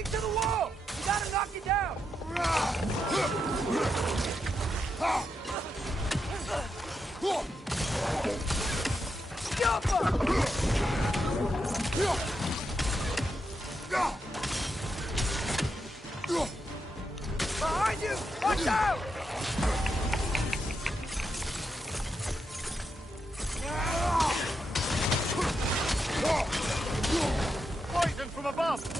sticking to the wall! You gotta knock it down! Jump up! Behind you! Watch out! Poison from above!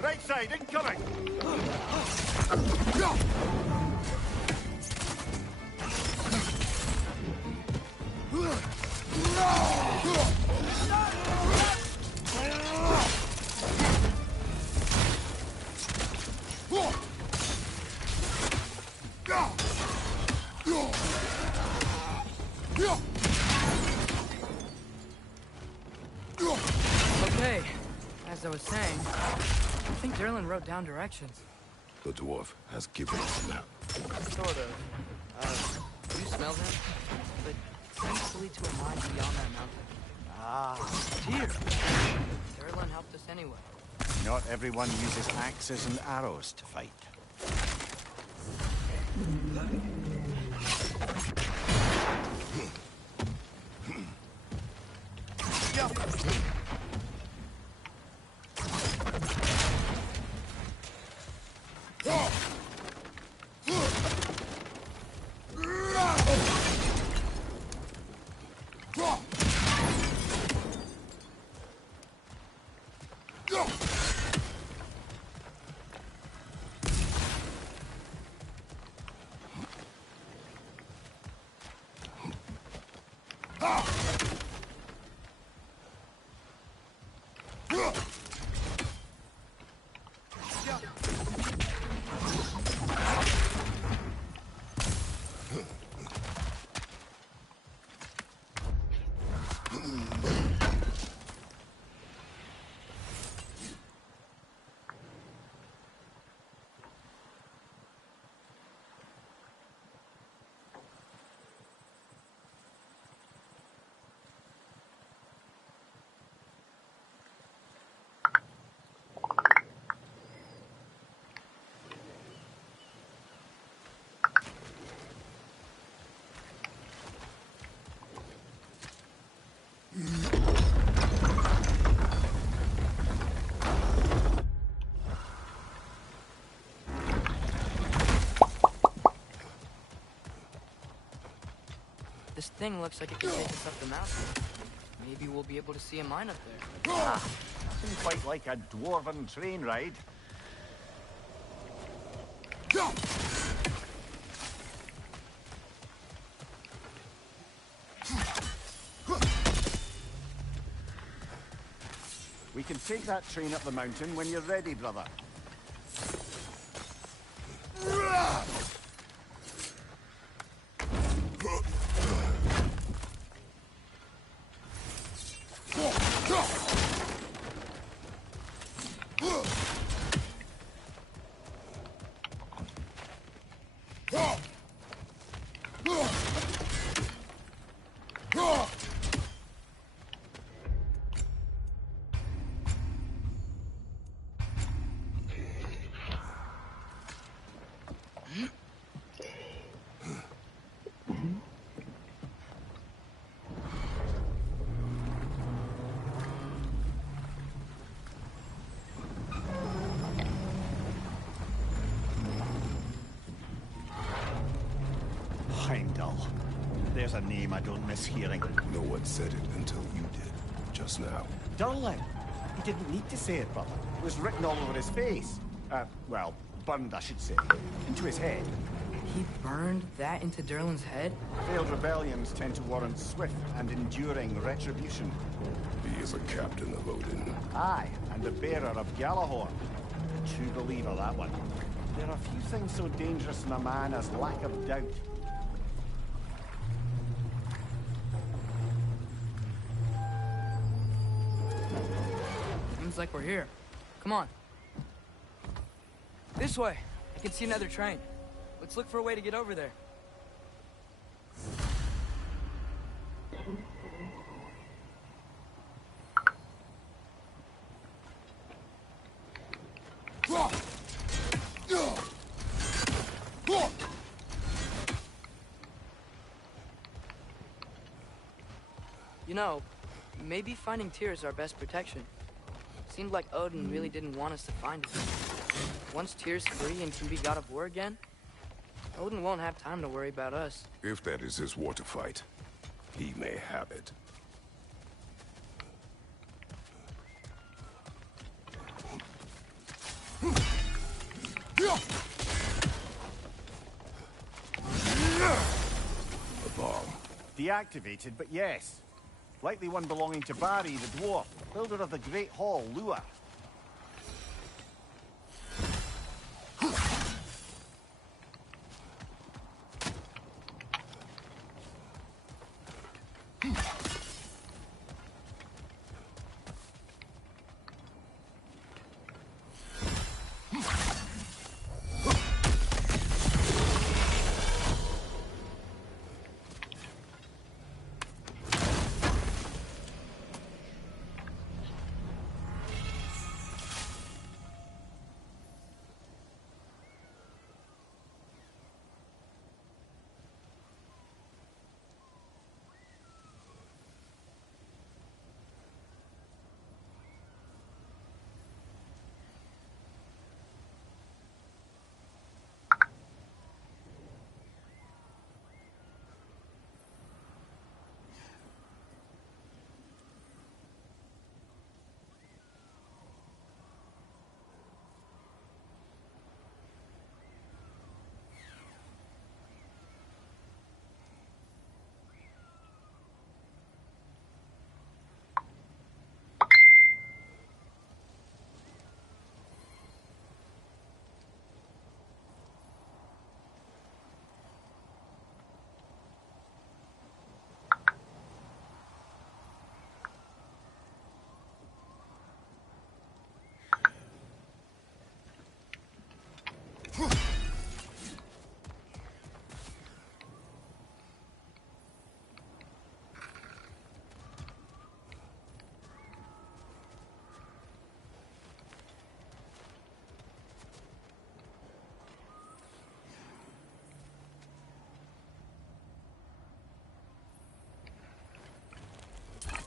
Right side, incoming! Okay, as I was saying, I think Derlin wrote down directions. The dwarf has given us a map. Sort of. You smell him? But it seems to lead to a mine beyond that mountain. Ah, dear. Derlin helped us anyway. Not everyone uses axes and arrows to fight. This thing looks like it can take us up the mountain. Maybe we'll be able to see a mine up there. Nothing quite like a dwarven train ride. We can take that train up the mountain when you're ready, brother. Heimdall. There's a name I don't miss hearing. No one said it until you did, just now. Durlin. He didn't need to say it, brother. It was written all over his face. Well, burned, I should say. Into his head. He burned that into Derlin's head? Failed rebellions tend to warrant swift and enduring retribution. He is a captain of Odin. Aye, and the bearer of Gjallarhorn. A true believer, that one. There are few things so dangerous in a man as lack of doubt. Seems like we're here. Come on. This way. I can see another train. Let's look for a way to get over there. You know, maybe finding Tyr is our best protection. Seemed like Odin really didn't want us to find it. Once Tyr's free and can be god of war again, Odin won't have time to worry about us. If that is his war to fight, he may have it. A bomb. Deactivated, but yes. Likely one belonging to Barry, the dwarf, builder of the Great Hall, Lua.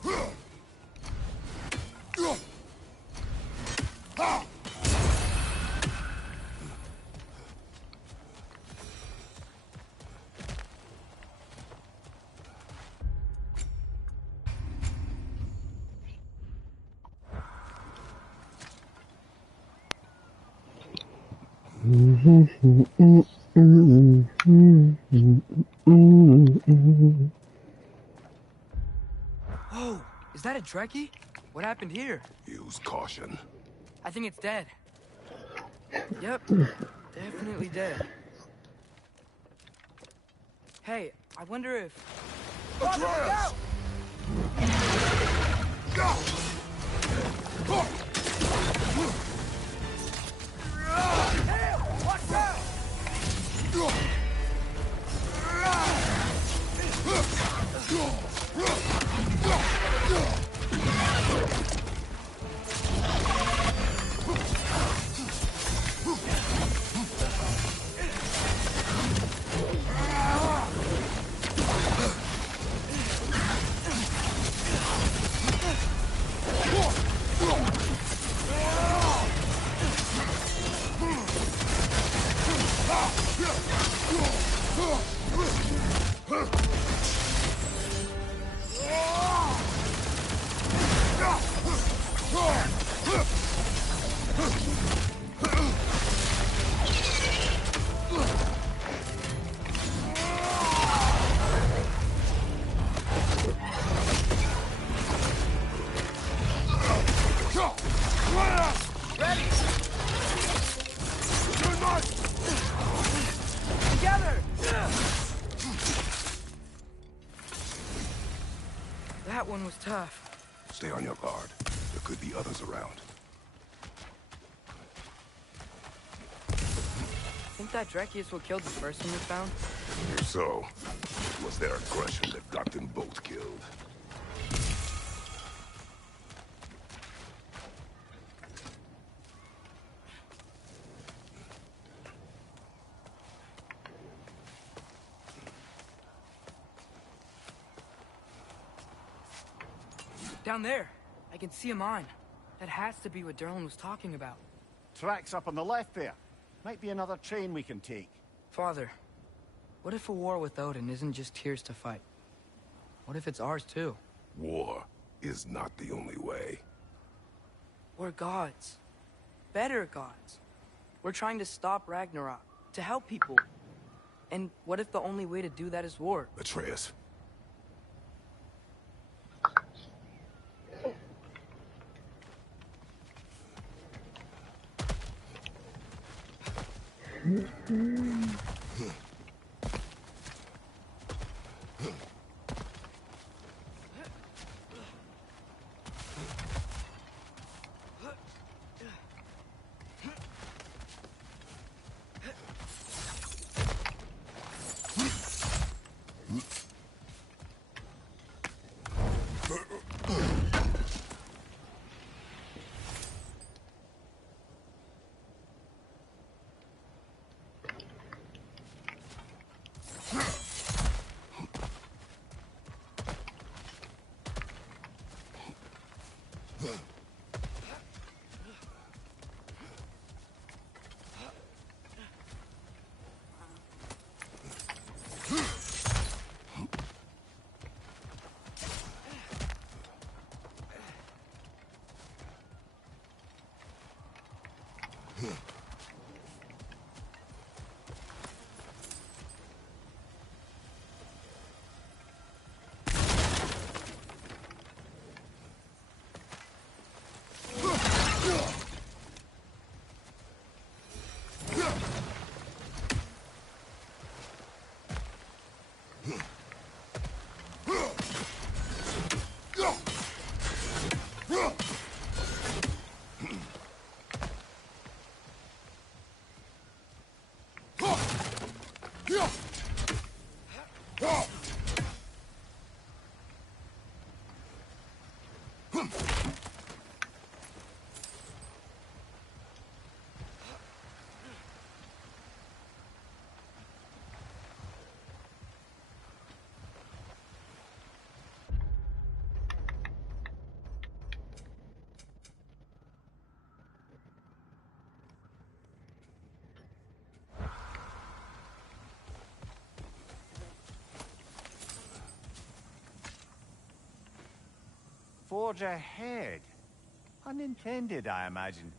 Whoa! Is that a Trekkie? What happened here? Use caution. I think it's dead. Yep, definitely dead. Hey, I wonder if... Atreus! Damn! Watch out! That one was tough. Stay on your guard. There could be others around. Think that Drekius what killed the first one we found? If so, it was their aggression that got them both killed. Down there. I can see a mine. That has to be what Derlin was talking about. Tracks up on the left there. Might be another train we can take. Father, what if a war with Odin isn't just Tyr's to fight? What if it's ours too? War is not the only way. We're gods. Better gods. We're trying to stop Ragnarok, to help people. And what if the only way to do that is war? Atreus. Forge ahead. Unintended, I imagine.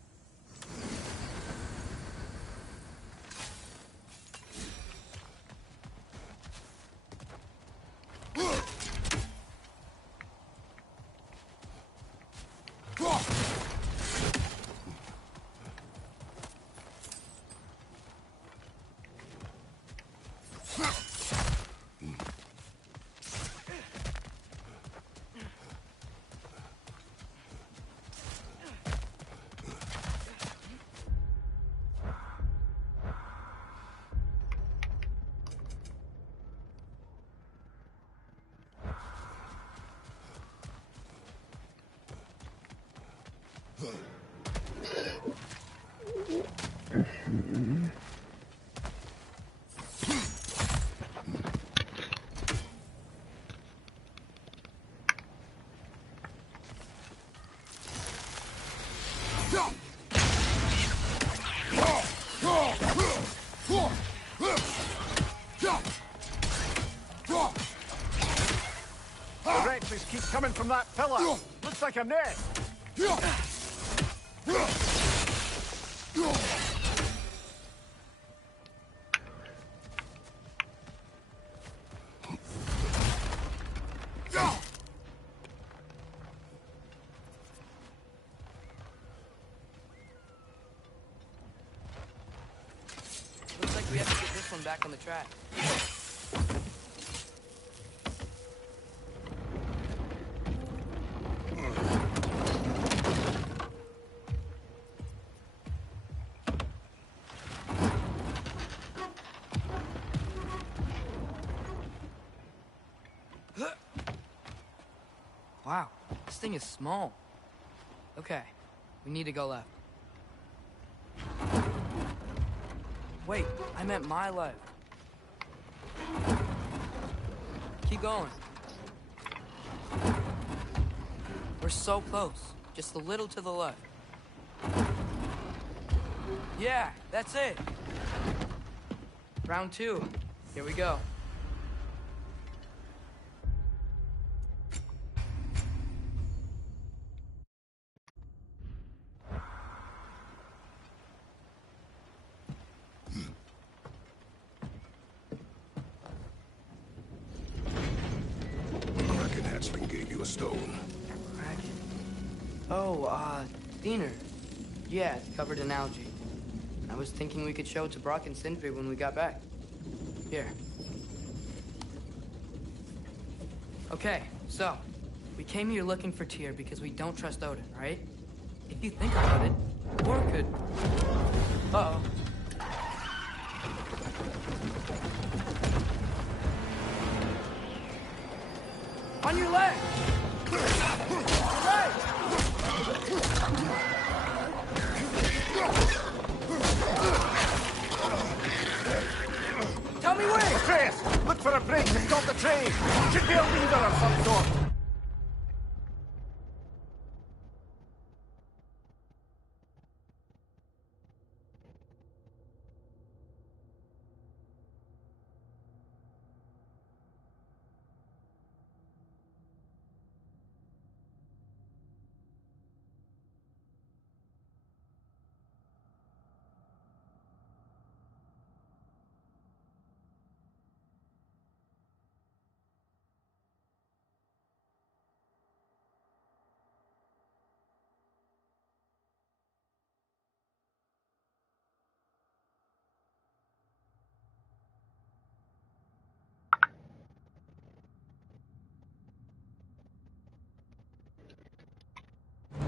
The wretches keep coming from that pillar. Looks like a nest. Looks like we have to get this one back on the track. Wow, this thing is small. Okay, we need to go left. Wait, I meant my left. Keep going. We're so close. Just a little to the left. Yeah, that's it. Round 2. Here we go. Kraken hatchling gave you a stone. Kraken. Oh, Diener. Yeah, it's covered in algae. I was thinking we could show it to Brock and Sindri when we got back. Here. Okay, so, we came here looking for Tyr because we don't trust Odin, right? If you think about it, War could... Uh-oh. On your left! Right! Tell me where! Atreus, look for a break to stop the train. Should be a leader of some sort.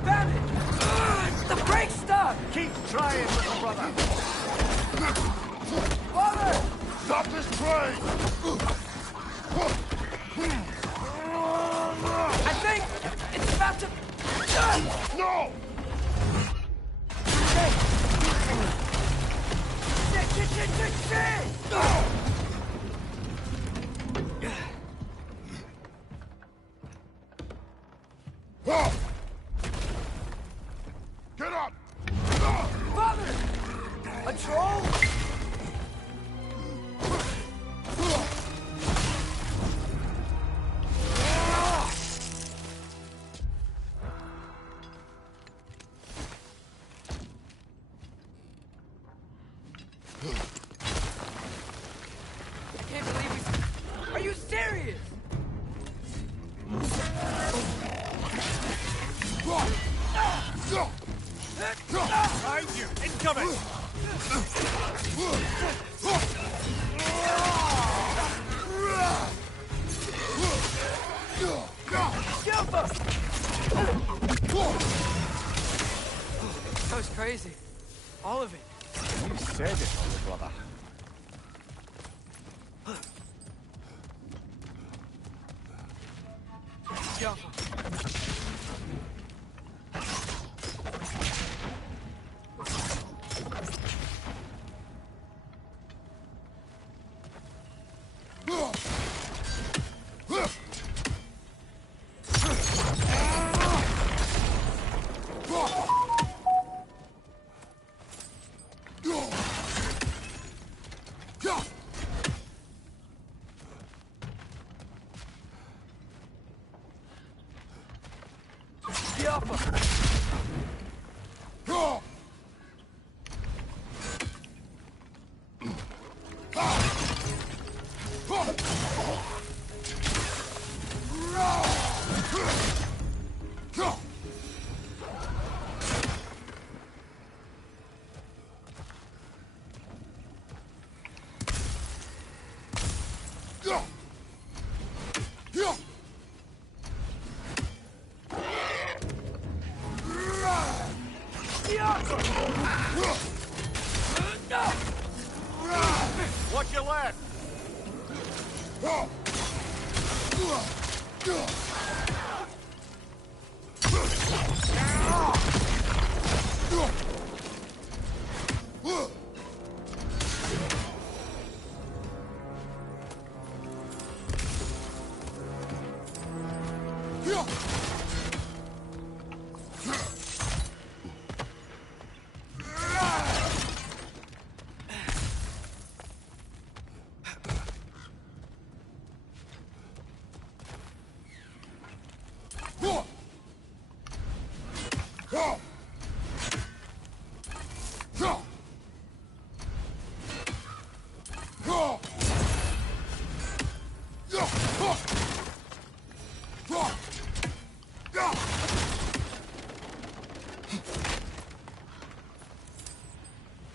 Found it! The brake stuck! Keep trying, little brother. Father! Stop this train! I think it's about to... No! Shit! Get up! Father! A troll? I can't believe we... Are you serious? Behind you, incoming. Jumper! That was crazy. All of it. You said it, little brother. Jumper.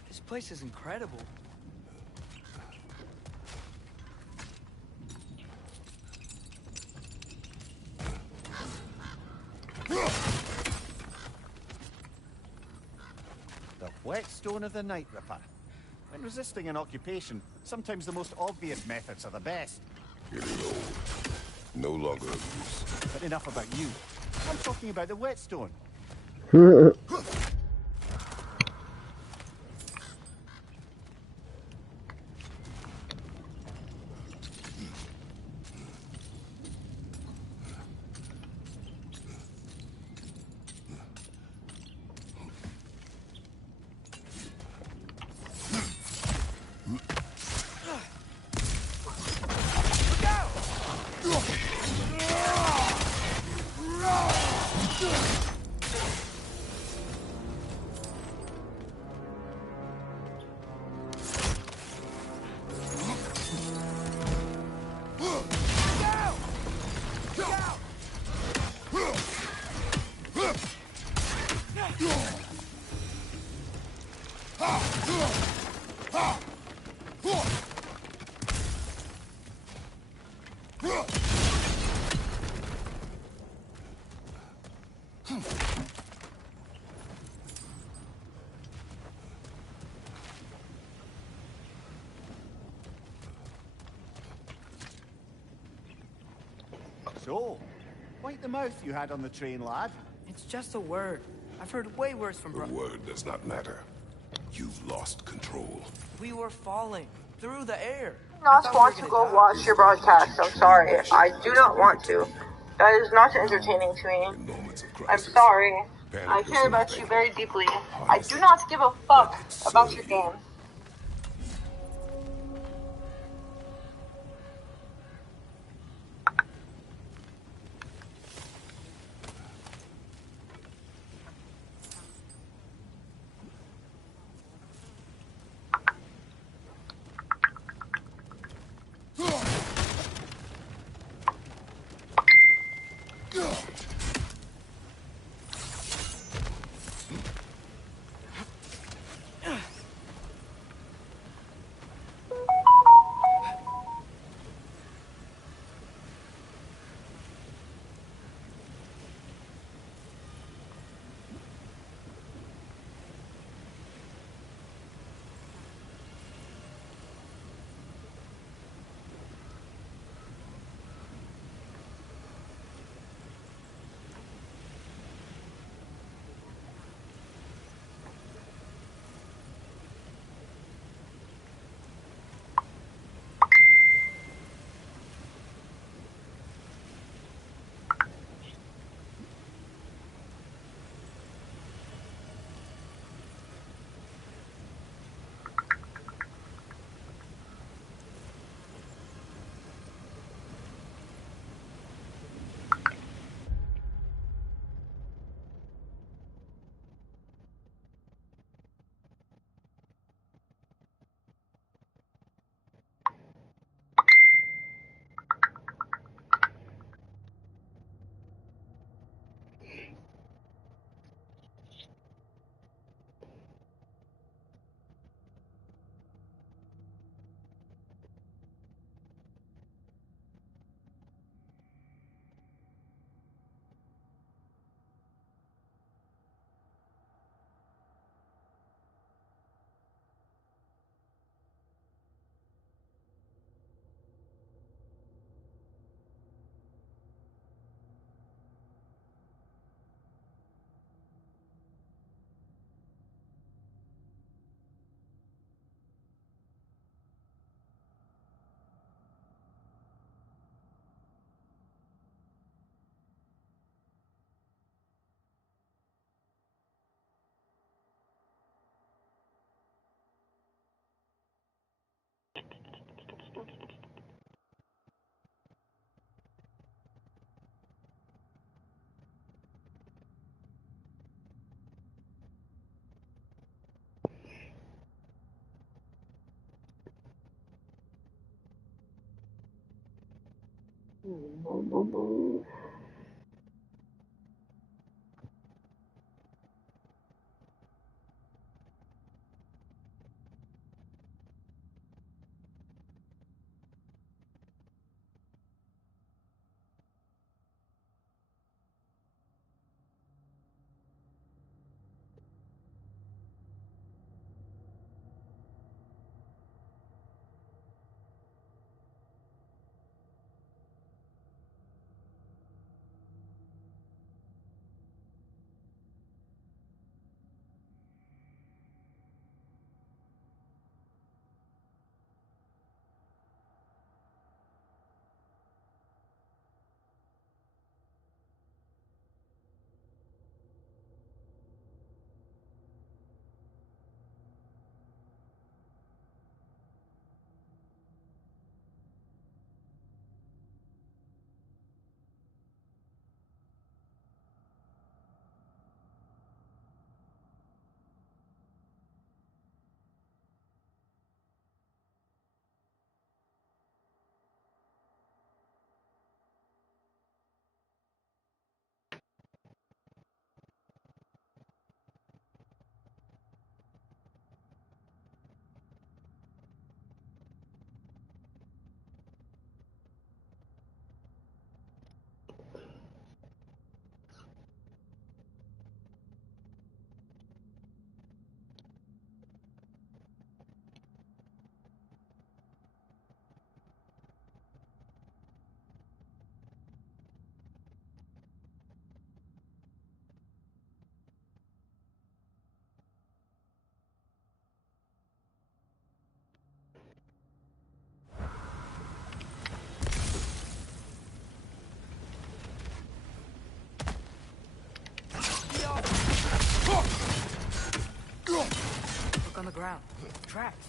This place is incredible. The whetstone of the Night Ripper. When resisting an occupation, sometimes the most obvious methods are the best. It is old. No longer of use. But enough about you. I'm talking about the whetstone. So, wipe the mouth you had on the train, lad. It's just a word. I've heard way worse from The word does not matter. You've lost control. We were falling through the air. Not want to go watch your broadcast. I'm sorry. I do not want to. That is not entertaining to me. In moments of I'm crisis, sorry. panic I is care about nothing. you very deeply. I do not give a fuck about your game. Look on the ground. Tracks.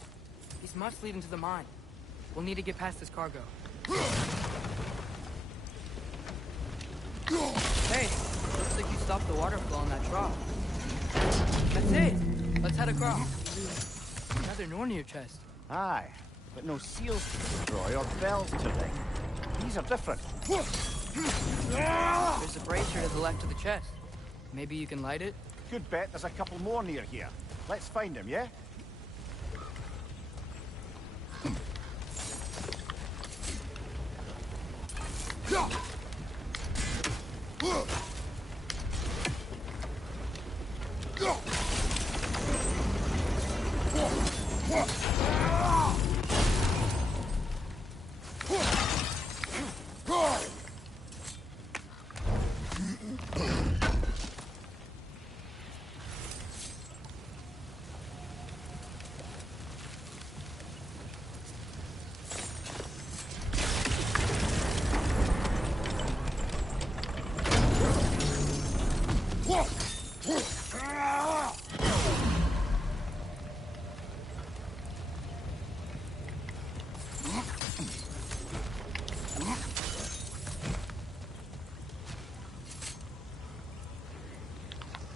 These must lead into the mine. We'll need to get past this cargo. Hey, looks like you stopped the water flow on that trough. That's it. Let's head across. Another Nornir chest. Aye, but no seals to destroy or bells to ring. These are different. There's a bracer to the left of the chest. Maybe you can light it? Good bet there's a couple more near here. Let's find them, yeah?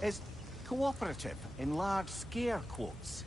Is cooperative in large scare quotes.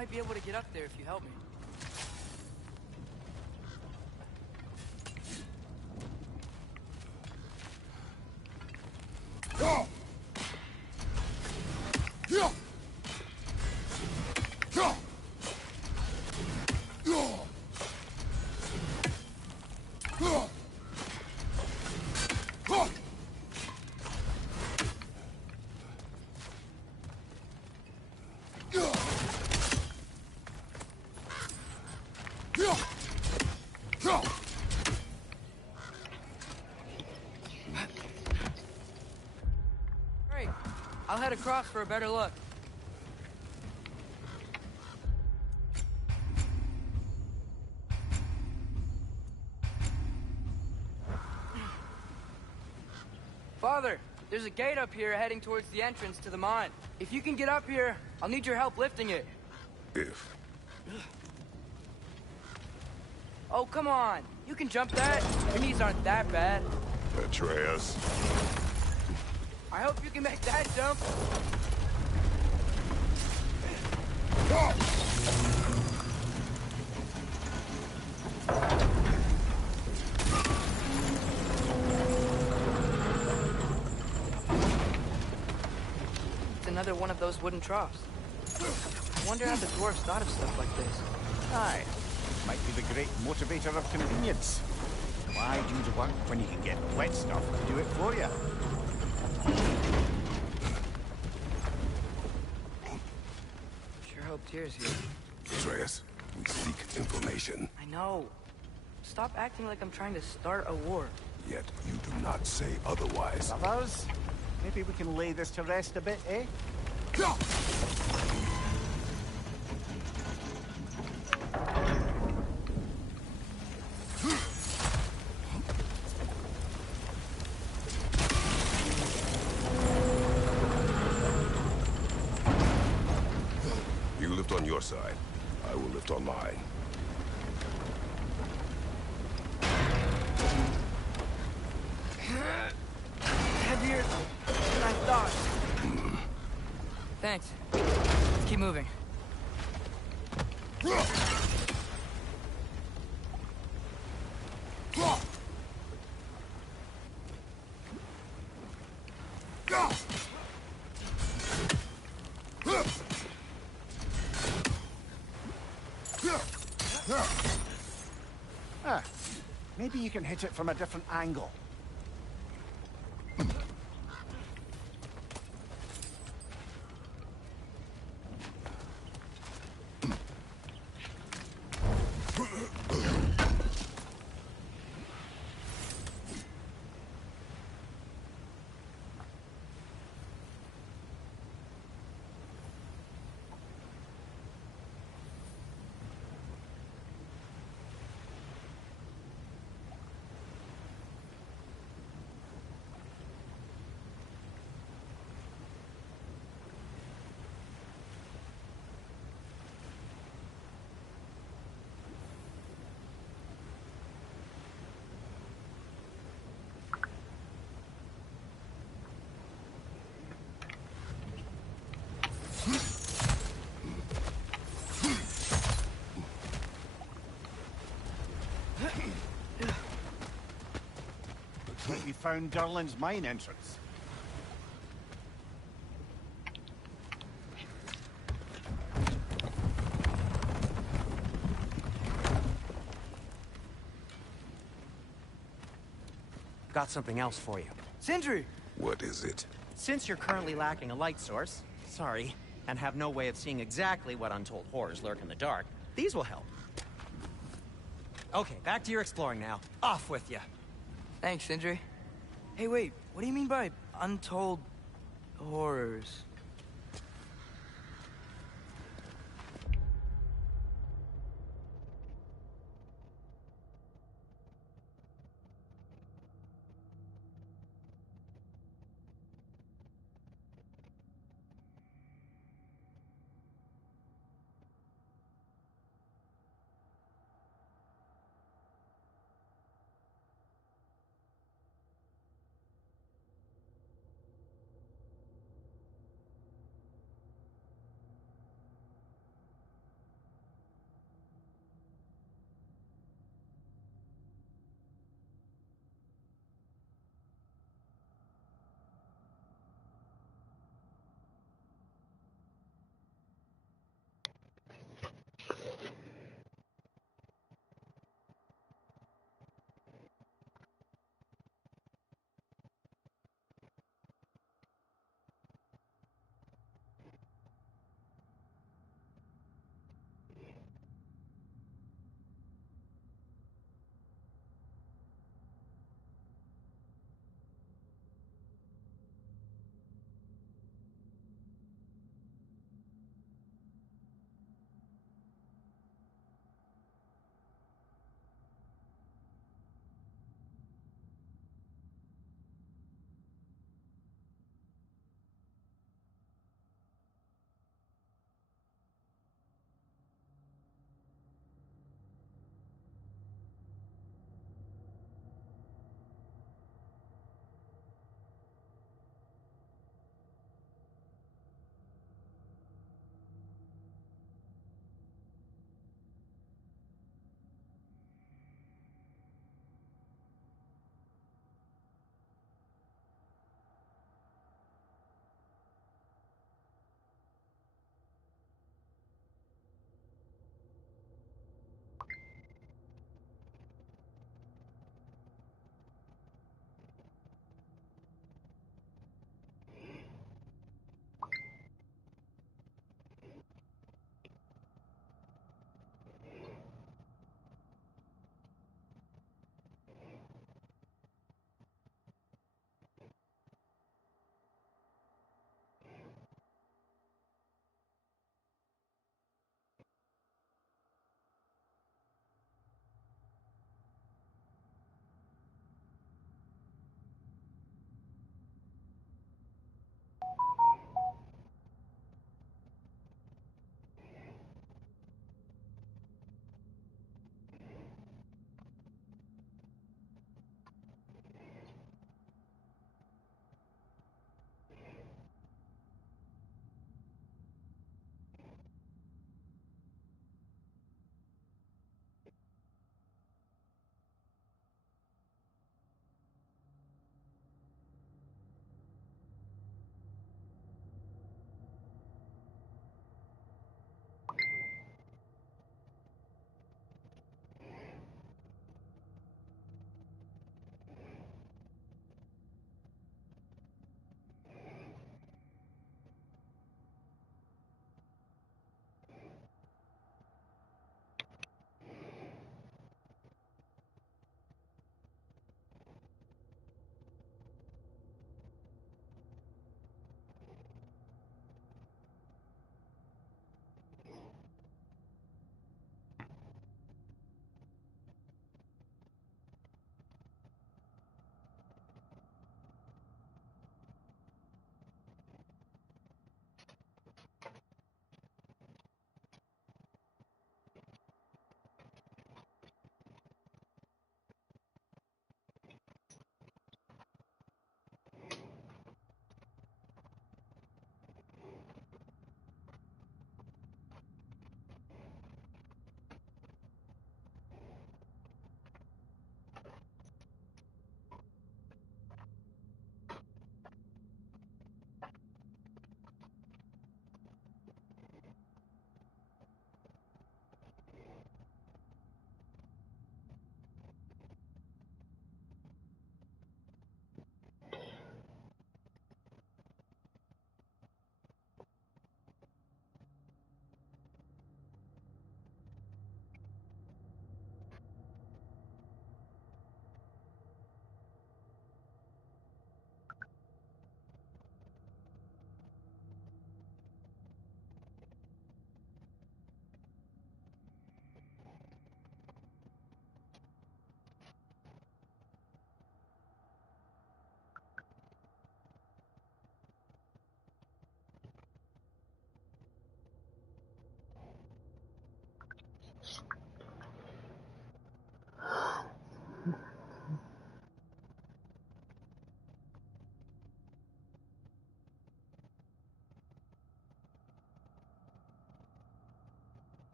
might be able to get up there if you help me. Great. I'll head across for a better look. Father, there's a gate up here heading towards the entrance to the mine. If you can get up here, I'll need your help lifting it. If. Oh, come on. You can jump that. Your knees aren't that bad. Atreus. I hope you can make that jump. It's another one of those wooden troughs. I wonder how the dwarves thought of stuff like this. Aye. Might be the great motivator of convenience. Why do the work when you can get wet stuff to do it for you? Sure hope Tyr's here. Atreus, we seek information. I know. Stop acting like I'm trying to start a war. Yet you do not say otherwise. Brothers, maybe we can lay this to rest a bit, eh? You lift on your side. I will lift on mine. Heavier than I thought. Thanks. Let's keep moving. Ah, maybe you can hit it from a different angle. Looks like we found Durlin's mine entrance. Got something else for you. Sindri! What is it? Since you're currently lacking a light source, sorry, and have no way of seeing exactly what untold horrors lurk in the dark, these will help. Okay, back to your exploring now. Off with you. Thanks, Sindri. Hey, wait. What do you mean by untold horrors?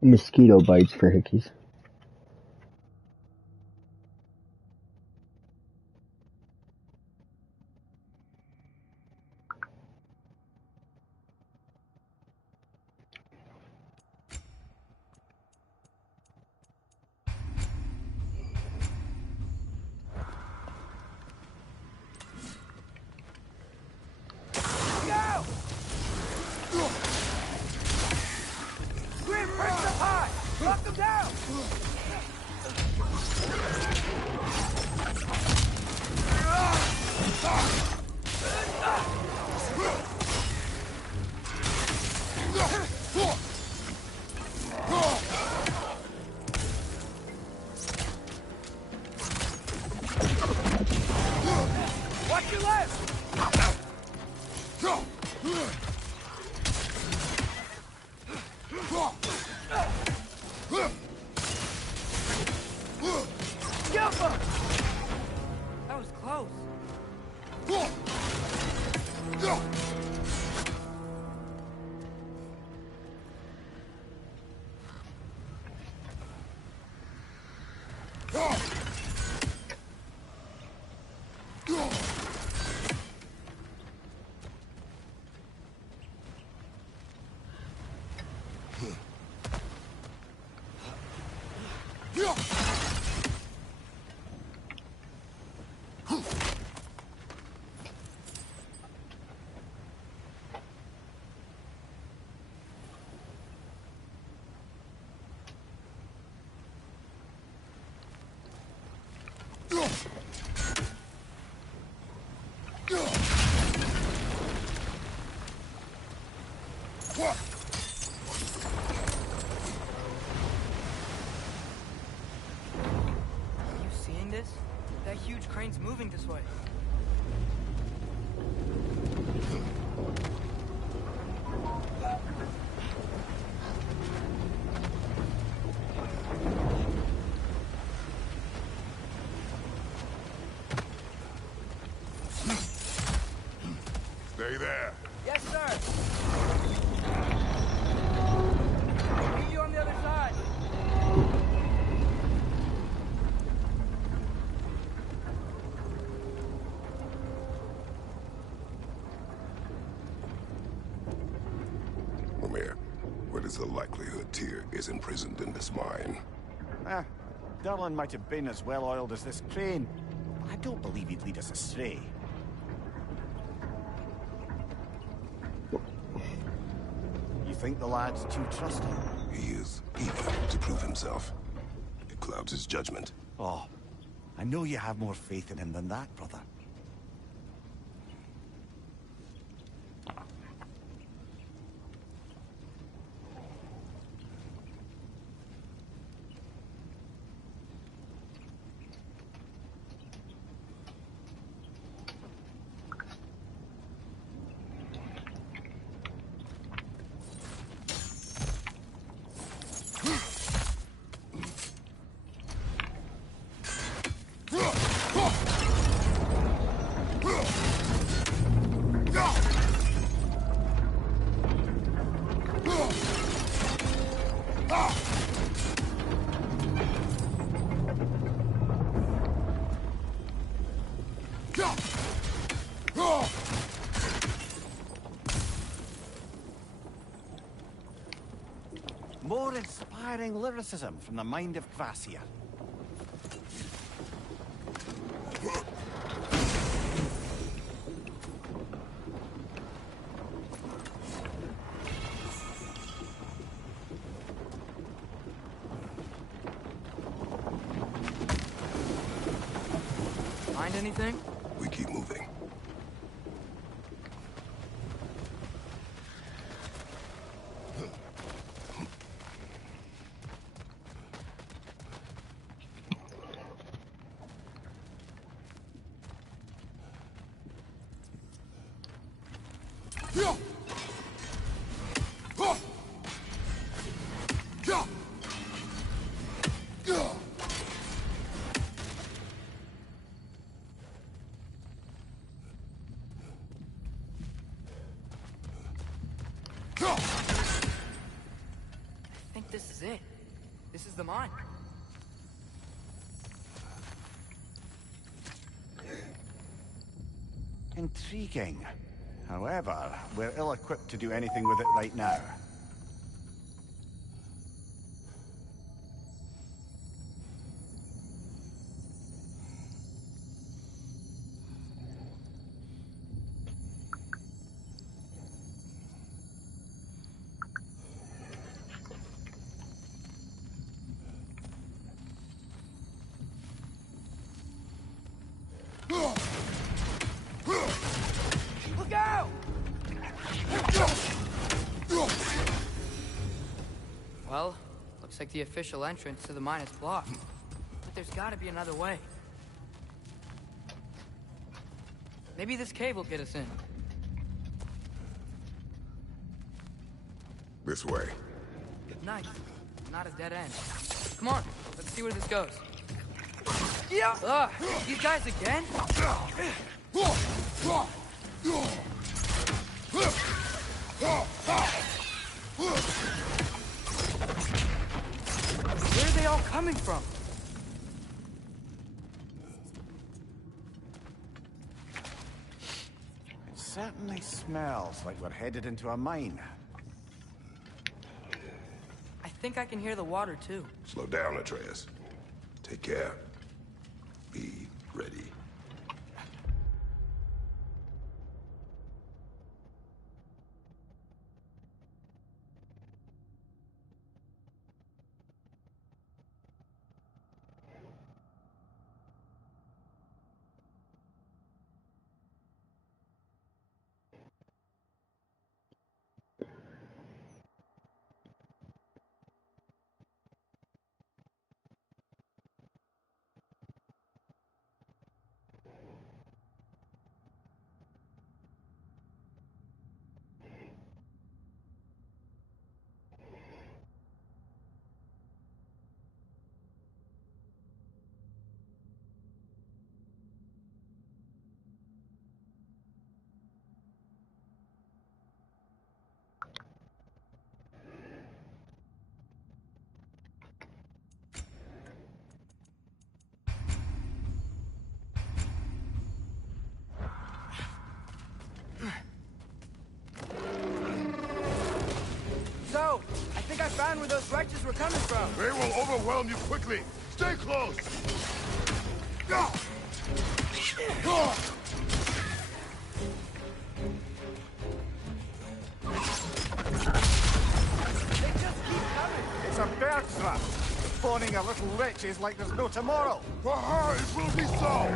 Mosquito bites for hickeys. Go! Grim, press them high! Lock them down! Watch your left! Jump! That was close. You seeing this? That huge crane's moving this way. Stay there. Yes, sir! Meet you on the other side! Omir, what is the likelihood Tyr is imprisoned in this mine? Ah, Durlin might have been as well-oiled as this crane. I don't believe he'd lead us astray. You think the lad's too trusting? He is eager to prove himself. It clouds his judgment. Oh, I know you have more faith in him than that, brother. More inspiring lyricism from the mind of Kvasir. Find anything? We keep moving. I think this is it. the mine. Intriguing. However, we're ill-equipped to do anything with it right now. Look out! Well, looks like the official entrance to the mine is blocked. But there's gotta be another way. Maybe this cave will get us in. This way. Nice. Not a dead end. Come on, let's see where this goes. Yeah! Ugh, these guys again? Where are they all coming from? It certainly smells like we're headed into a mine. I think I can hear the water too. Slow down, Atreus. Take care. Be ready. So, I think I found where those wretches were coming from. They will overwhelm you quickly. Stay close. They just keep coming. It's a bear trap. Spawning a little wretches like there's no tomorrow. Aha, it will be so.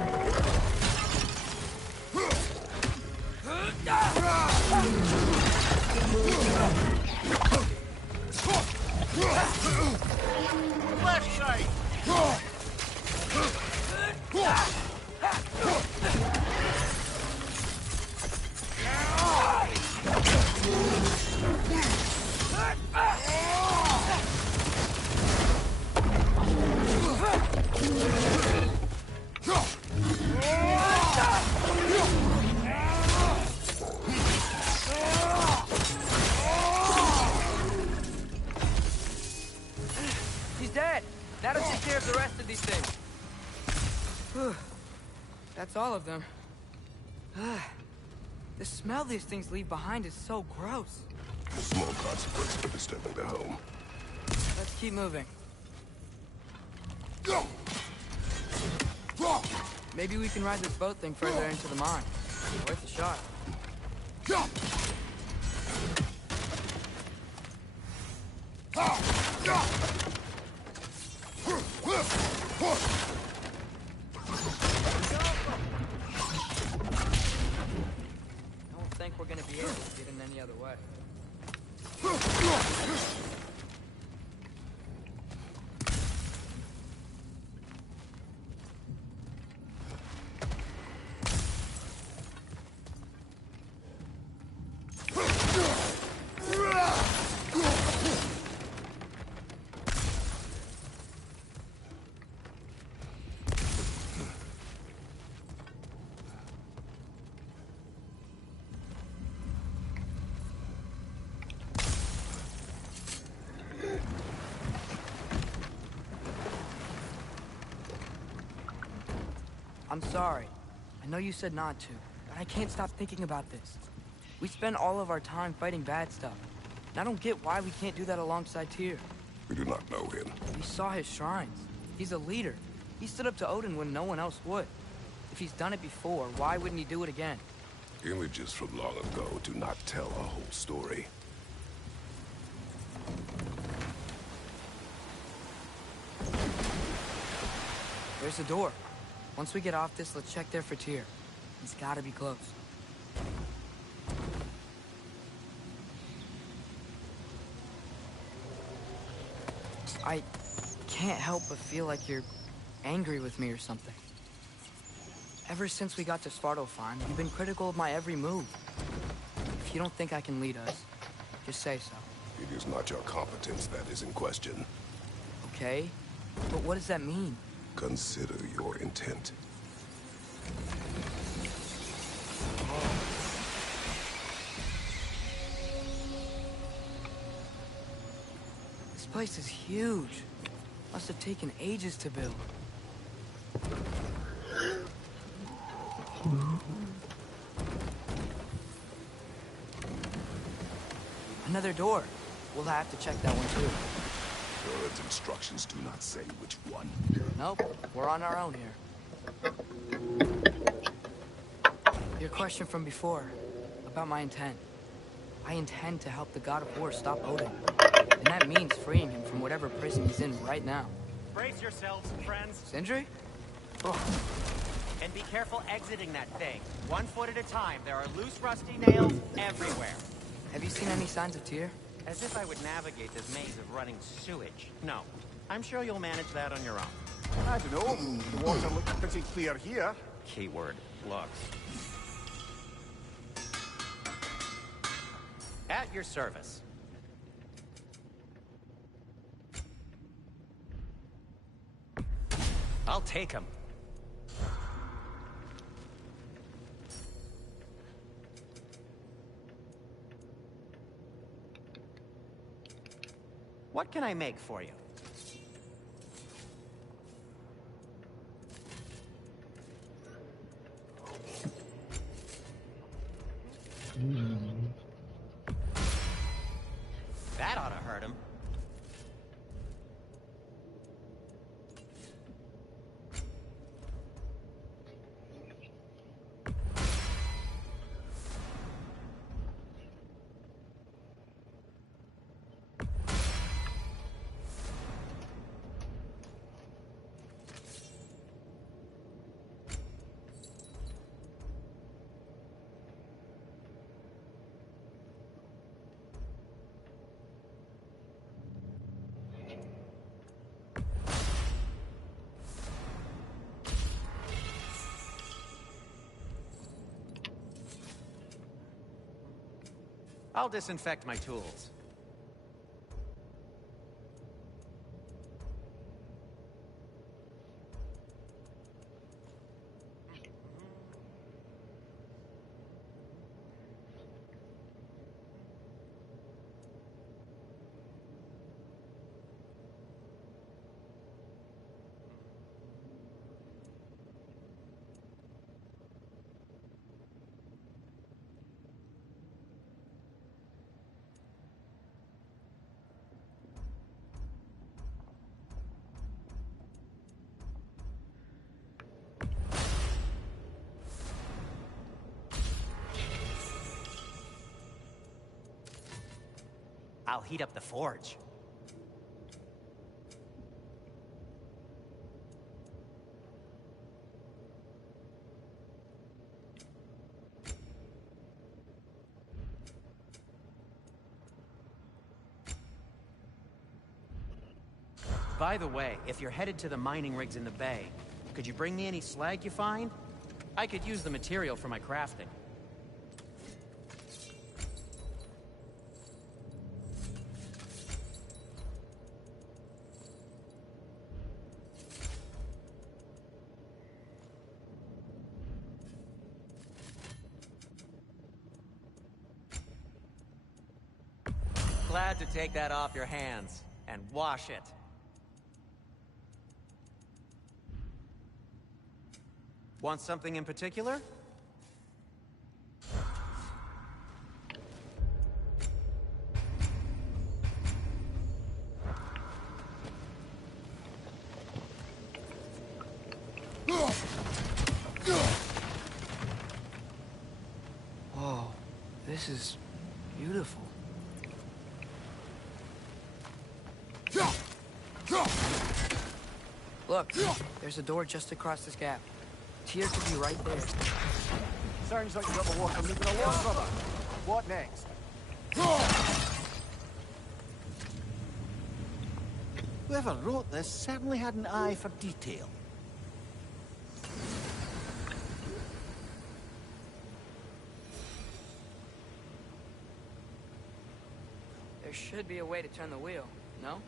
Left side! He's dead. That'll take care of the rest of these things. Whew. That's all of them. The smell these things leave behind is so gross. Small consequence for disturbing their home. Let's keep moving. Maybe we can ride this boat thing further into the mine. Worth a shot. I don't think we're gonna be able to get in any other way. I'm sorry. I know you said not to, but I can't stop thinking about this. We spend all of our time fighting bad stuff. And I don't get why we can't do that alongside Tyr. We do not know him. We saw his shrines. He's a leader. He stood up to Odin when no one else would. If he's done it before, why wouldn't he do it again? Images from long ago do not tell a whole story. There's a door. Once we get off this, let's check there for Tyr. He's gotta be close. I can't help but feel like you're angry with me or something. Ever since we got to Svartalfheim, you've been critical of my every move. If you don't think I can lead us, just say so. It is not your competence that is in question. Okay? But what does that mean? Consider your intent. This place is huge. Must have taken ages to build. Another door. We'll have to check that one too. God's instructions do not say which one. Nope, we're on our own here. Your question from before, about my intent. I intend to help the God of War stop Odin. And that means freeing him from whatever prison he's in right now. Brace yourselves, friends. Sindri? And be careful exiting that thing. 1 foot at a time. There are loose, rusty nails everywhere. Have you seen any signs of Tyr? As if I would navigate this maze of running sewage. No. I'm sure you'll manage that on your own. I don't know. The water looks pretty clear here. Keyword, looks. At your service. I'll take him. What can I make for you? That ought to hurt him. I'll disinfect my tools. I'll heat up the forge. By the way, if you're headed to the mining rigs in the bay, could you bring me any slag you find? I could use the material for my crafting. Glad to take that off your hands and wash it. Want something in particular? Whoa, this is beautiful. Look, there's a door just across this gap. Tyr could be right there. Sounds like you got the water moving along, brother. What next? Whoever wrote this certainly had an eye for detail. There should be a way to turn the wheel, no?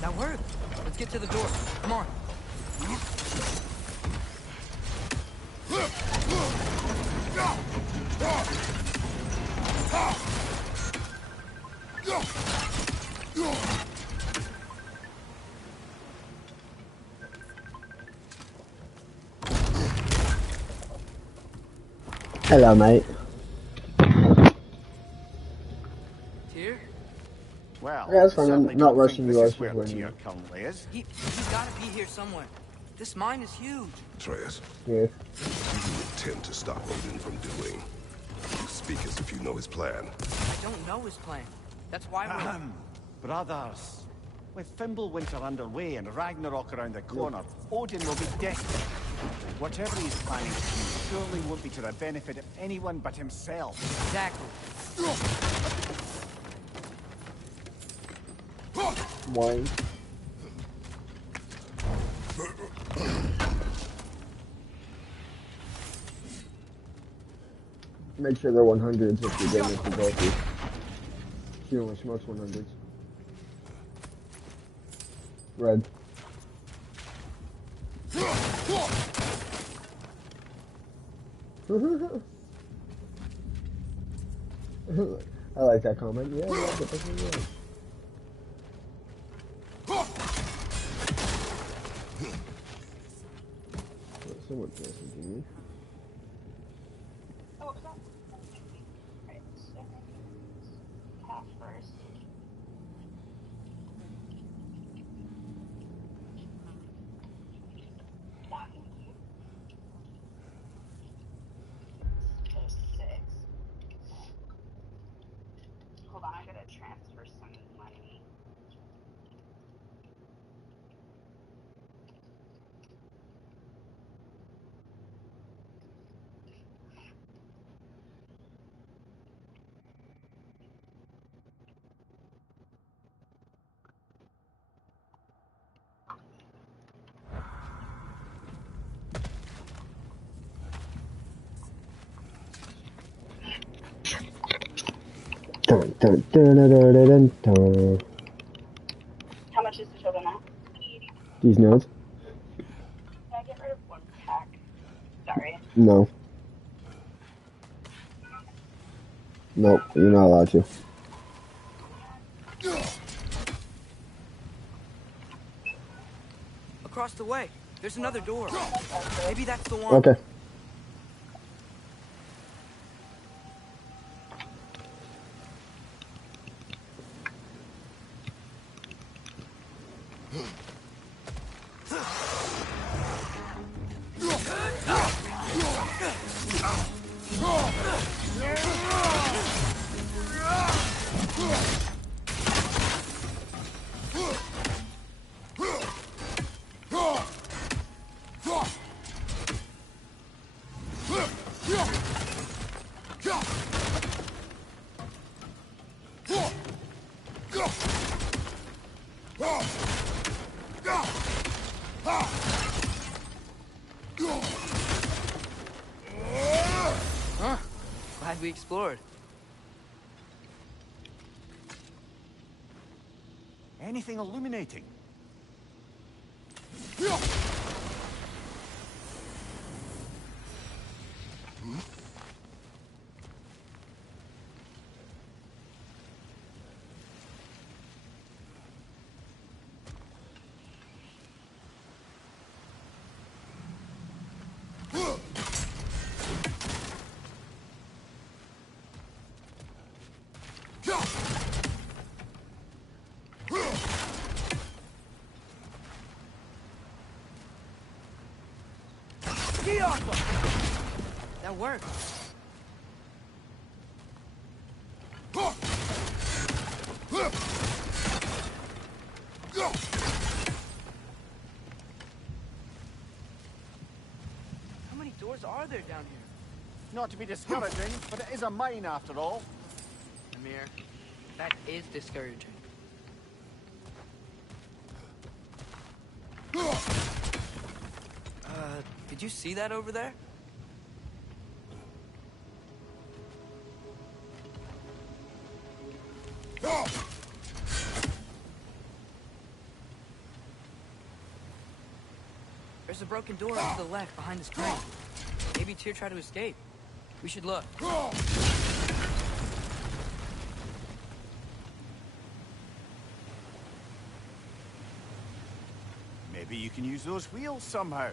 That worked. Let's get to the door. Come on. Hello, mate. Tyr? Well, Yeah, that's fine. I'm certainly not don't rushing think you. I this was is just where wondering. Tyr currently is. He's gotta be here somewhere. This mine is huge. Atreus, Yeah. what do you intend to stop Odin from doing? You speak as if you know his plan. I don't know his plan. That's why we're... Brothers, with Fimbulwinter underway and Ragnarok around the corner, Odin will be desperate. Whatever he's planning to do surely won't be to the benefit of anyone but himself. Exactly. Wine. Make sure they're 100s if you're getting into bulky. She only smokes 100s. Red. I like that comment. Yeah, yeah, that's what it is. Someone's messaging me. Oh, it's not. Right, so half first. So 6. Hold on, I gotta transfer some money. Dun, dun, dun, dun, dun, dun, dun. How much is the total now? These notes? Can I get rid of one pack? Sorry. No. Nope, you're not allowed to. Across the way. There's another door. Maybe that's the one. Okay. Huh? Glad we explored. Anything illuminating? That worked. How many doors are there down here? Not to be discouraging, but it is a mine after all. Amir, that is discouraging. Did you see that over there? There's a broken door to the left behind this crane. Maybe Tyr tried to escape. We should look. Maybe you can use those wheels somehow.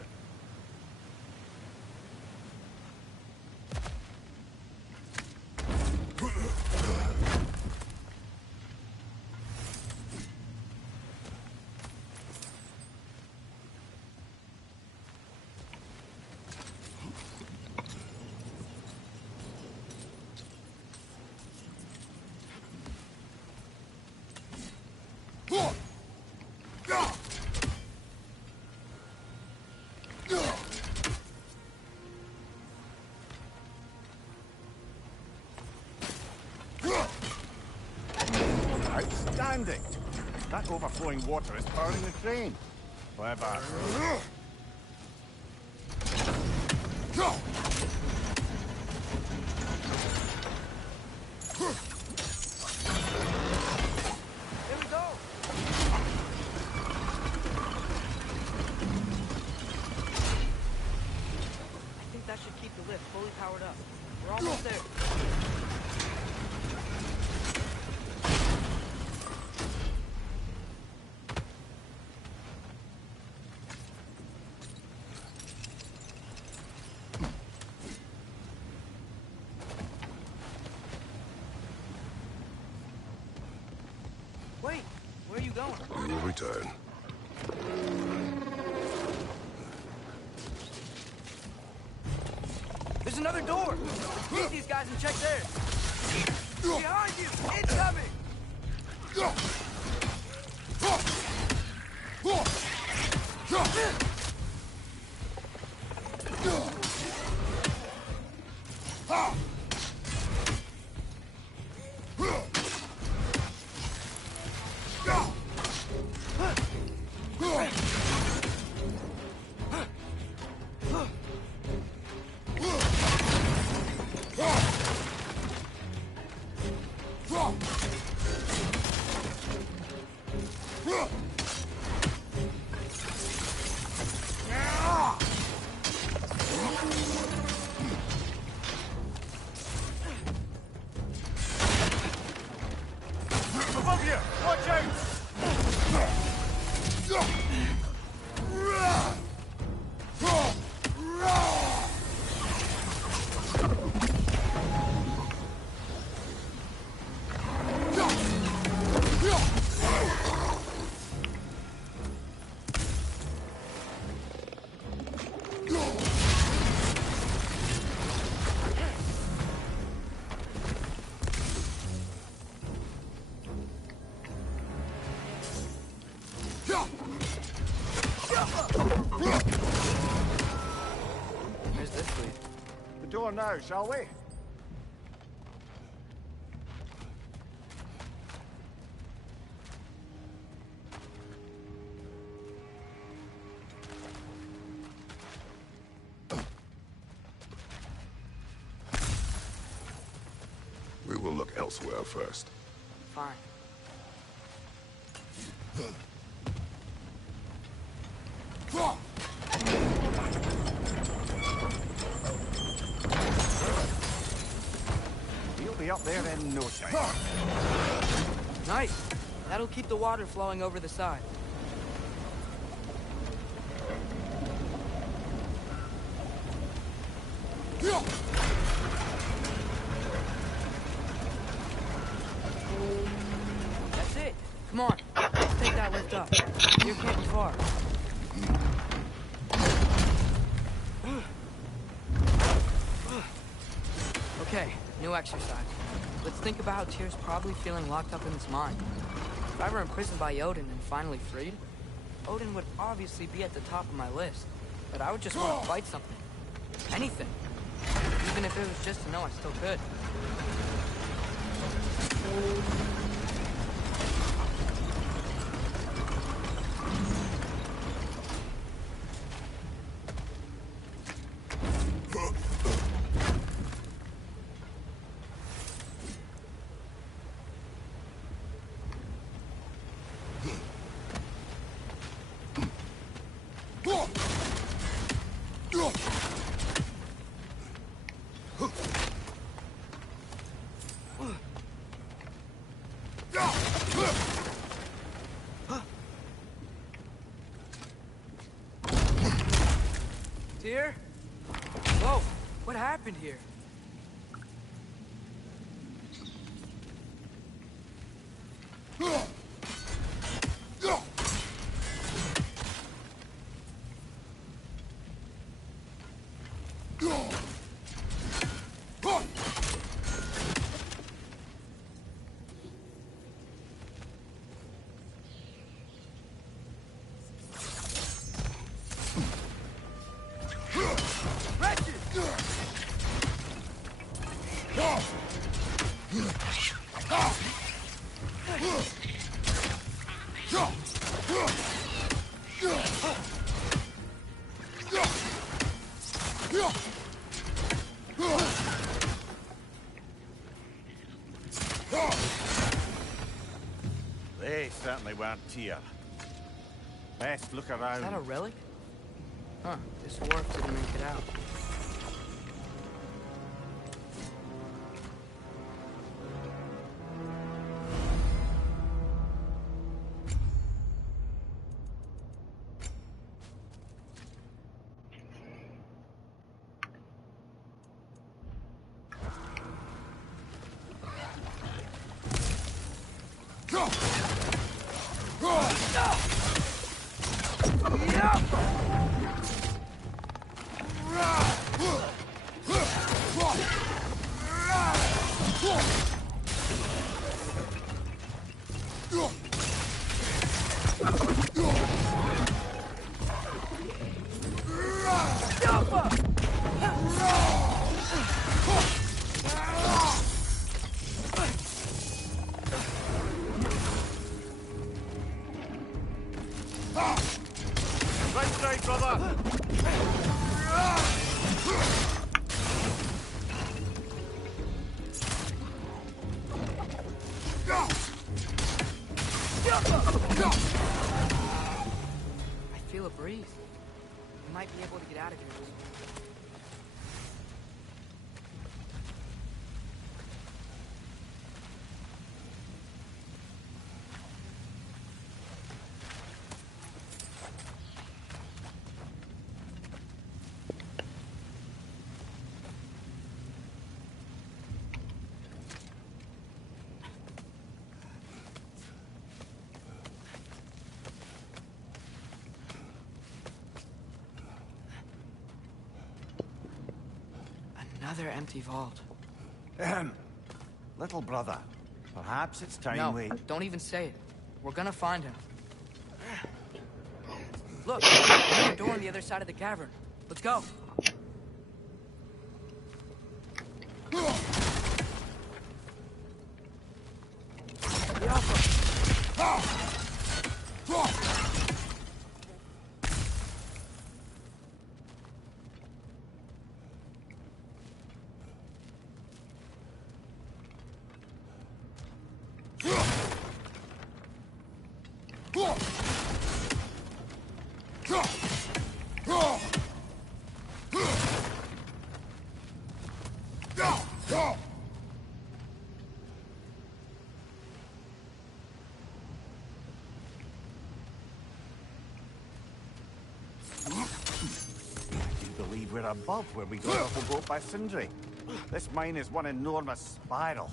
Outstanding! That overflowing water is powering the crane. Clever. There we go! I think that should keep the lift fully powered up. We're almost there. you going? We will return. There's another door! Meet these guys and check theirs! Behind you! Incoming! Above you! Watch out! Where's this lead? The door now, shall we? We will look elsewhere first. Fine. We'll be up there in no time. Nice. That'll keep the water flowing over the side. That's it. Come on. Let's take that lift up. You can't be far. Okay, new exercise. Let's think about how Tyr's probably feeling locked up in his mind. If I were imprisoned by Odin and finally freed, Odin would obviously be at the top of my list. But I would just want to fight something. Anything. Even if it was just to know I still could. Tyr? Whoa, what happened here? They certainly weren't Tyr. Best look Is that a around. relic? Huh, this dwarf didn't make it out. might be able to get out of here this way. Another empty vault. Little brother, perhaps it's time No, we... don't even say it. We're gonna find him. Look, there's a door on the other side of the cavern. Let's go. We're above where we got off the boat by Sindri. This mine is one enormous spiral.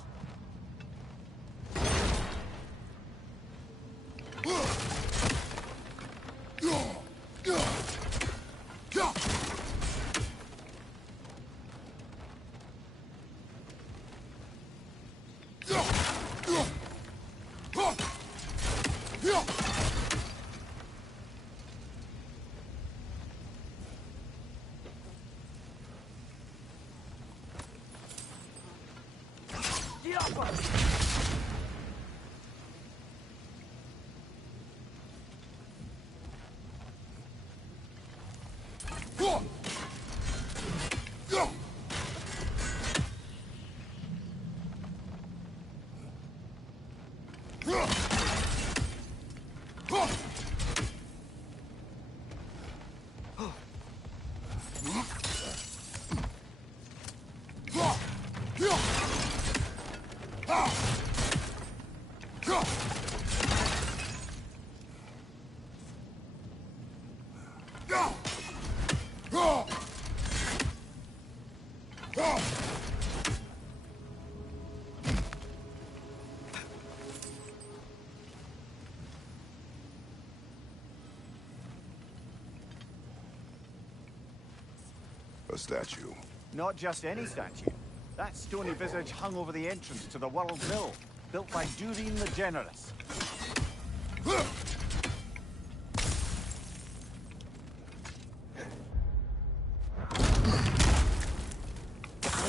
A statue. Not just any statue. That stony visage hung over the entrance to the World's Mill, built by Durin the Generous.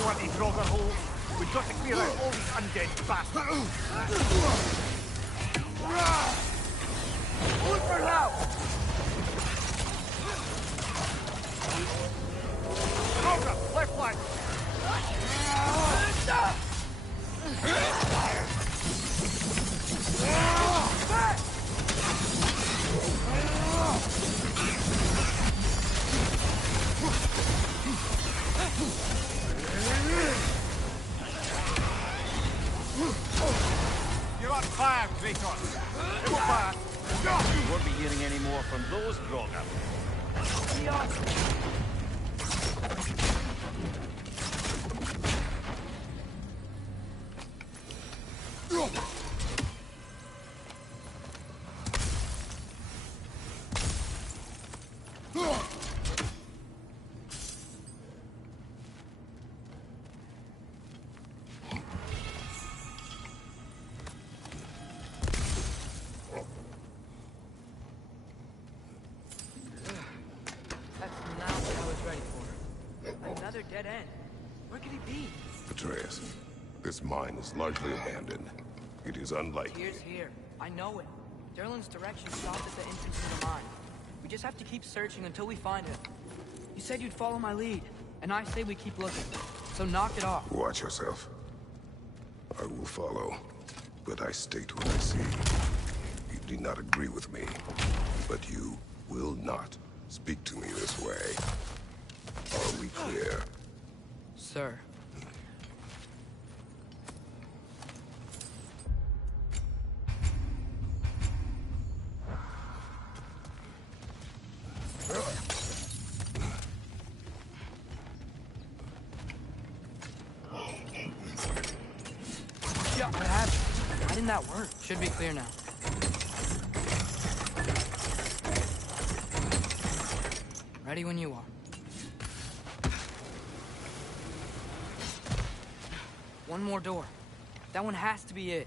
Bloody Draugr hole! We've got to clear out all these undead bastards! Look for now! Draugr, left flank! You're on fire, Kratos! It will pass! You won't be hearing any more from those Draugr. Another dead end. Where could he be? Atreus, this mine is largely abandoned. It is unlikely. Tyr's here. I know it. Derlin's direction stopped at the entrance to the mine. We just have to keep searching until we find him. You said you'd follow my lead, and I say we keep looking. So knock it off. Watch yourself. I will follow, but I state what I see. You do not agree with me, but you will not Speak to me this way. Are we clear? Sir. Yeah, what happened? Why didn't that work? Should be clear now. Ready when you are. One more door. That one has to be it.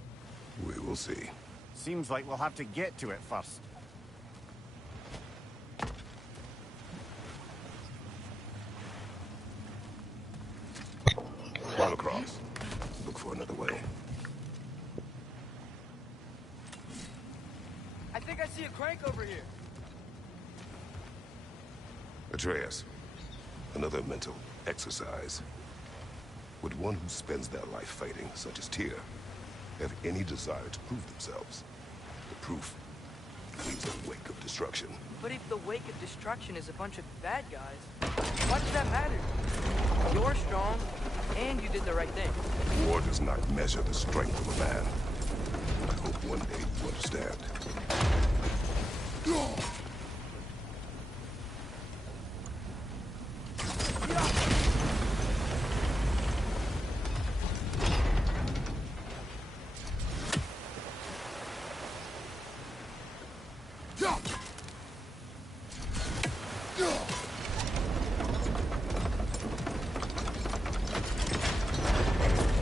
We will see. Seems like we'll have to get to it first. Run across. Look for another way. I think I see a crank over here. Atreus, another mental exercise. Would one who spends their life fighting, such as Tyr, have any desire to prove themselves? The proof leaves a wake of destruction. But if the wake of destruction is a bunch of bad guys, why does that matter? You're strong, and you did the right thing. War does not measure the strength of a man. I hope one day you understand.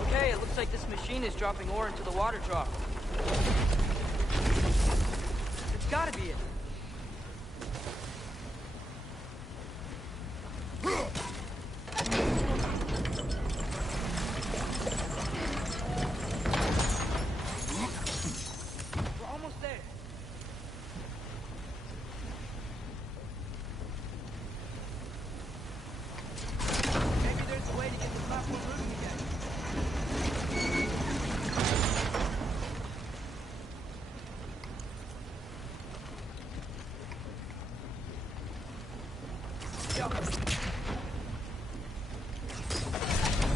Okay, it looks like this machine is dropping ore into the water trough. It's gotta be it. We're almost there. Maybe there's a way to get the platform moving again.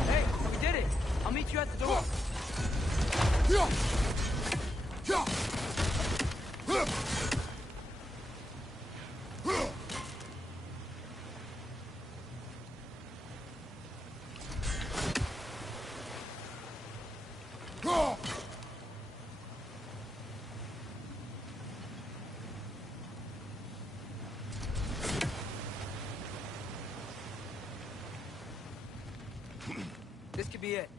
Hey, we did it! I'll meet you at the door. This could be it.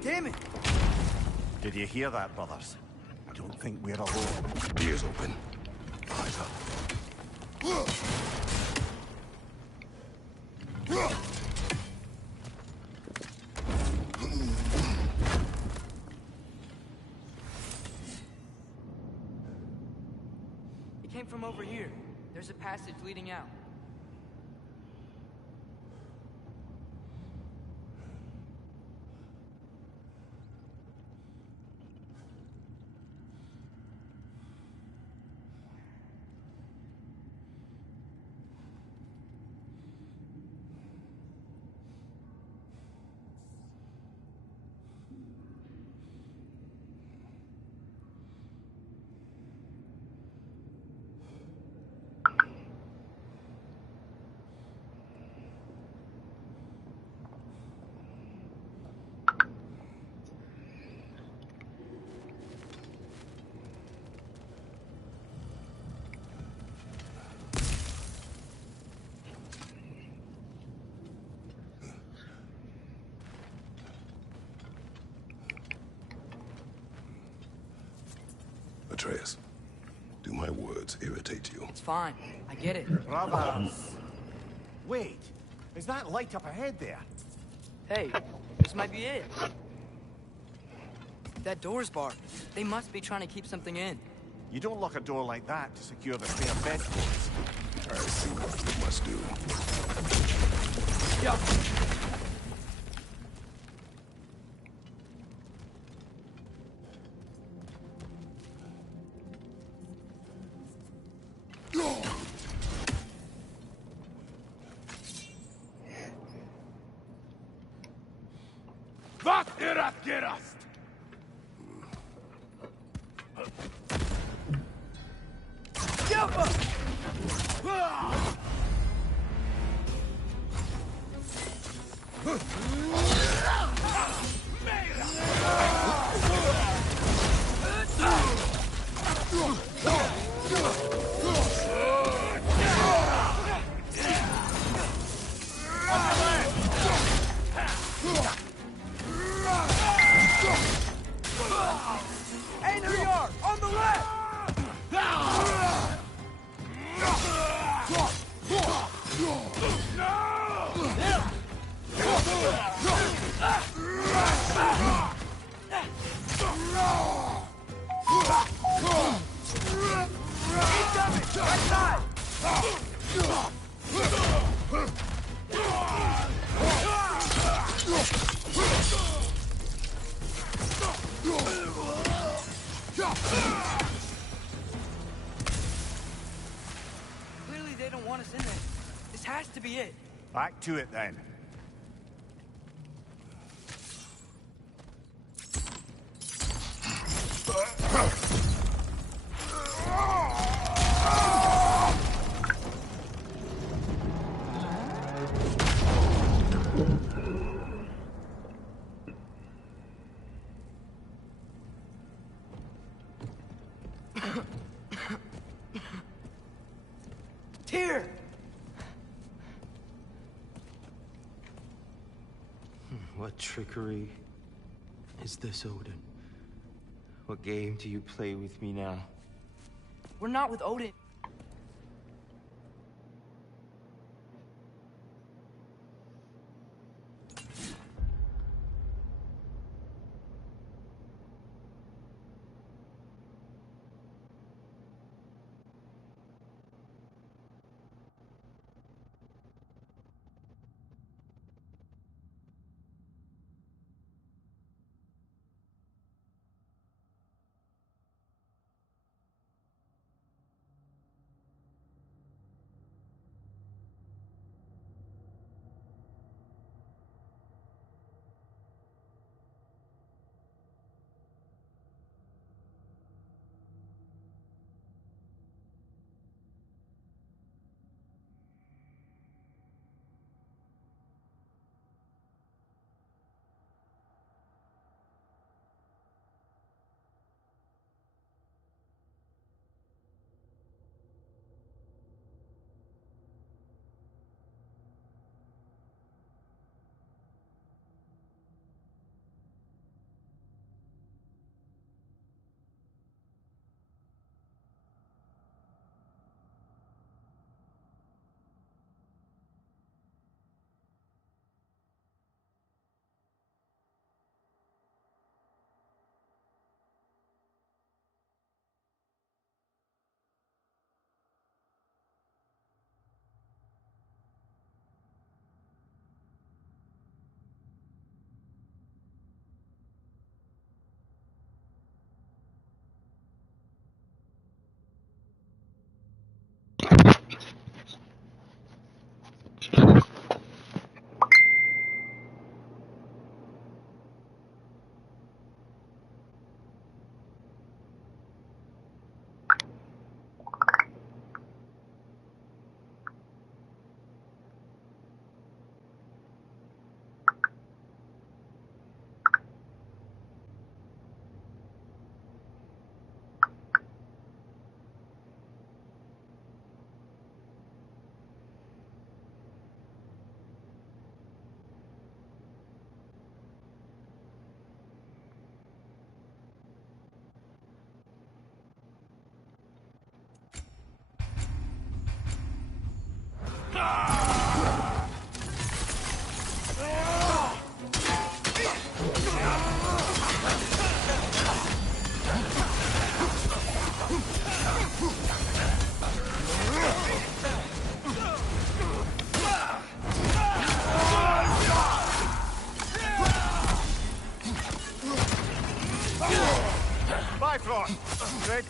Damn it! Did you hear that, brothers? I don't think we're alone. Ears open. Eyes up. It came from over here. There's a passage leading out. Atreus, do my words irritate you? It's fine. I get it. Brothers! Wait! Is that light up ahead there? Hey, this might be it. That door's barred. They must be trying to keep something in. You don't lock a door like that to secure the spare bedclothes. I see what we must do. Yeah. Was ihr gerast? Hey, there you are! On the left! Incoming! Right side! Clearly they don't want us in there. This has to be it. Back to it then. Tyr! What trickery is this, Odin? What game do you play with me now? We're not with Odin.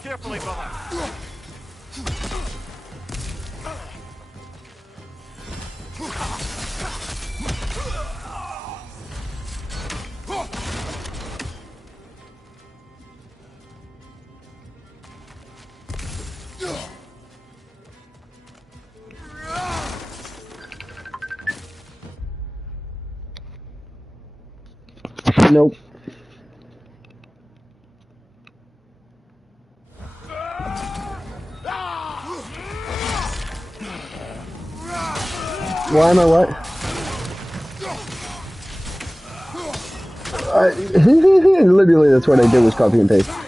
carefully, brother. Nope. Why am I what? Literally, that's what I did was copy and paste. I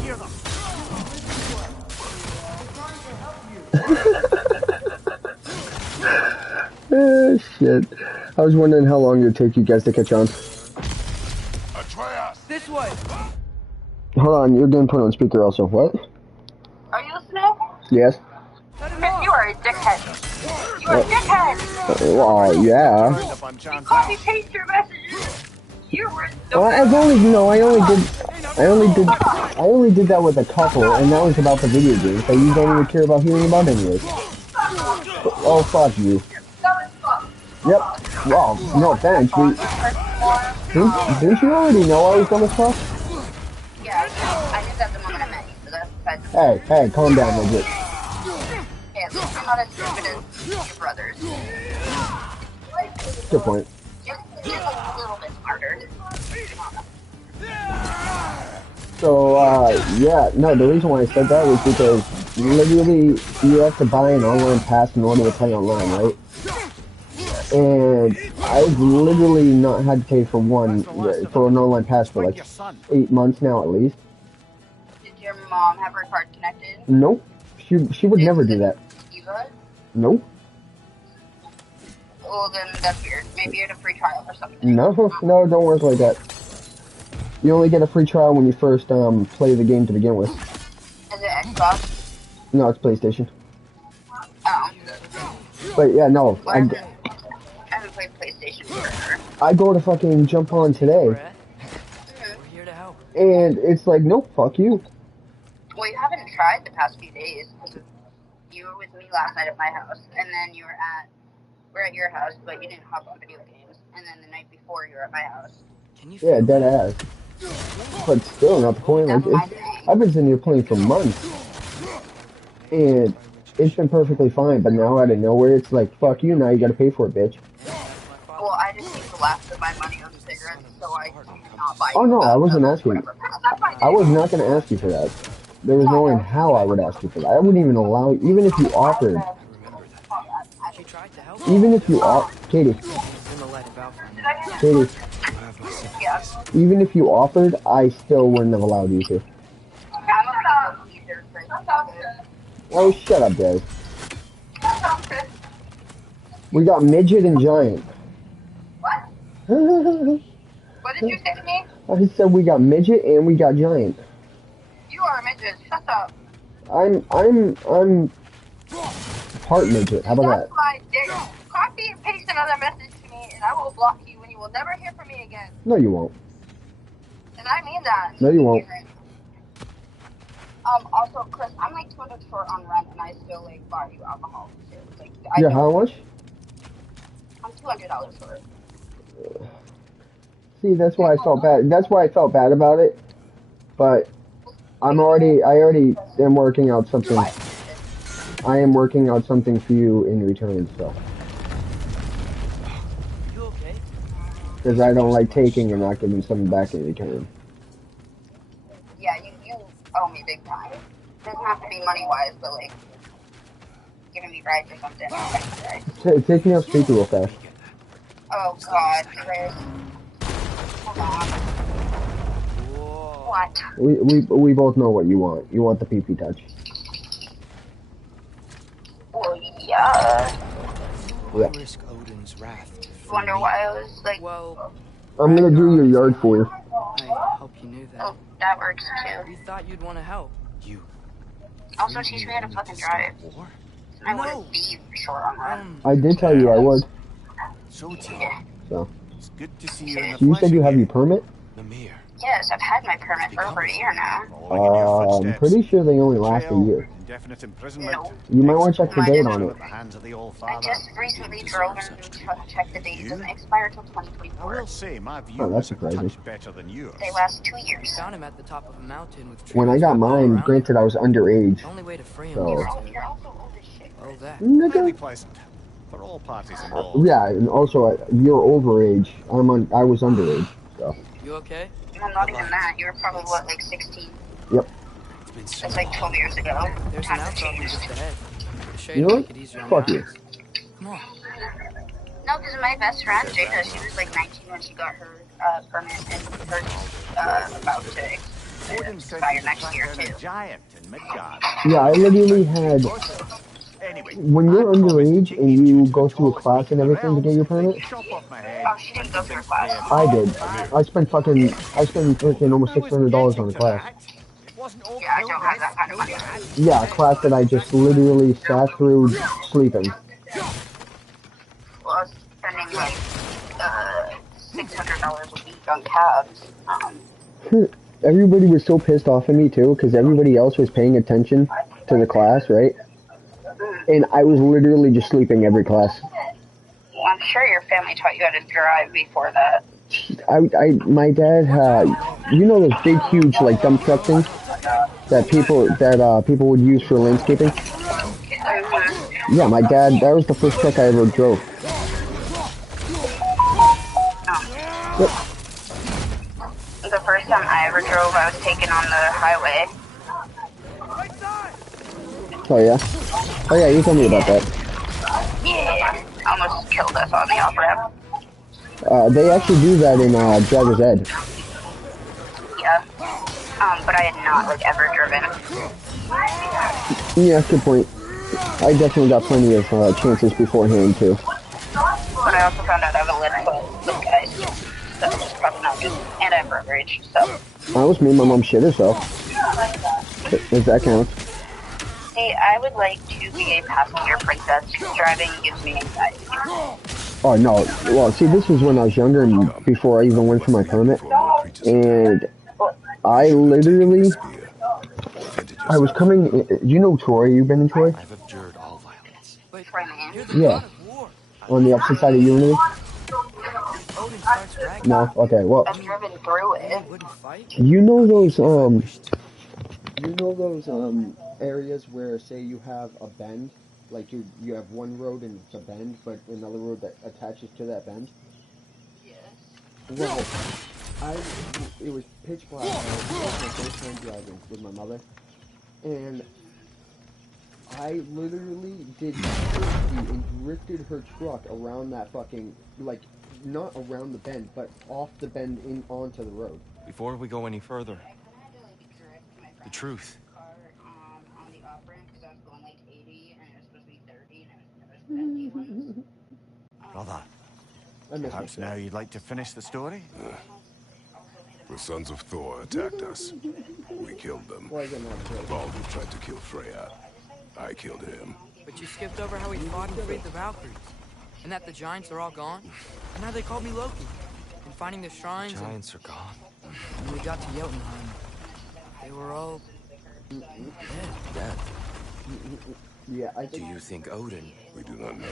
hear them. Shit. I was wondering how long it would take you guys to catch on. Atreus! This way. Hold on, you're getting put on speaker also. What? Are you listening? Yes? Cut him Chris, off. you are a dickhead. You are a dickhead. Well, yeah. Round up on You Jan's copy house. paste your messages. You were so Well, I only did that with a couple, and that was about the video games that you don't even care about hearing about anyways. Oh, fuck you. Yep. Well, no offense. Didn't you already know I was gonna talk? Yeah, I knew that the moment I met you, so that's besides the Hey, calm down, legit. Yeah, at least you're not as stupid as your brothers. Good point. Just a little bit smarter. So, yeah, no, the reason why I said that was because literally you have to buy an online pass in order to play online, right? And I've literally not had to pay for for an online pass for like 8 months now at least. Did your mom have her card connected? Nope. She would never do that. Eva? Nope. Well, then that's weird. Maybe you had a free trial or something. No, don't work like that. You only get a free trial when you first play the game to begin with. Is it Xbox? No, it's PlayStation. Oh. But yeah, no, I haven't played PlayStation forever. I go to fucking jump on today, We're here to help. and it's like, nope, fuck you. Well, you haven't tried the past few days because you were with me last night at my house, and then we're at your house, but you didn't hop on video games. And then the night before, you were at my house. Can you Yeah, feel dead that? ass. But still, not the point. Like, I've been sitting here playing for months, and it's been perfectly fine. But now out of nowhere, it's like, fuck you. Now you gotta pay for it, bitch. Well, I just used the last of my money on cigarettes, so I did not buy. Oh no, I wasn't asking. I was not gonna ask you for that. There was no way in how I would ask you for that. I wouldn't even allow, even if you offered. She tried to help. Even if you Katie, In the light of Alpha. Katie, even if you offered, I still wouldn't have allowed you to. Oh, shut up, Des. We got midget and giant. What? I What did you say to me? said we got midget and we got giant. You are a midget. Shut up. I'm part midget. How about That's that? my dick. Copy and paste another message to me, and I will block you, and you will never hear from me again. No, you won't. And I mean that. No, you won't. Also, Chris, I'm like $200 short on rent, and I still like buy you alcohol too. Like, Yeah, how much? I'm $200 short. See, that's why I felt bad. That's why I felt bad about it. But I already am working out something. I am working out something for you in return, so. You okay? Because I don't like taking and not giving something back in return. Yeah, you owe me big time. It doesn't have to be money-wise, but like, giving me rides or something. Take me off speaker real fast. Oh God, Chris. Hold on. What? We both know what you want. You want the pee-pee touch. Well, yeah. Yeah. Risk Odin's wrath. Wonder why I was like, Well, I'm gonna do your yard for you. I hope you knew that. oh, that works too. We thought you'd want to help. You. Also, teach me how to fucking drive. War? I wouldn't be short on that. I did tell you I would. So, Tim, Yeah. So it's good to see you in the you flesh said you have again. your permit? Mimir. Yes, I've had my permit for over a year now. Following in your I'm footsteps. pretty sure they only last a Jail, year. indefinite imprisonment. No. You might want to check the date on execution it. at the hands of the old I father. just recently didn't drove deserve and such checked the date. It You? doesn't expire till I 2024. will say my view Oh, that's was a surprising. touch better than yours. They last 2 years. Found him at the top of a mountain with trees When I got wrapped all mine, around him. granted I was underage, The only way to free him so... was You're to... also old as shit. Oh, that. Highly Nigga. pleasant for all parties involved. Yeah, and also, you're overage. I was underage, so... You okay? Well, not even that. You were probably, what, like 16? Yep. It's been so That's like 12 years ago. There's an Times have outcrop changed. just ahead. The shade You know will what? make it easier on Fuck your you. eyes. Come on. No, because my best friend, Jada, she was like 19 when she got her permit, and hers about to Odin sent expire you to next track year, down too. a giant in Midgard. Yeah, I literally had... Anyway, When you're I promised to underage take and each you to go the through a tallest class peak in and the everything to get your realms, permit, chop off my head. Oh, she didn't go through a class. I did. I spent freaking almost $600 on a class. It wasn't all Yeah, I don't have that kind of money. Yeah, a class that I just literally sat through sleeping. Well, I was spending like $600 a week on cabs. Everybody was so pissed off at me too, because everybody else was paying attention to the class, right? And I was literally just sleeping every class. Well, I'm sure your family taught you how to drive before that. My dad had, you know, those big, huge like dump truck things that people would use for landscaping. Yeah, my dad. That was the first truck I ever drove. Yep. The first time I ever drove, I was taken on the highway. Oh yeah. Oh yeah, you told me about that. Yeah, almost killed us on the off-ramp. They actually do that in driver's ed. Yeah. But I had not, like, ever driven. Yeah, good point. I definitely got plenty of chances beforehand too. But I also found out I have a lead foot with guys. So it's probably not good. And I have road rage, so. I was me, my mom shit herself. If that counts. See, I would like to be a passenger princess. Driving gives me anxiety. Oh no, well see this was when I was younger and before I even went for my permit. And I literally, I was coming, you know Troy, you been in Troy? I've abjured all violence. But Right, you're the Yeah. god of war. On the opposite side of Unity? Odin starts Ragnarok. No? Okay, well, I've driven through You it. wouldn't fight? you know those areas where say you have a bend, like you have one road and it's a bend, but another road that attaches to that bend? Well, it was pitch black. It was my first time driving with my mother, and I literally did 60 and drifted her truck around that fucking, like, not around the bend, but off the bend in onto the road. Before we go any further, the truth. On the off-ramp because I was going like 80 and it was supposed to be 30 and it was bendy ones. Brother, I miss perhaps my now you'd like to finish the story? The sons of Thor attacked us. We killed them. Why is it not good? Baldur tried to kill Freya. I killed him. But you skipped over how he fought and freed the Valkyries. And that the giants are all gone. And now they called me Loki. And finding the shrines Giants are gone. and when we got to Jotunheim, they were all Dead. Yeah, I Do think you think Odin? We do not know.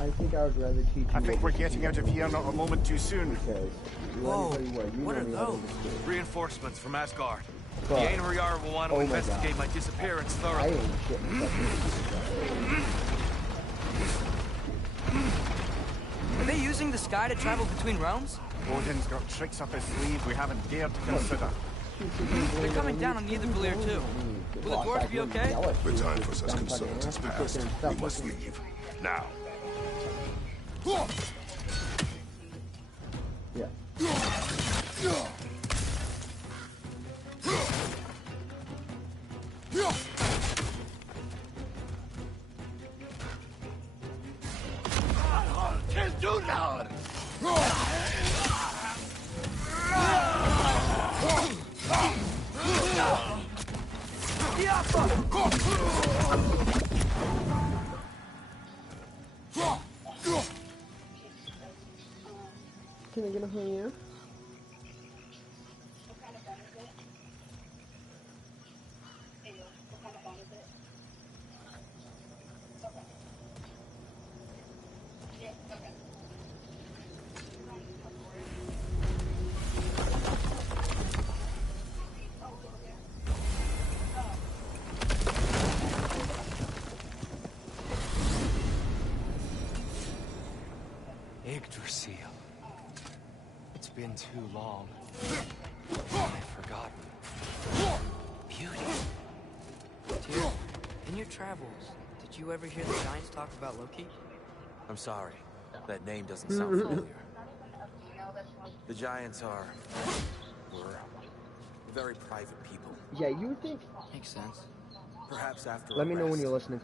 I would rather teach you. I think we're getting out of here not a moment too soon. Because Whoa, let me tell you what, you what know are me, I those? understand. Reinforcements from Asgard. But The Ainuriar will want to Oh my investigate God. my disappearance I thoroughly. ain't shitting Are they using the sky to travel between realms? Odin's got tricks up his sleeve we haven't dared to consider. They're coming down on either Nidavellir too. Will the dwarves be okay? The time for such concerns has passed. We must leave. Now. Yeah. Can I get a hand? been too long. I've forgotten. Beauty. Tyr, in your travels, did you ever hear the Giants talk about Loki? I'm sorry. That name doesn't sound familiar. The Giants were very private people. Yeah, you would think. Makes sense. Perhaps after Let me know when rest. you're listening.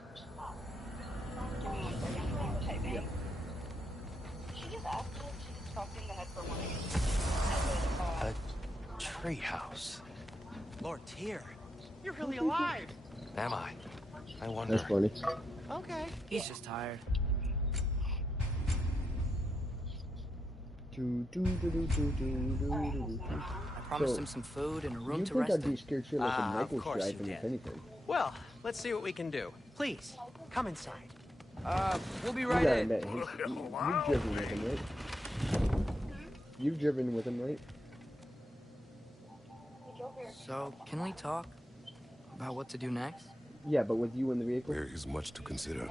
Yeah. She just asked me if she could talk in the head for 1 minute. A treehouse. Lord Tyr, you're really alive. Am I? I wonder. That's funny. Okay. He's just tired. I promised So, him some food and a room You to think rest I'd be in. scared shitless if Mike Of was course you driving, if did. anything? Well, let's see what we can do. Please, come inside. We'll be You right gotta in. admit, you've driven with him, right? You've driven with him, right? So, can we talk about what to do next? Yeah, but with you in the vehicle? There is much to consider.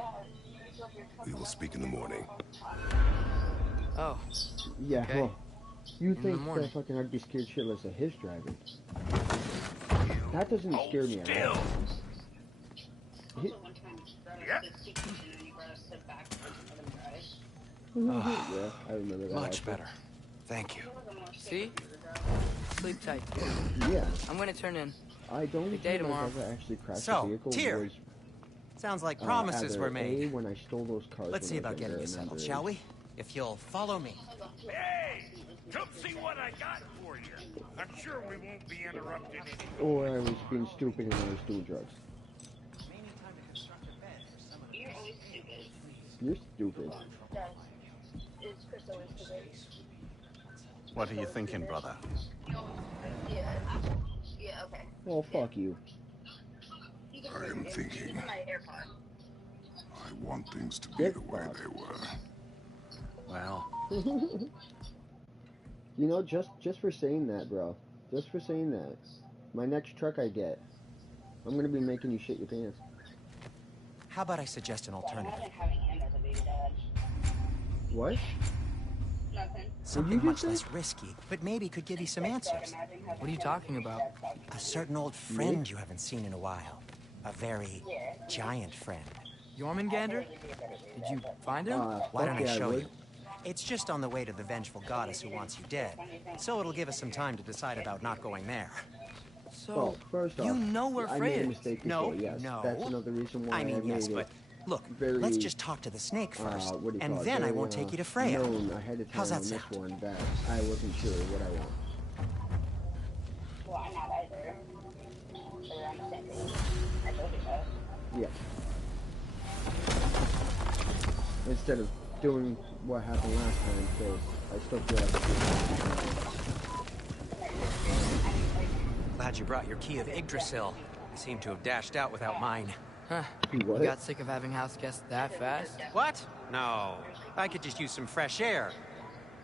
We will speak in the morning. Oh, Yeah, okay. well, you the think morning. that fucking I'd be scared shitless of his driving. That doesn't scare me at all. He- Yeah. Yeah, I remember that. Much actually. better. Thank you. See? Sleep tight. Yeah, I'm gonna turn in. I don't Big day think tomorrow. I've ever actually crashed So, a vehicle. Tyr, Was, Sounds like promises either were made. A, when I stole those cars. Let's when see I about was getting younger, you and settled, then shall we? If you'll follow me. Hey! Come see what I got for you. I'm sure we won't be interrupted anymore. Or I was being stupid and I was doing drugs. You're always stupid. You're stupid. Is Chris always stupid? What are you thinking, brother? Yeah. Yeah, okay. Oh, fuck you. I am thinking. My AirPod. I want things to be Get the way fucked. they were. Well, You know, just for saying that, bro. Just for saying that. My next truck I get, I'm gonna be making you shit your pants. How about I suggest an alternative? Imagine having him as a baby dad. What? Nothing. Something just much say? less risky, but maybe could give you some answers. What are you talking about? A certain old friend you haven't seen in a while. A very giant friend. Jormungandr? Did you find him? Why don't I yeah, show would. you? It's just on the way to the vengeful goddess who wants you dead. So it'll give us some time to decide about not going there. So, Well, first you off, know where I Frey made a is. mistake No, before, yes. no. That's another reason why I mean, yes, made but it look, very, let's just talk to the snake first, what do you and call it? then I Very, won't take you to Freya. known ahead of time How's that on this sound? one that I wasn't sure what I want. Well, I'm not either. So we're on the same page. I told you so. Yeah. Instead of doing what happened last time, because I still feel like Glad you brought your key of Yggdrasil. You seem to have dashed out without mine. Huh. What? You got sick of having house guests that fast? What? No. I could just use some fresh air.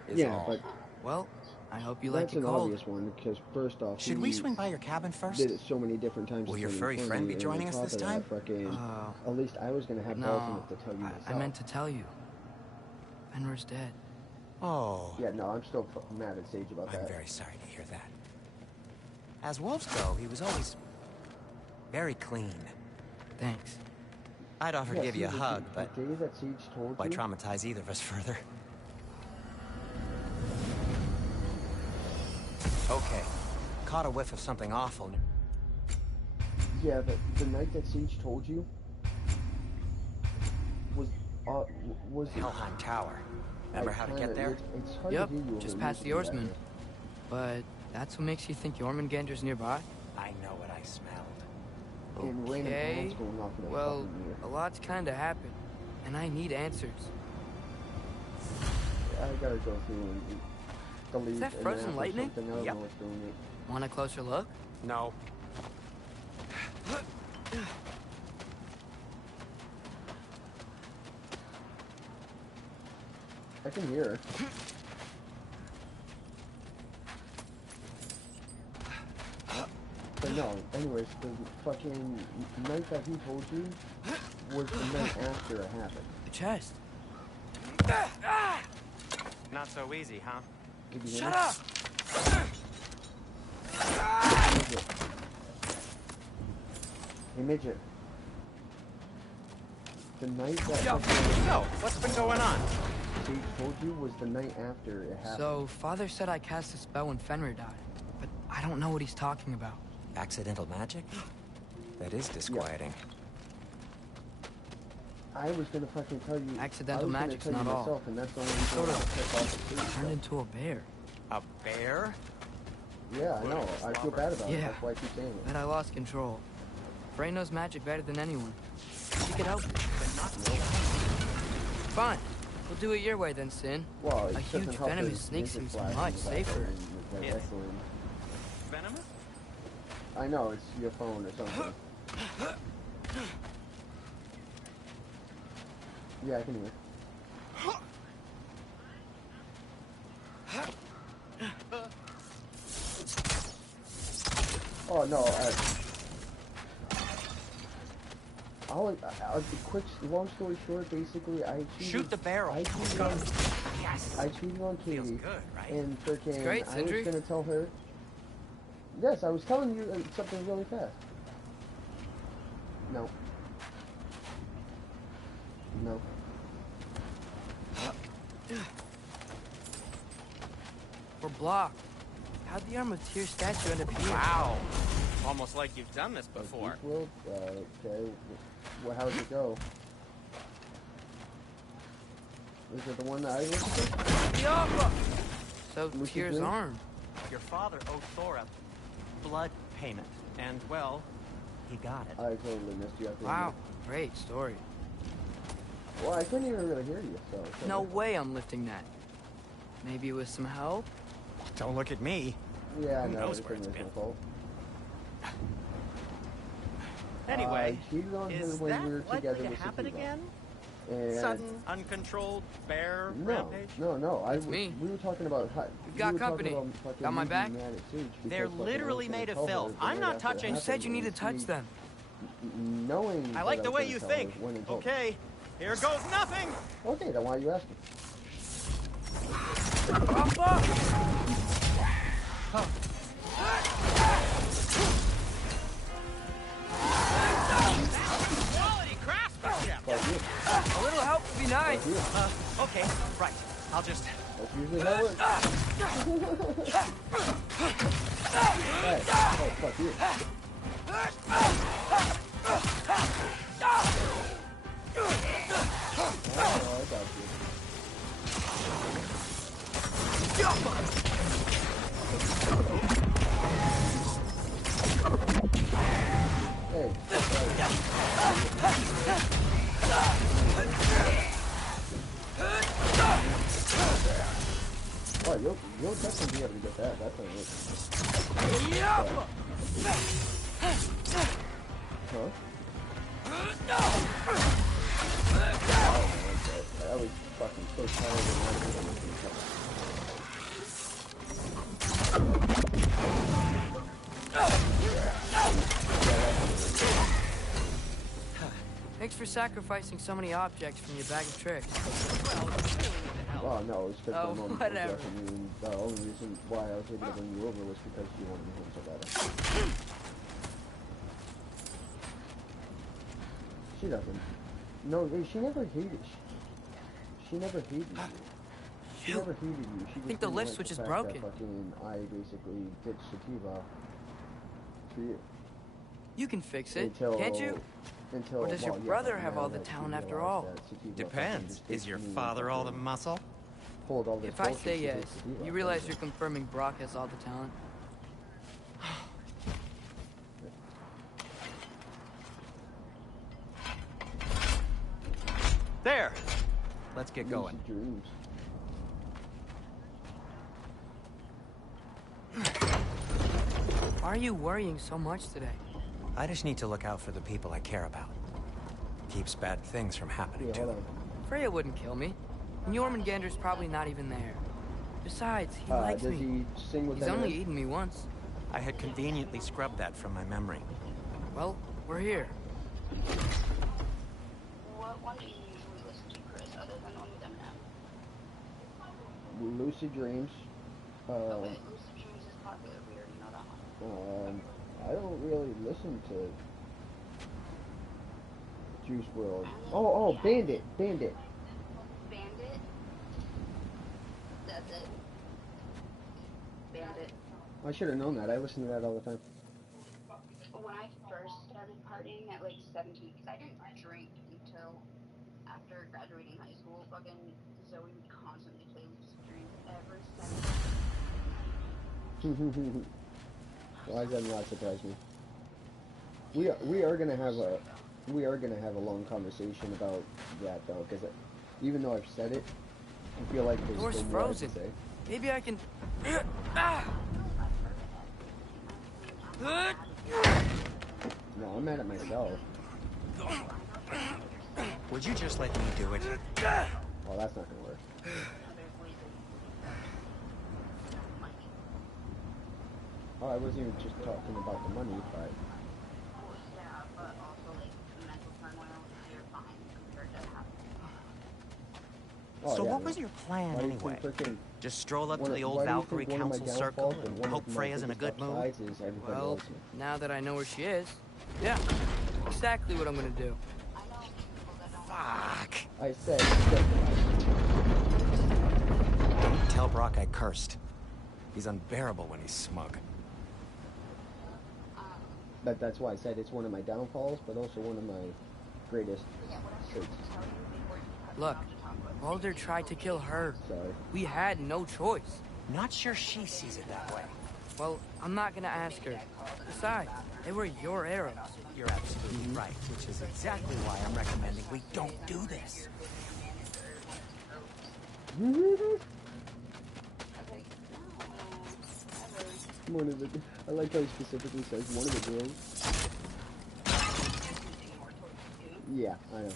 Is yeah, all. but Well, I hope you like that's it an cold. obvious one, because first off, Should we swing by your cabin first? did it so many different times. Will to your turn furry in front friend of be me, and joining on us top this of that, time? Fucking, Oh. at least I was gonna have balls No, enough to tell you myself. I meant to tell you. Fenrir's dead. Oh, Yeah, no, I'm still mad at Sage about I'm that. very sorry to hear that. As wolves go, he was always very clean. Thanks. I'd offer to Yeah, give you a see, hug, the but day that Sage told why you, traumatize either of us further? Okay, caught a whiff of something awful. yeah, but the night that Sage told you was Helheim Tower. Remember how to kinda- get there? It's hard Yep, to do you just over past the music like Oarsman. that. But that's what makes you think Jormungandr's nearby? I know what I smelled. And random Okay. ads going off in a Well, fucking year. a lot's kinda happened, and I need answers. I gotta go through and delete. Is that an frozen app or lightning? something. I don't Yep. know what's doing it. Want a closer look? No. I can hear her. But no, anyways, the fucking night that he told you was the night after it happened. The chest. Not so easy, huh? Did you hear Shut me? up! Midget. Hey, midget. The night that So, what's been going on? Sage told you was the night after it happened. So, Father said I cast a spell when Fenrir died, but I don't know what he's talking about. Accidental magic? That is disquieting. I was gonna fucking tell you. Accidental magic's I was not gonna all. tell you myself, and that's the only reason Sort why I of took off the Sage turned stuff. into a bear. A bear? Yeah, I know. I feel bad about it. Yeah. That's why I keep saying it. But I lost control. Frey knows magic better than anyone. She could help me, but not me. Fine. We'll do it your way then, Sin. Well, it A doesn't huge help venomous his snake music seems flashing much in the safer. background with that Yeah. echoing. Venomous? I know, it's your phone or something. Yeah, I can hear. Oh no, long story short, basically, I cheated. Shoot the barrel. I cheated on, I cheated on Katie. Feels good, right? And freaking, great, I was Sindri. gonna tell her. Yes, I was telling you something really fast. No. No. We're blocked. How'd the Arm of Tyr statue end up here? Wow. Almost like you've done this before. Well, okay. Well, how'd it go? Is it the one that I listened to? Yoppa! So Lucy Tyr's Green? arm. Your father owed Thor a blood payment, and, well, he got it. I totally missed you. Wow, great story. Well, I couldn't even really hear you, so. No way I'm lifting that. Maybe with some help? Don't look at me. Yeah, Who no, knows it where it's wasn't been. my fault. Anyway, I cheated on her is when that we were likely together to with happen Sativa. again? And Sudden, uncontrolled bear rampage? no. That's me. We were talking about. We've got company. Got my back? They're literally made of filth. I'm not touching- You said you need to touch them. Knowing. I like that the was way gonna you tell her, think. went and told her. Okay, here goes nothing. Okay, then why are you asking? Quality craftsmanship. Fuck you. A little help would be nice. Fuck you. Okay, right. I'll just... That's usually how it works. Hey, oh, fuck you. Oh, I got you. Hey, oh, you'll definitely be able to get that. That's not it. Huh? I was fucking so tired of not doing anything. Thanks for sacrificing so many objects from your bag of tricks. Oh, no, it's because Oh, my mom was whatever. dressing you, and the only reason why I was able to bring you over was because you wanted me home so bad. She doesn't. No, she never hated. She never hated you. She never hated you. She just think the didn't lift like switch is fact broken. That fucking, I basically ditched Sativa for you. You can fix it, Until, can't you? Until, Or does your well, yeah, brother but have now all the that she talent after realized all? that Sativa Depends. fucking Is your just father all the fucking muscle? pulled all this If I bullshit, say she yes, hates Sativa, you realize doesn't you're confirming Brock has all the talent? There. Let's get she? going. Lucid dreams. Why are you worrying so much today? I just need to look out for the people I care about. Keeps bad things from happening Yeah, to hold them. on. Freya wouldn't kill me. And Jormungandr's probably not even there. Besides, he likes Does me. he sing with He's that only man? eaten me once. I had conveniently scrubbed that from my memory. Well, we're here. What one do you usually listen to, Chris, other than Only Them Now? Lucid dreams. wait, Loose Dreams is popular. We already know that one. I don't really listen to Juice WRLD. I Oh, only- Bandit. Bandit. Bandit? That's it. Bandit. I should have known that. I listen to that all the time. When I first started partying at like 17, because I didn't drink until after graduating high school, fucking Zoe would constantly play Lucid Dreams every Sunday. Why does that not surprise me? We are gonna have a long conversation about that though, because even though I've said it, I feel like there's Door's still more I frozen. can say. Maybe I can. No, I'm mad at myself. Would you just let me do it? Well, that's not gonna work. Oh, I wasn't even just talking about the money, but Yeah, but also like mental turmoil is you're fine compared to having. oh, So yeah, what no. was your plan Why do you anyway? think frickin' Just stroll up to one the of- old why do you Valkyrie think one of my Council circle downfalls and and one hope of my Freya's in a biggest good mood? upsides is everybody Well, loves me. now that I know where she is, yeah, exactly what I'm gonna do. I know people that don't. Fuck. I said, Tell Brock I cursed. He's unbearable when he's smug. that's why I said it's one of my downfalls, but also one of my greatest traits. Look, Baldur tried to kill her. Sorry. We had no choice. Not sure she sees it that way. Well, I'm not gonna ask her. Besides, they were your arrows. You're absolutely right, which is exactly why I'm recommending we don't do this. One of the, I like how he specifically says one of the girls. Yeah, I know.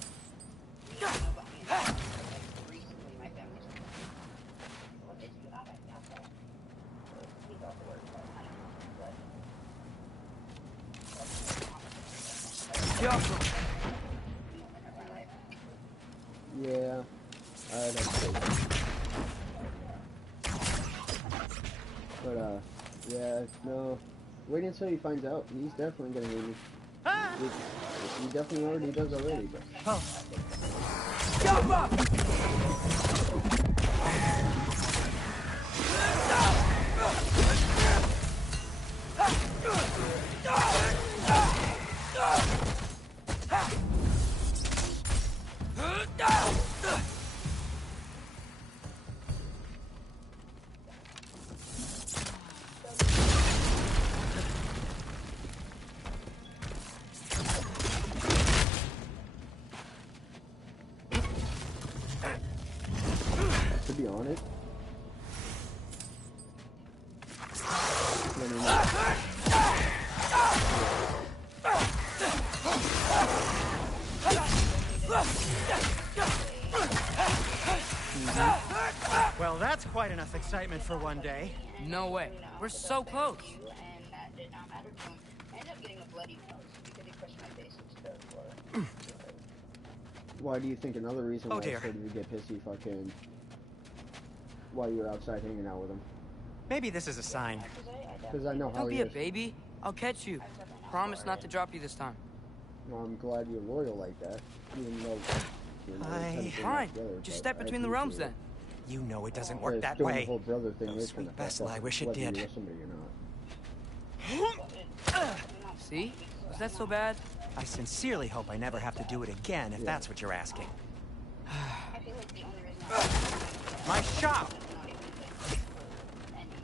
Yeah, I'd have to say that. But, yeah, no. Wait until he finds out. He's definitely gonna hate me. He definitely already does already, but... Jump up! To be honest... Well, that's quite enough excitement for one day. No way. We're so close. And that did not matter to him. I ended up getting a bloody nose because he pushed my face into the floor. Why do you think another reason why I dear. started to get pissy fucking... while you were outside hanging out with him? Maybe this is a sign. Because I know how Don't he be a is. baby. I'll catch you. Promise not to drop you this time. Well, I'm glad you're loyal like that. Even though... you know, we kinda been Fine. together, Just but step I between the realms appreciate then. You know it doesn't it. work But that still, way. the whole brother thing Oh, is sweet gonna Bessel, fuck I up wish it whether did. you listen or you're not. See? Was that so bad? I sincerely hope I never have to do it again, if that's what you're asking. I feel like the only reason My shop!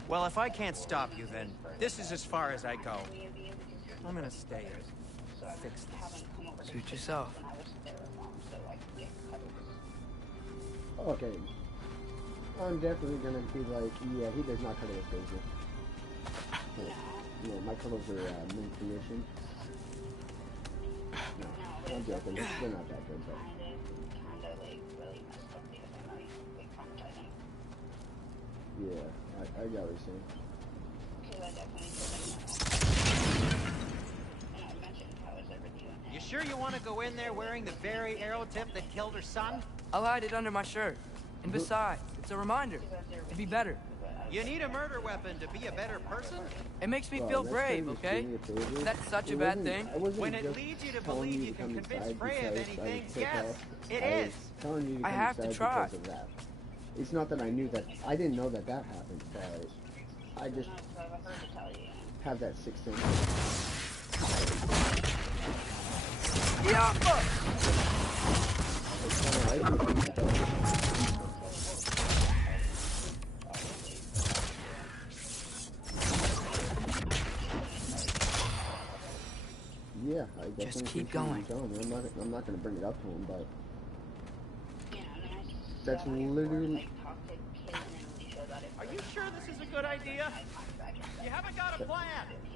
Well, if I can't stop you, then this is as far as I go. I'm gonna stay and fix this. Suit yourself. Okay. I'm definitely gonna be like, yeah, he does not cut his face. Yeah, my colors are mint creation. No, I'm joking. They're not that good, but... Yeah, I got what you're saying. You sure you want to go in there wearing the very arrow tip that killed her son? I'll hide it under my shirt. And besides, it's a reminder. It'd be better. You need a murder weapon to be a better person? It makes me Bro, feel that's brave, just okay? doing me a favor. That's such a It bad wasn't- thing. I wasn't When it just leads you to telling believe you you to can come convince inside Freya of because I was anything, pissed yes, off. it I is. was telling you to I come have to inside try. because of that. It's not that I knew that. I didn't know that that happened, but I just have that sixth sense. Yeah. Yeah, I definitely Just keep appreciate you going. telling me. I'm not gonna bring it up to him, but that's literally. Are you sure this is a good idea? You haven't got a plan.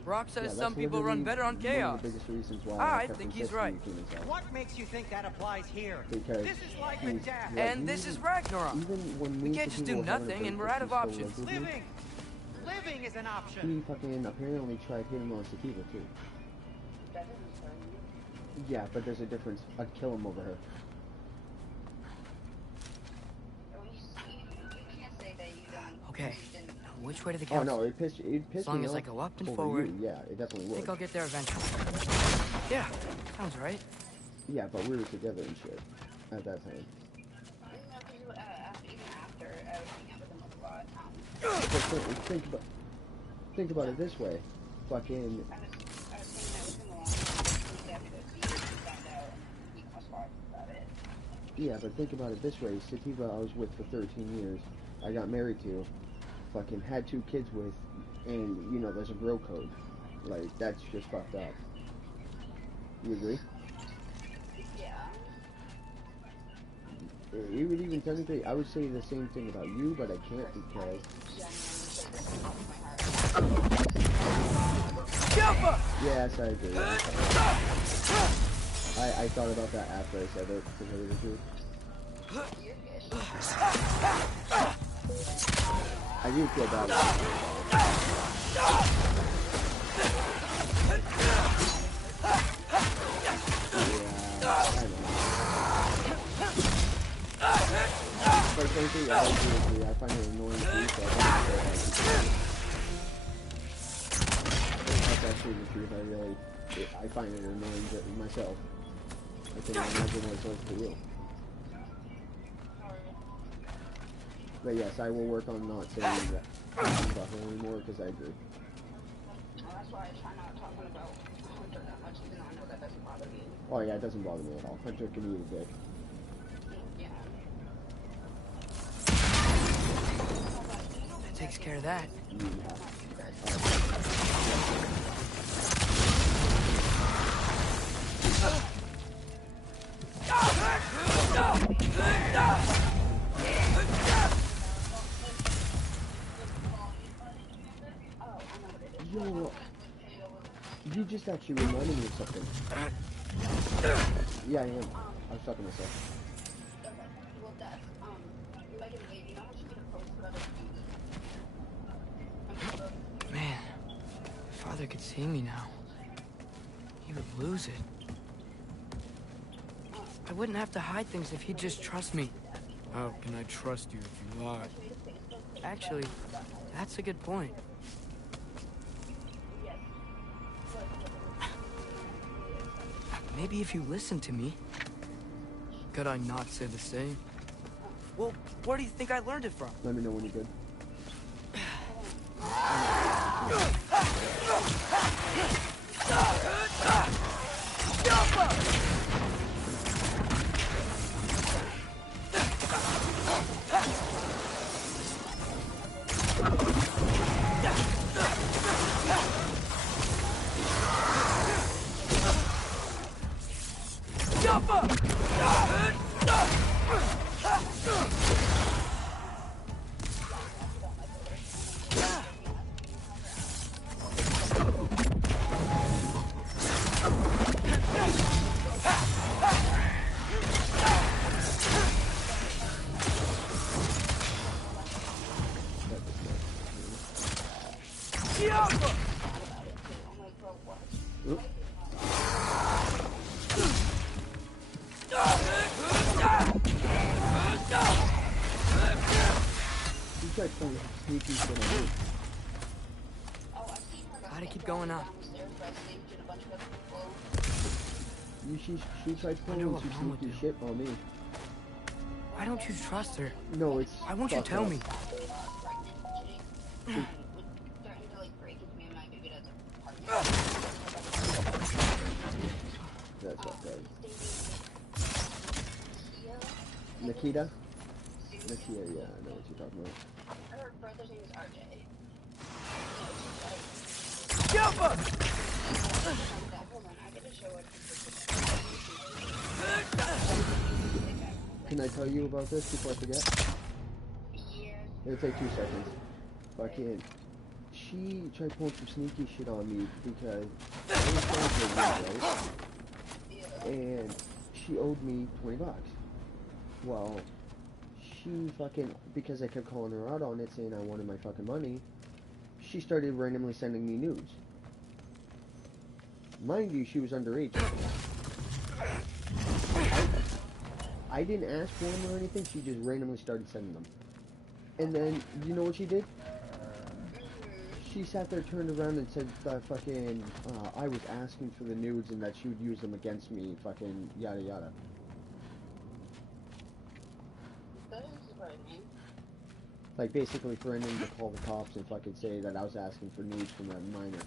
Brock says Yeah, some that's people run literally better on one chaos. of the biggest reasons why I kept think him he's pissed right. when he came inside. What makes you think that applies here? Because This is life he's and death. like, And this even- is Ragnarok. Even when We me can't and just people do were having a nothing and break, we're out of he still options. lived with me. Living. Living is an option. He fucking apparently tried hitting on Sativa too. Yeah, but there's a difference. I'd kill him over her. Okay. Now which way to the Oh council? no, it pissed As long me as I off go up and over forward. you. Yeah, it definitely I would. think I'll get there eventually. Yeah, sounds right. Yeah, but we were together and shit at that time. But think about it this way. Fucking. Yeah, but think about it this way. Sativa I was with for 13 years. I got married to. Fucking had 2 kids with. And, you know, there's a bro code. Like, that's just fucked up. You agree? You would even technically, I would say the same thing about you, but I can't because... Yes, I agree. I thought about that after I said it, to tell you the truth. I do feel bad about it. Yeah, I know. But frankly, I do agree. I find it annoying too, so I don't feel like that's actually the truth. I find it annoying myself. I can imagine what it's like for you. But yes, I will work on not saying that butthole anymore because I agree. That's why I try not talking about Hunter that much, even though I know that doesn't bother me. Oh yeah, it doesn't bother me at all. Hunter can eat a dick. Yeah. That takes care of that. Yo, you just actually reminded me of something. Yeah, I am. I was talking to myself. Man, if Father could see me now, he would lose it. I wouldn't have to hide things if he'd just trust me. How can I trust you if you lie? Actually, that's a good point. Maybe if you listen to me. Could I not say the same? Well, where do you think I learned it from? Let me know when you're good. going on? Downstairs backstage and a bunch of other people. She tried pulling what some Mom would sneaky do. shit on me. Why don't you trust her? No, it's. Why won't you fucked tell up. me? Threatened to like break into me and my baby dad's apartment. That's not good. Nikita? Nikita, yeah, I know what you're talking about. Her brother's name is RJ. Jump up! Hold on, I gotta show her. Can I tell you about this before I forget? Yeah. It'll take 2 seconds. Fucking. She tried pulling some sneaky shit on me because I was trying to leave, right? And she owed me $20. Well, she fucking, because I kept calling her out on it saying I wanted my fucking money, she started randomly sending me nudes. Mind you, she was underage. I didn't ask for them or anything, she just randomly started sending them. And then, you know what she did? She sat there, turned around and said that fucking, I was asking for the nudes and that she would use them against me, fucking yada yada. Like, basically threatening to call the cops and fucking say that I was asking for nudes from a minor.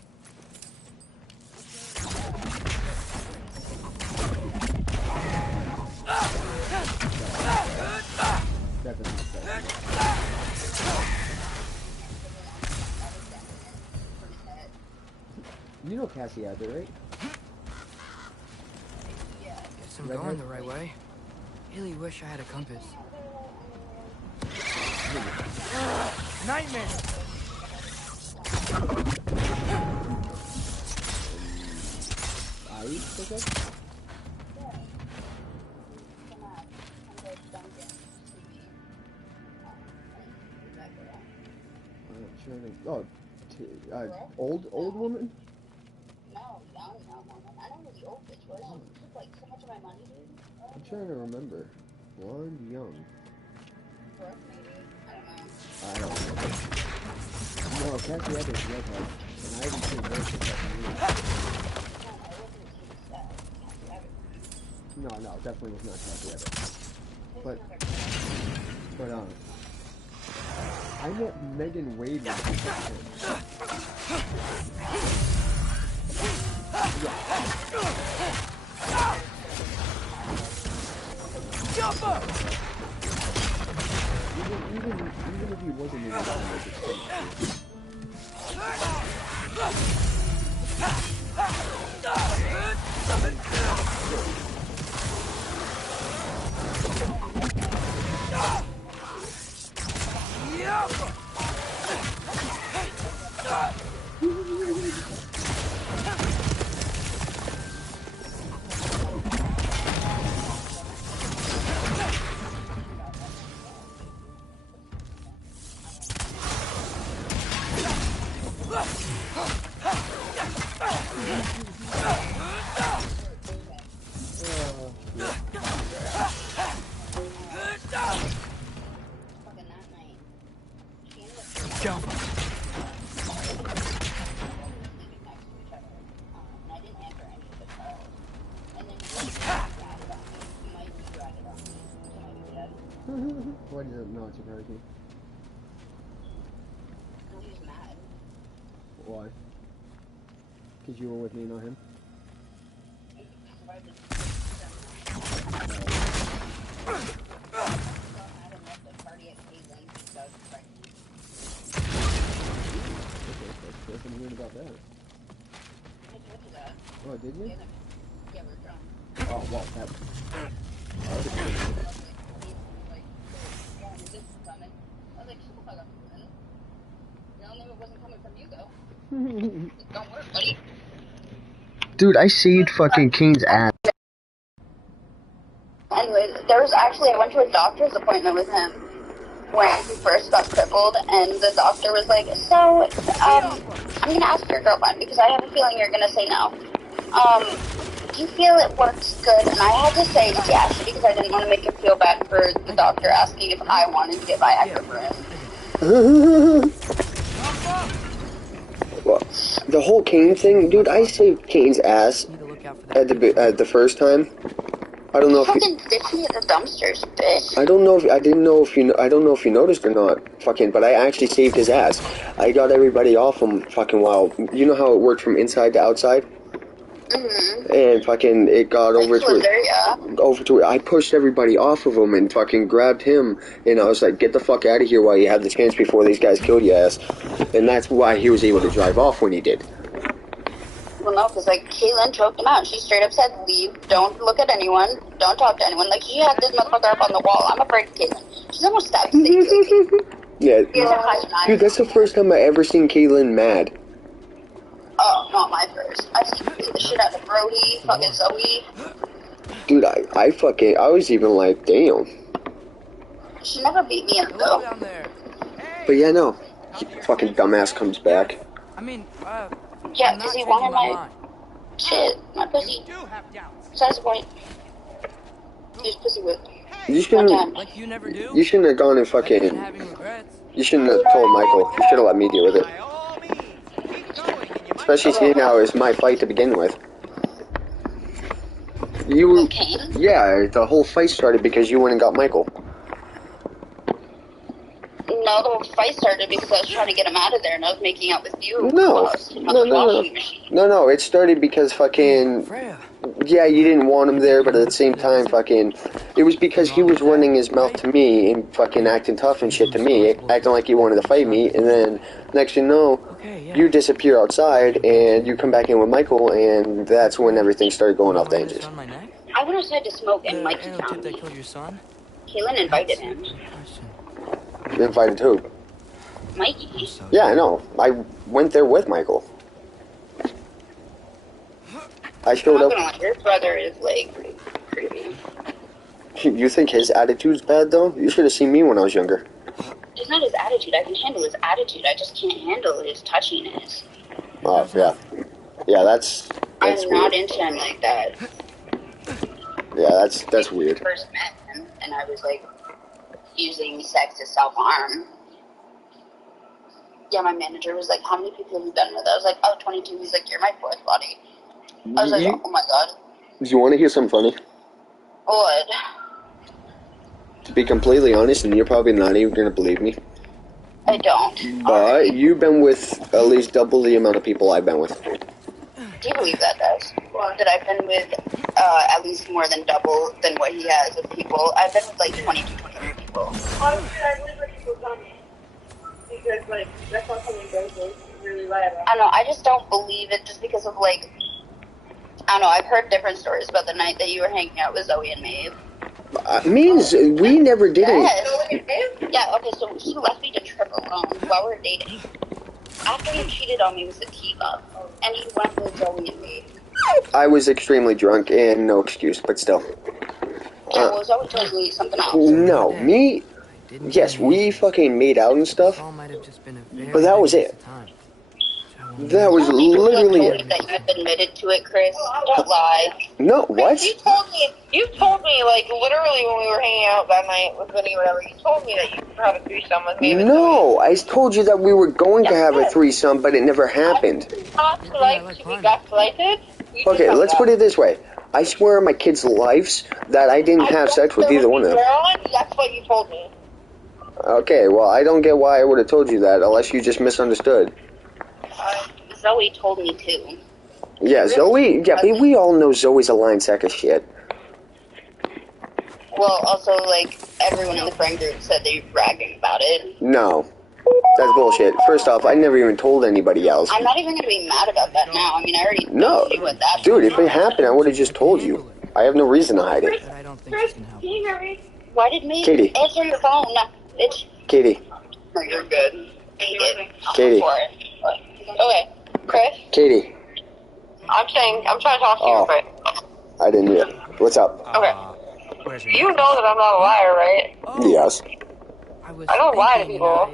That doesn't make sense. You know Cassie out there, right? Guess I'm going the right way. Really wish I had a compass. Nightmare! Ice, okay? Oh, old woman? No, young woman. I don't know who the old bitch was. She took like so much of my money, dude. I'm trying to remember. Blonde, young. Brooke, maybe? I don't know. No, Cassie Evans redhead, and I haven't seen her since No, definitely was not Cassie Evans. But I met Megan Wade when she was 10. Jump up! Even if he wasn't in the game, Jump. Why does it not surprise me? He's mad. Why? Because you were with me, not him? I'm hearing about that. Oh, did you? Yeah, we're drunk. Oh, well, that... I was like, shut the fuck up. Y'all knew it wasn't coming from you, though. Don't work, buddy. Dude, I saved fucking Kane's ass. Anyways, there was actually, I went to a doctor's appointment with him when he first got crippled, and the doctor was like, so, I'm gonna ask your girlfriend, because I have a feeling you're gonna say no. Do you feel it works good? And I had to say yes, because I didn't want to make him feel bad for the doctor asking if I wanted to get Viagra for him. The whole Kane thing, dude. I saved Kane's ass at the first time. I don't know if fucking ditched me at the dumpsters, bitch. I don't know if I don't know if you noticed or not, fucking. But I actually saved his ass. I got everybody off him, fucking. While you know how it worked from inside to outside. Mm-hmm. And fucking, it got over to it. There, yeah. Over to it. I pushed everybody off of him and fucking grabbed him. And I was like, get the fuck out of here while you have the chance before these guys kill your ass. And that's why he was able to drive off when he did. Well, no, because, like, Caitlin choked him out. She straight up said, leave, don't look at anyone, don't talk to anyone. Like, she had this motherfucker up on the wall. I'm afraid of Caitlin. She's almost stabbed Stacey. Yeah. Dude, that's the first time I ever seen Caitlin mad. Oh, not my first. I've seen her beat the shit out of Brody, fucking Zoe. Dude, I was even like, damn. She never beat me in though. But yeah, no. Fucking dumbass comes back. I mean, yeah, because he wanted my shit, my pussy. So that's the point. He's pussy with. You shouldn't have gone and fucking. You shouldn't have told Michael. You should have let me deal with it. Especially seeing how it was my fight to begin with. Yeah, the whole fight started because you went and got Michael. No, the whole fight started because I was trying to get him out of there and I was making out with you. No, it started because fucking... Yeah, you didn't want him there, but at the same time, fucking... It was because he was running his mouth to me and fucking acting tough and shit to me, acting like he wanted to fight me, and then, next you know, you disappear outside, and you come back in with Michael, and that's when everything started going off the hinges. I went outside to smoke, and Mikey found me. Caitlin invited him. You invited who? Mikey. Yeah, I know. I went there with Michael. I showed up. Your brother is, like, pretty creepy. You think his attitude's bad, though? You should have seen me when I was younger. It's not his attitude. I can handle his attitude. I just can't handle his touchiness. Oh, yeah. Yeah, that's I'm weird. not into him like that. Yeah, that's weird. I first met him, and I was, like, using sex to self-harm. Yeah, my manager was like, how many people have you been with? I was like, oh, 22. He's like, you're my fourth body. I was like, oh my god. Do you want to hear something funny? What? To be completely honest, and you're probably not even going to believe me. I don't. But you've been with at least double the amount of people I've been with. Do you believe that, guys? That I've been with at least more than double than what he has of people. I've been with like 22, 23 people. Honestly, I believe what people tell me. Because, like, that's not something you guys really lie about. I don't know, I just don't believe it just because of, like, I don't know, I've heard different stories about the night that you were hanging out with Zoe and Maeve. We never did it. Yes. Yeah, okay, so he left me to trip alone while we were dating. After he cheated on me with Sativa, and he went with Zoe and Maeve. I was extremely drunk and no excuse, but still. Yeah, well, Zoe told me something else. No, me... Yes, we fucking made out and stuff, but that was it. That was literally it. That you admitted to it, Chris. Don't lie. No, what? You told me, like, literally when we were hanging out that night with Vinny or whatever, you told me that you had a threesome with me. No, I told you that we were going to have a threesome, but it never happened. Okay, let's put it this way. I swear on my kids' lives that I didn't have sex with either one of them. That's what you told me. Okay, well, I don't get why I would have told you that, unless you just misunderstood. Zoe told me too. Yeah, Zoe, yeah, but we all know Zoe's a lying sack of shit. Well, also, like, everyone in the friend group said they were bragging about it. No. That's bullshit. First off, I never even told anybody else. I'm not even going to be mad about that now. I mean, I already told you what that dude, if it happened, I would have just told you. I have no reason to hide it. Chris, can you hear me? Why did me Katie. answer your phone? No, bitch. Katie. No, you're good. Katie. Okay, Chris? Katie. I'm trying to talk to you real quick. I didn't hear. What's up? Okay. You know that I'm not a liar, right? Yes. I don't lie to people.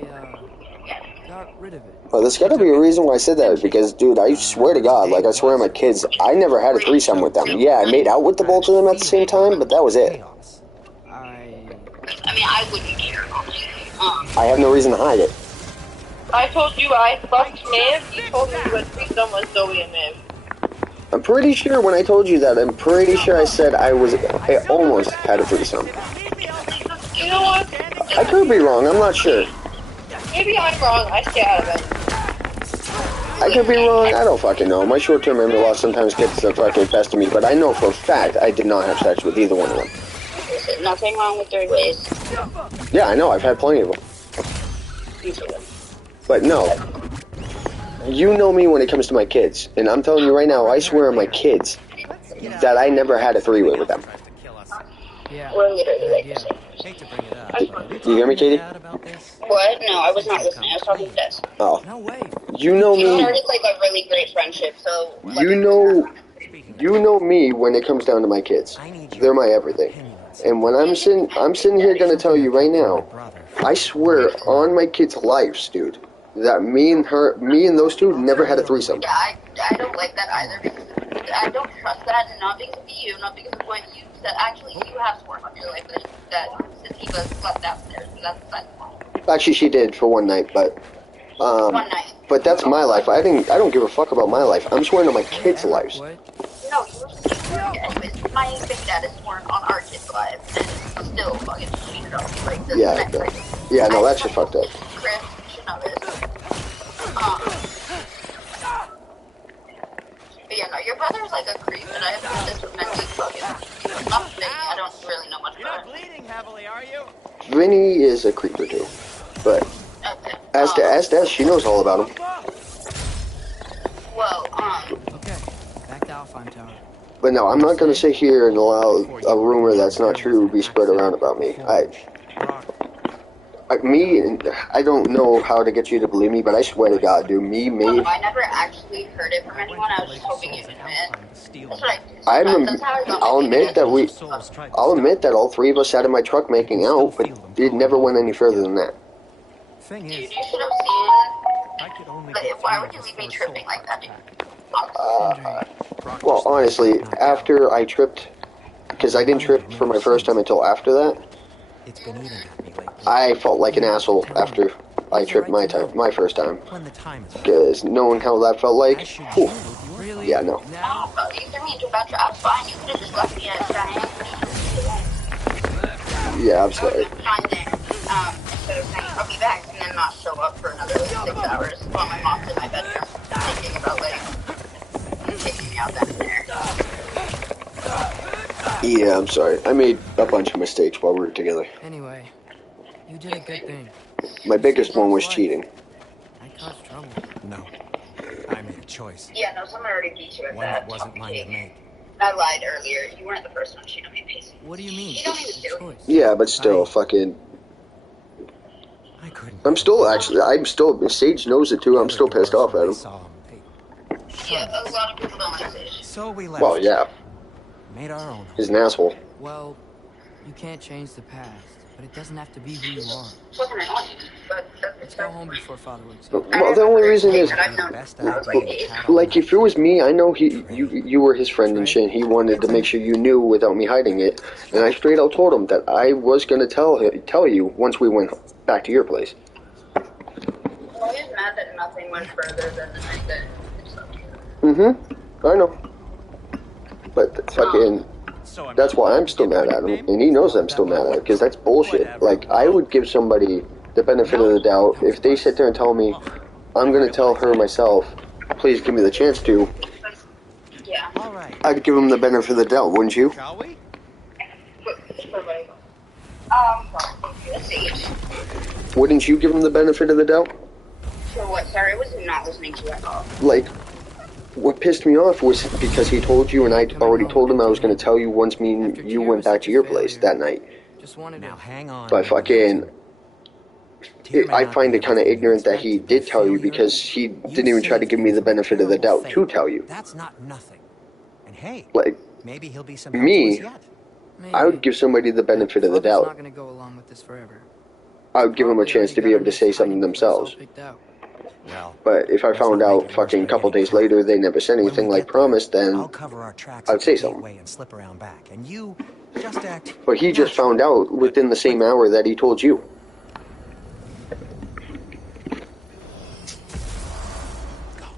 Well, there's gotta be a reason why I said that, because, dude, I swear to God, like, I swear on my kids, I never had a threesome with them. Yeah, I made out with the both of them at the same time, but that was it. I mean, I wouldn't care. I have no reason to hide it. I told you I fucked Maeve. You told me you had threesome with Zoe and Maeve. I'm pretty sure when I told you that, I'm pretty sure I said I almost had a threesome. You know what? I could be wrong, I'm not sure. Maybe I'm wrong. I stay out of it. I could be wrong, I don't fucking know. My short-term memory loss sometimes gets the fucking best of me, but I know for a fact I did not have sex with either one of them. There's nothing wrong with 3 ways. Yeah, I know, I've had plenty of them. But no. You know me when it comes to my kids, and I'm telling you right now, I swear on my kids that I never had a three-way with them. We're literally like the same. You hear me, Katie? What? No, I was not listening. I was talking to Des. Oh. You know We me. started like a really great friendship, so... You know me when it comes down to my kids. They're my everything. And when I'm sitting here gonna tell you right now, I swear on my kids' lives, dude, that me and those two never had a threesome. Yeah, I don't like that either, because I don't trust that, and not because of you, not because of what you said. Actually, you have sworn on your life that Sativa slept downstairs, so that's fine. Actually, she did for one night, but One night. but that's my life. I don't give a fuck about my life. I'm swearing on my kids' lives. No, anyways, my big dad is sworn on our kids' lives, and still fucking cheated on me like this. Yeah, no, that's just fucked up. Chris should know this. But yeah, no, your brother's like a creep, and I have heard this with mentally fucking nothing. I don't really know much about it. Bleeding heavily, are you? Vinny is a creeper too, but as to she knows all about him. Well, Okay, back to Alfheim Tower. But no, I'm not gonna sit here and allow a rumor that's not true to be spread around about me. I don't know how to get you to believe me, but I swear to God, dude, me. I never actually heard it from anyone. I was just hoping you'd admit. That's what I do. I'll admit that all three of us sat in my truck making out, but it never went any further than that. Dude, you should have seen. But why would you leave me tripping like that, dude? Well, honestly, after I tripped, because I didn't trip for my first time until after that, I felt like an asshole after I tripped my first time. Because knowing how that felt like, whew, yeah, no. No, you threw me into a bad trap. It's fine. You could have just left me at a giant. Yeah, I'm sorry. Instead of saying, I'll be back, and then not show up for another 6 hours while my mom's in my bedroom thinking about, like, taking me out then and there. Yeah, I'm sorry. I made a bunch of mistakes while we were together. Anyway, you did a good thing. My biggest one was cheating. I caused trouble. No. I made a choice. Yeah, no, someone already beat you at One that. that wasn't mine to make. I lied earlier. You weren't the first one to cheat on me, Pacey. What do you mean? You don't even do it. Yeah, but still, fucking... Sage knows it too, I'm still pissed off at him. Yeah, a lot of people don't like Sage. So we left. Well, yeah. Made our own. He's an asshole. Well, you can't change the past, but it doesn't have to be who you are. Fucking annoying, but Let's go home before Father wakes Well, up. the only reason is, like, like, if it was me, I know you were his friend and shit. He wanted to make sure you knew without me hiding it, and I straight out told him that I was gonna tell you once we went back to your place. Well, he's mad that nothing went further than the night that it sucked. I know. But fucking, that's why I'm still mad at him, and he knows I'm still mad at him, because that's bullshit. Like, I would give somebody the benefit of the doubt if they sit there and tell me, I'm gonna tell her myself, please give me the chance to. Yeah. I'd give him the benefit of the doubt, wouldn't you? Shall we? Sage. Wouldn't you give him the benefit of the doubt? For what? Sorry, I was not listening to you at all. Like, what pissed me off was because he told you, and I already told him I was going to tell you once me and you went back to your place that night. Just wanted to hang on. But fucking, I find it kind of ignorant that he did tell you, because he didn't even try to give me the benefit of the doubt to tell you. That's not nothing. And hey, like, maybe he'll be some me, help to us yet. I would give somebody the benefit of the Father's not doubt. gonna go along with this forever. I would give them a chance to be able to say something themselves. But if I found out fucking a couple days later they never said anything like promised, then I'll cover our tracks I'd say at the something. gateway and slip around back, and you just act. But he just found out within the same hour that he told you.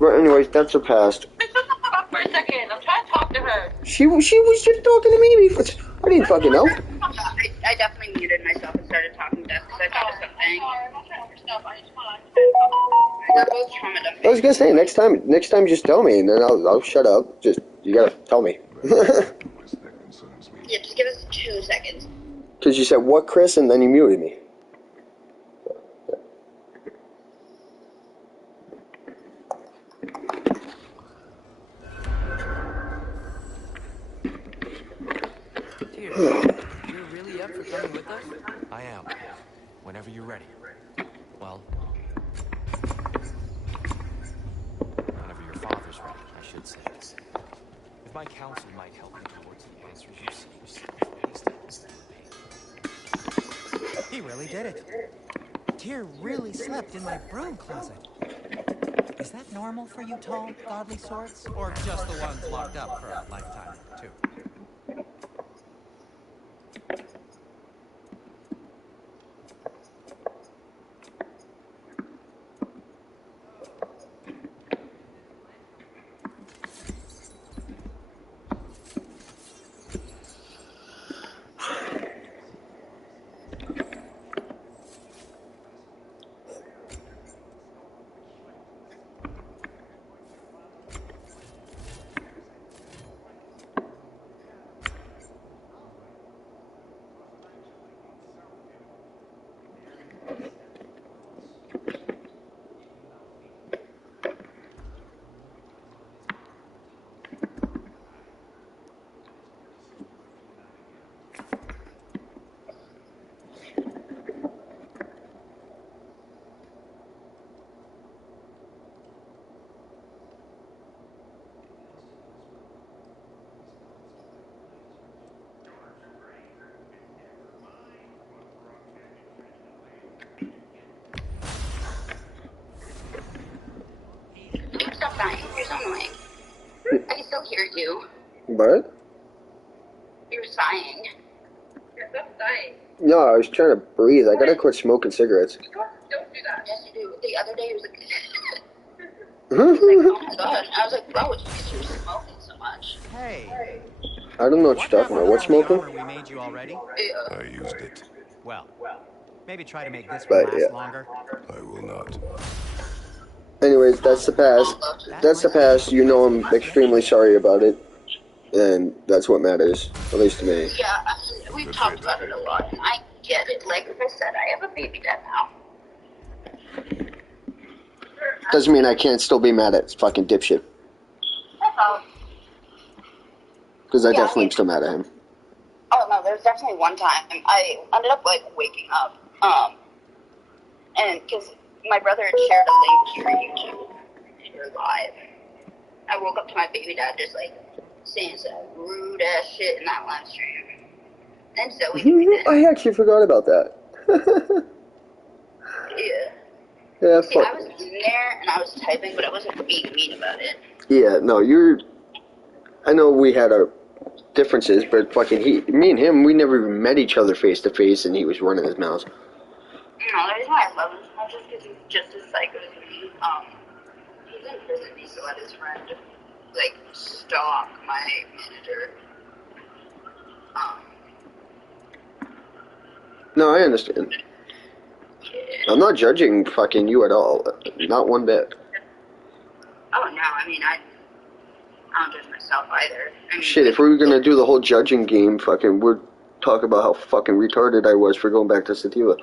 But anyways, that's her past. Shut the fuck up for a second. I'm trying to talk to her. She was just talking to me before. I didn't fucking know. I definitely muted myself and started talking to Beth because I thought of something. I'm not trying to overstep. I just want to They're both trauma dumping. I was gonna say next time just tell me and then I'll shut up. Just you gotta tell me. Yeah, just give us 2 seconds. Because you said what, Chris, and then you muted me. Tears, you're really up for coming with us? I am. Whenever you're ready. Well, whenever your father's ready, I should say. If my counsel might help me towards the answers you seek, please tell us that would be. He really did it. Tyr really slept in my broom closet. Is that normal for you tall, godly sorts? Or just the ones locked up for a lifetime, too? Stop dying. You're so annoying. I can still hear you. What? You're sighing. You're so sighing. No, I was trying to breathe. I gotta quit smoking cigarettes. Don't do that. Yes, you do. The other day, he was like, oh my god. And I was like, bro, it's because you're smoking so much. Hey. I don't know what you're talking about. What smoking? We made you already? I used it. Well, maybe try to make this one But, last yeah. longer. I will not. Anyways, that's the past. That's the past. You know I'm extremely sorry about it. And that's what matters. At least to me. Yeah, I mean, we've talked about it a lot, and I get it. Like I said, I have a baby dad now. Doesn't mean I can't still be mad at fucking dipshit. That's all. Because I definitely am still mad at him. Oh no, there's definitely one time I ended up like waking up, and because my brother had shared a link to your YouTube, and you're live. I woke up to my baby dad just like saying some rude ass shit in that live stream, and so we did. I actually forgot about that. Yeah. Yeah, See, I was in there and I was typing, but I wasn't being mean about it. Yeah, no, I know we had our differences, but fucking me and him, we never even met each other face to face, and he was running his mouth. No, the reason why I love him so much is because he's just as psycho as me. He's in prison, he still let his friend, like, stalk my manager. No, I understand. Yeah. I'm not judging fucking you at all. Not one bit. Oh, no, I mean, I don't judge myself either. I mean, Shit, if we were gonna do the whole judging game, fucking, we'd talk about how fucking retarded I was for going back to Sativa.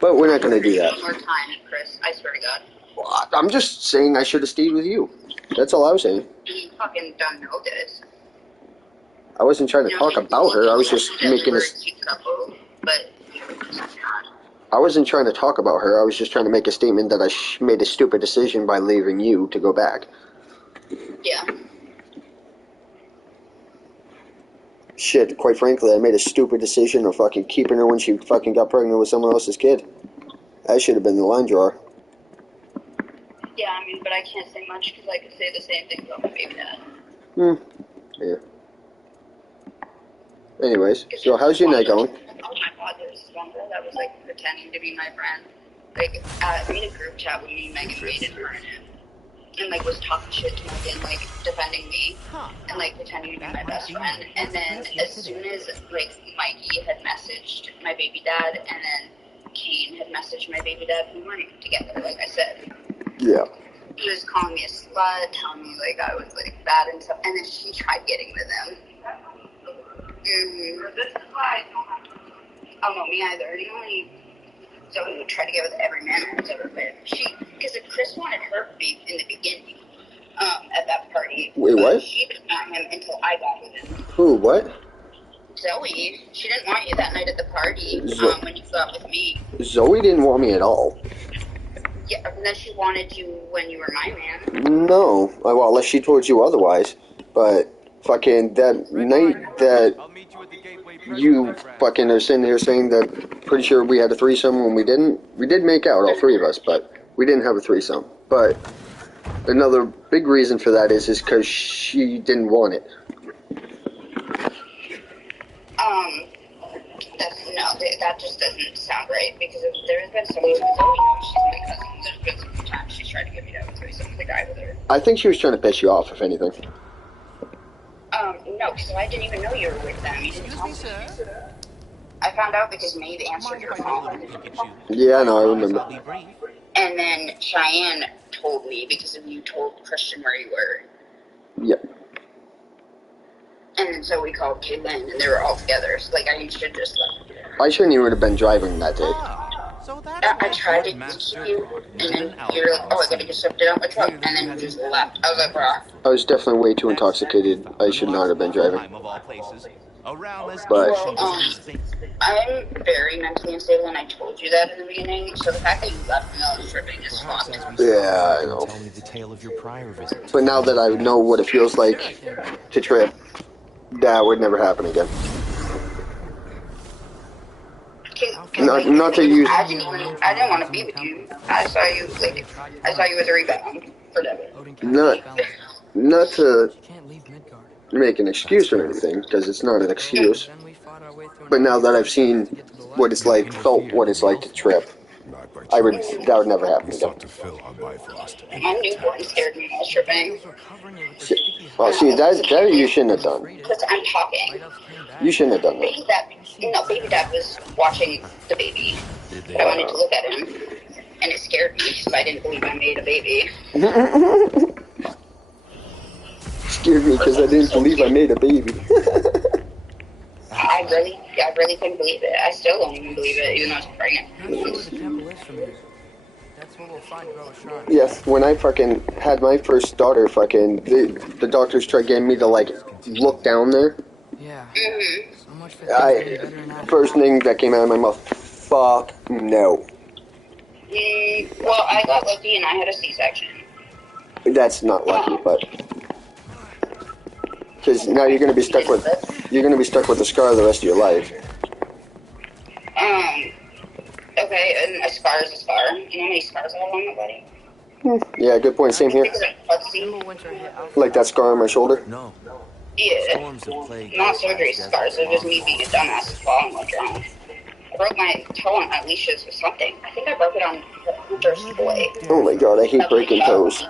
But we're not gonna do that. One more time, Chris, I swear to God. Well, I'm just saying I should have stayed with you. That's all I was saying. You fucking don't know this. I wasn't trying to talk about her, I was just making a... couple, but you're just not. I wasn't trying to talk about her, I was just trying to make a statement that I made a stupid decision by leaving you to go back. Yeah. Shit, quite frankly, I made a stupid decision of fucking keeping her when she fucking got pregnant with someone else's kid. That should have been the line drawer. Yeah, I mean, but I can't say much because I could say the same thing about my baby dad. Yeah. Anyways, so how's your night going? My father's younger that was like pretending to be my friend. like, made a group chat with me, Megan, Wade, and her in it. And, like, was talking shit to Megan, like, defending me. And, like, pretending to be my best friend. And then, as soon as, like, Mikey had messaged my baby dad, and then Kane had messaged my baby dad, we weren't even together, like I said. Yeah. He was calling me a slut, telling me, like, I was, like, bad and stuff. And then she tried getting with him. Oh, no, me either. The only... Zoe would try to get with every man who's ever been. Because Chris wanted her in the beginning, at that party. Wait, what? She didn't want him until I got with him. Who, what? Zoe, she didn't want you that night at the party, when you got with me. Zoe didn't want me at all. Yeah, and then she wanted you when you were my man. No. Well, unless she told you otherwise. But fucking that night that you fucking are sitting here saying that pretty sure we had a threesome when we didn't. We did make out, all three of us, but we didn't have a threesome. But another big reason for that is because she didn't want it. That just doesn't sound right, because there's been so many times, Zoe knows she's my cousin, there's been so many times she's tried to get me to have a threesome with a guy with her. I think she was trying to piss you off, if anything. No, because I didn't even know you were with them. You didn't tell me. I found out because Maeve answered your phone. Yeah, I know, I remember. And then Cheyenne told me because of you told Christian where you were. Yep. And then so we called Caitlin, and they were all together. So, like, I should just left. I shouldn't even have been driving that day. I tried to keep you, and then you were like, oh, I gotta get stuff out my truck, and then you just left. I was like, bro. I was definitely way too intoxicated. I should not have been driving. But I'm very mentally unstable, and I told you that in the beginning. So the fact that you left me while I was tripping is fucked. yeah, I know. Tell me the tale of your prior visit. But now that I know what it feels like to trip, that would never happen again. Not to use. I didn't want to be with you. I saw you as a rebound for Devin. Not to make an excuse or anything, because it's not an excuse. But now that I've seen what it's like, felt what it's like to trip, that would never happen again. My newborn scared me when I was tripping. Well, see, that you shouldn't have done. Because I'm talking. You shouldn't have done that. Baby dad was watching the baby, but I wanted to look at him, and it scared me because I didn't believe I made a baby. Scared me because I didn't believe I made a baby. I really couldn't believe it. I still don't even believe it, even though I was pregnant. Yes, when I fucking had my first daughter, fucking the doctors tried getting me to like look down there. Yeah. First thing that came out of my mouth, fuck no. Well, I got lucky and I had a C-section. That's not lucky, but because now you're gonna be stuck with the scar the rest of your life. Okay, and a scar is a scar. You know how many scars I have on my body? Yeah, good point. Same here. Like that scar on my shoulder. No. Yeah. Not surgery scars. It was me being a dumbass falling while drunk. I broke my toe on my leashes or something. I think I broke it on Hunter's toy. Oh my god, I hate breaking toes.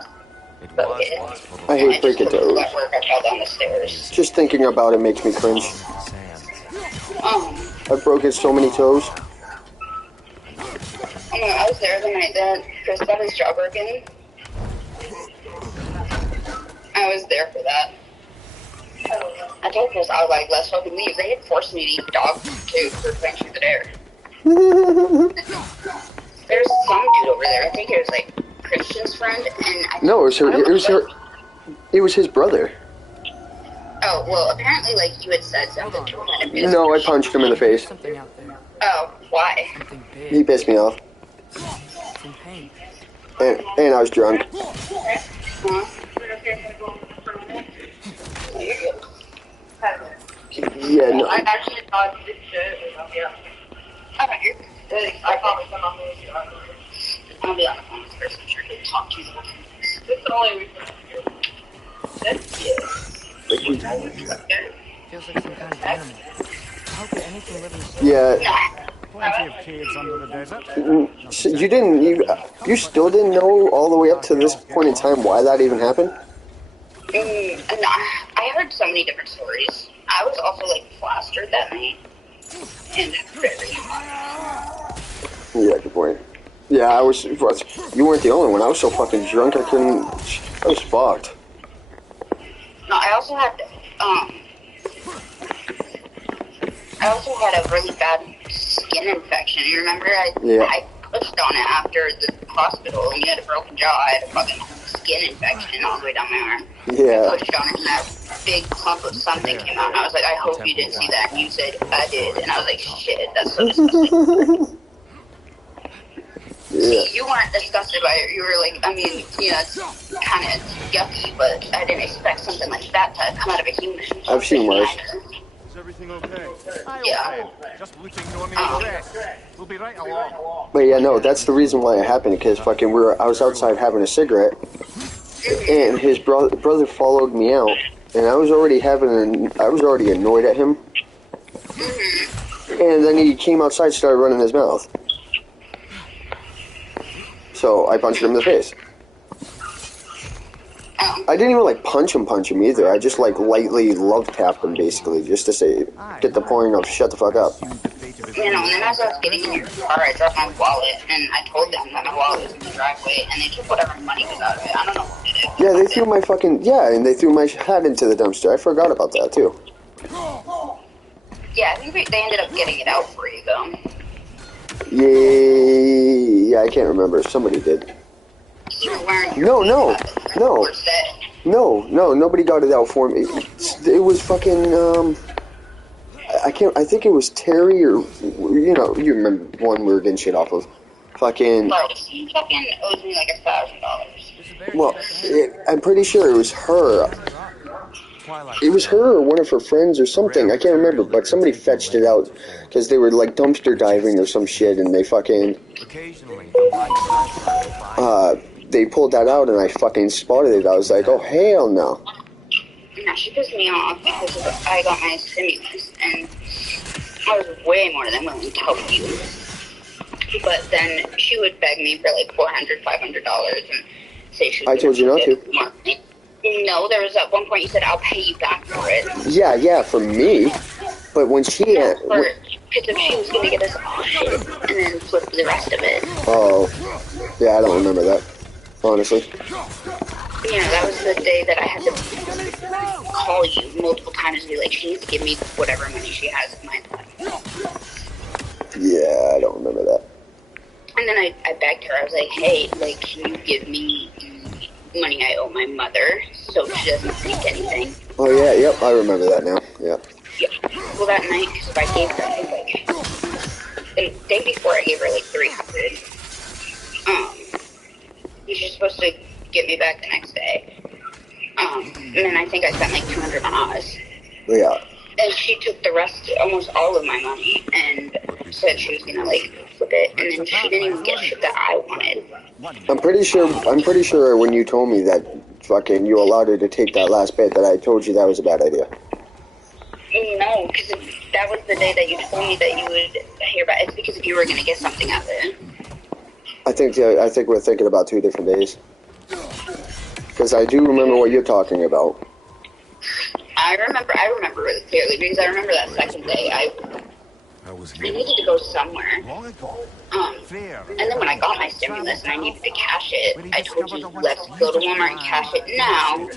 I hate breaking toes. Just thinking about it makes me cringe. I've broken so many toes. I was there the night that Chris got his jaw broken. I was there for that. I told Chris, I was like, let's fucking leave. They had forced me to eat dog food too for playing truth or dare. There's some dude over there. I think it was like Christian's friend, and No, it was his brother. Oh, well, apparently, like, you had said something to him. No, I punched him in the face. Oh, why? He pissed me off. And I was drunk. Yeah, no. I actually thought this shit. Yeah. I'll be on the phone with this person. I'm sure he'll talk to you. This is the only reason I'm here. Feels like some kind of animal. How could anything living so Yeah. Plenty of caves under the desert. So you still didn't know all the way up to this point in time why that even happened? No, I heard so many different stories. I was also like plastered that night, and very Yeah, good point. Yeah, I was. You weren't the only one. I was so fucking drunk I couldn't. I was fucked. No, I also had a really bad skin infection. You remember? I pushed on it after the hospital, and you had a broken jaw. I had a fucking skin infection all the way down my arm. Yeah. I pushed on it, and that big clump of something came out, and I was like, I hope you didn't see that. And you said, I did. And I was like, shit, that's so disgusting. Yeah. See, you weren't disgusted by it. You were like, I mean, it's kind of yucky, but I didn't expect something like that to come out of a human. I've seen worse. Is everything okay? Yeah. Just looking on the rest. We'll be right along. But yeah, no, that's the reason why it happened. Because fucking, I was outside having a cigarette, and his brother followed me out, and I was already annoyed at him. And then he came outside, started running his mouth. So I punched him in the face. I didn't even like punch him either. I just like lightly love tapped him basically, just to say, get the point of shut the fuck up. And then as I was getting in your car, I dropped my wallet, and I told them that my wallet was in the driveway, and they took whatever money was out of it. I don't know what they did. Yeah, they threw my fucking and they threw my hat into the dumpster. I forgot about that too. Yeah, I think they ended up getting it out for you though. Yeah, I can't remember. Somebody did. You were wearing No, nobody got it out for me. It was fucking, I think it was Terry or, you remember one we were getting shit off of. Fucking... He fucking owes me like $1,000. Well, I'm pretty sure it was her. It was her or one of her friends or something. I can't remember, but somebody fetched it out because they were like dumpster diving or some shit, and they fucking... they pulled that out, and I fucking spotted it. I was like, oh, hell no. No, she pissed me off because I got my stimulus, and I was way more than willing to help you. But then she would beg me for like $400, $500 and say she was... I told you not to. More. No, there was at one point you said, I'll pay you back for it. Yeah, for me. But when she... Because if she was going to get us all shit and then flip the rest of it. Oh. Yeah, I don't remember that. Honestly. That was the day that I had to call you multiple times and be like, she needs to give me whatever money she has in my life. Yeah, I don't remember that. And then I begged her. I was like, hey, like, can you give me the money I owe my mother so she doesn't think anything? Oh, yeah, yep, I remember that now, yeah. Well, that night, because I gave her, I think, like, the day before I gave her, like, $300. She's supposed to get me back the next day. And then I think I spent, like, $200 on Oz. Yeah. And she took the rest, almost all of my money, and said she was gonna, like, flip it, and then she didn't even get shit that I wanted. I'm pretty sure when you told me that fucking you allowed her to take that last bit that I told you that was a bad idea. No, because that was the day that you told me that you would hear about it. It's because if you were going to get something out of it. I think we're thinking about 2 different days. Because I do remember what you're talking about. I remember really clearly because I remember that second day I needed to go somewhere. And then when I got my stimulus and I needed to cash it, I told you, let's go to Walmart and cash it now.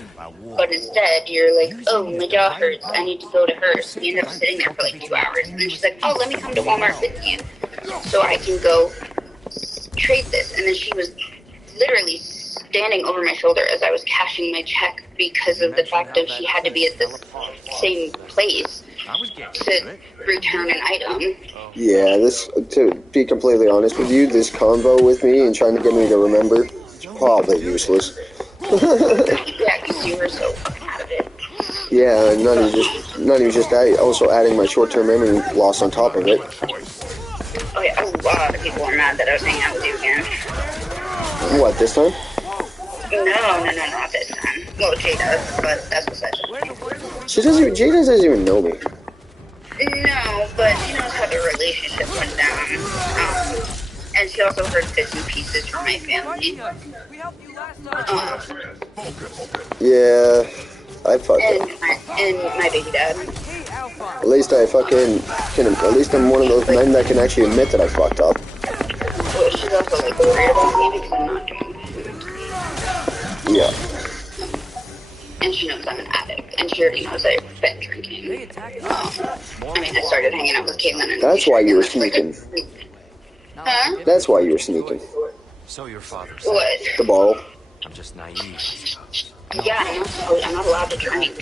But instead, you're like, oh, my jaw hurts. I need to go to her. So we ended up sitting there for like 2 hours. And then she's like, oh, let me come to Walmart with you so I can go trade this. And then she was literally standing over my shoulder as I was cashing my check because of the fact that she had to be at the same place to return an item. Yeah, to be completely honest with you, this convo with me and trying to get me to remember, probably useless. Yeah, because you were so out of it. Yeah, and not even just that, also adding my short-term memory loss on top of it. Oh yeah, a lot of people are mad that I was hanging out with you again. What, this time? No, not this time. Well, Jay does, but that's besides the point. Jay doesn't even know me. No, but but she knows how the relationship went down. And she also heard bits and pieces from my family. Yeah, I fucked up. And my baby dad. At least I fucking can. At least I'm one of those men that can actually admit that I fucked up. Well, she's also like worried about me because I'm not doing it. Yeah. And she knows I'm an addict, and she already knows I've been drinking. I mean, I started hanging out with Caitlin, and That's why you were sneaking. Huh? That's why you were sneaking. So your father said. What? The ball. I'm just naive, I suppose. Yeah, I'm not allowed to drink.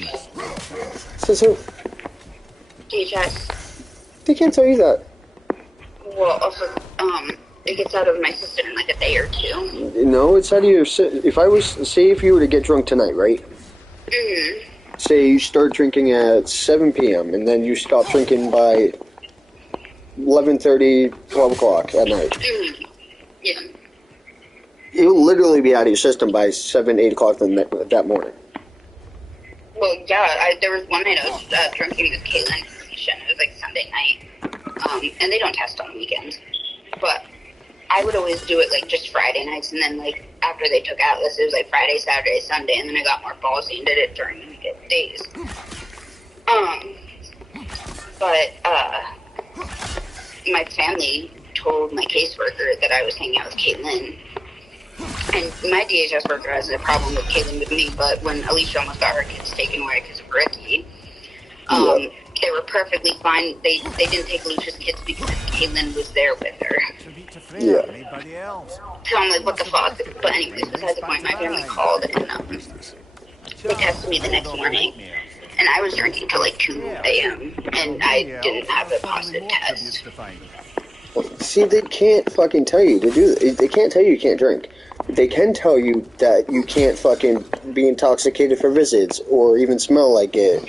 Says who? DHS. They can't tell you that. Well, also, it gets out of my system in like a day or two. No, it's out of your. If I was, say, if you were to get drunk tonight, right? Mm-hmm. Say you start drinking at 7 p.m. and then you stop drinking by 11:30, 12 o'clock at night. Mm-hmm. Yeah. You'll literally be out of your system by 7, 8 o'clock that morning. Well, yeah, there was one night I was drinking with Caitlin. It was like Sunday night. And they don't test on weekends. But I would always do it like just Friday nights, and then like after they took Atlas, it was like Friday, Saturday, Sunday, and then I got more ballsy and did it during the weekend days. But my family told my caseworker that I was hanging out with Caitlin. And my DHS worker has a problem with Caitlin with me, but when Alicia almost got her kids taken away because of Ricky, they were perfectly fine. They didn't take Alicia's kids because Caitlin was there with her. Yeah. So I'm like, what the fuck? But anyways, besides the point, my family called and they tested me the next morning. And I was drinking till like 2 a.m. and I didn't have a positive test. See, they can't fucking tell you to do that. They can't tell you can't drink. They can tell you that you can't fucking be intoxicated for visits or even smell like it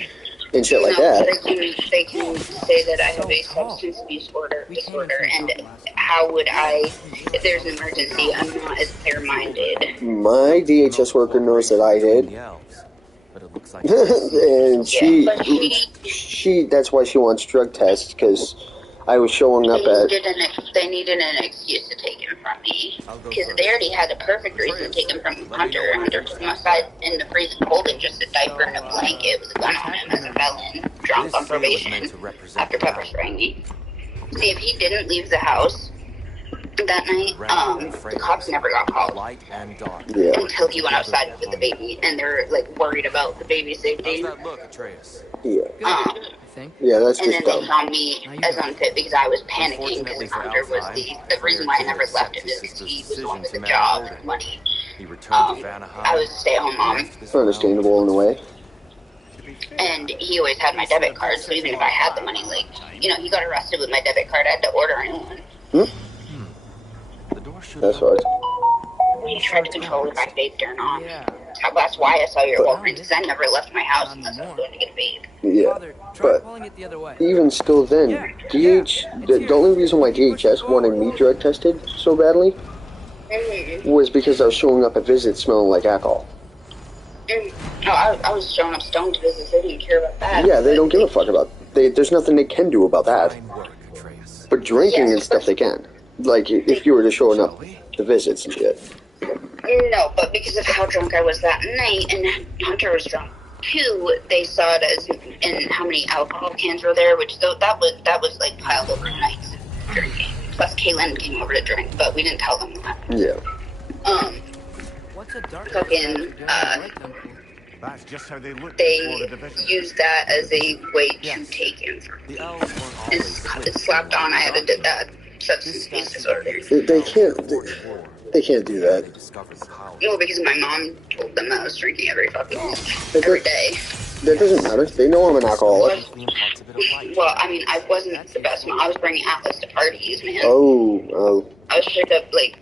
and shit like that. They can say that I have a substance abuse disorder, and how would I, if there's an emergency, I'm not as clear-minded. My DHS worker knows that I did. And she, that's why she wants drug tests, because I was showing up at... They needed an excuse to take him from me. Because they already had a perfect reason to take him from Hunter. Hunter took him outside in the freezing cold and just a diaper and a blanket with a gun on him as a felon, drunk on probation, after pepper spraying me. See, if he didn't leave the house that night, the cops never got called. Yeah. Until he went outside with the baby, and they're, like, worried about the baby's safety. Yeah. Yeah, that's and just then dumb. they found me as unfit because I was panicking because Hunter was the reason why I never left him is because he was the one with the job and money. I was a stay-at-home mom. Understandable in a way. And he always had my debit card, so even if I had the money, like, you know, he got arrested with my debit card, I had to order a new one. That's right. He tried to control if I vaped or not. That's why I saw your warrant, because I never left my house unless I was going to get a vape. Yeah, but even still then, the only reason why DHS wanted me drug tested so badly was because I was showing up at visits smelling like alcohol. No, I was showing up stoned to visits, they didn't care about that. Yeah, they don't give a fuck about there's nothing they can do about that. But drinking and stuff they can. Like, if you were to showing up to visits and shit. No, but because of how drunk I was that night, and Hunter was drunk too, they saw it as and how many alcohol cans were there, which that was like piled over nights of drinking. Plus, Kaylin came over to drink, but we didn't tell them that. Yeah. Fucking That's just how they look. They used that as a way to take him from me. It's slapped on. I had a substance abuse disorder. They can't do that. No, because my mom told them I was drinking every fucking every day. That doesn't matter. They know I'm an alcoholic. Well, I mean, I wasn't the best mom. I was bringing Atlas to parties, man. Oh. I was straight up, like,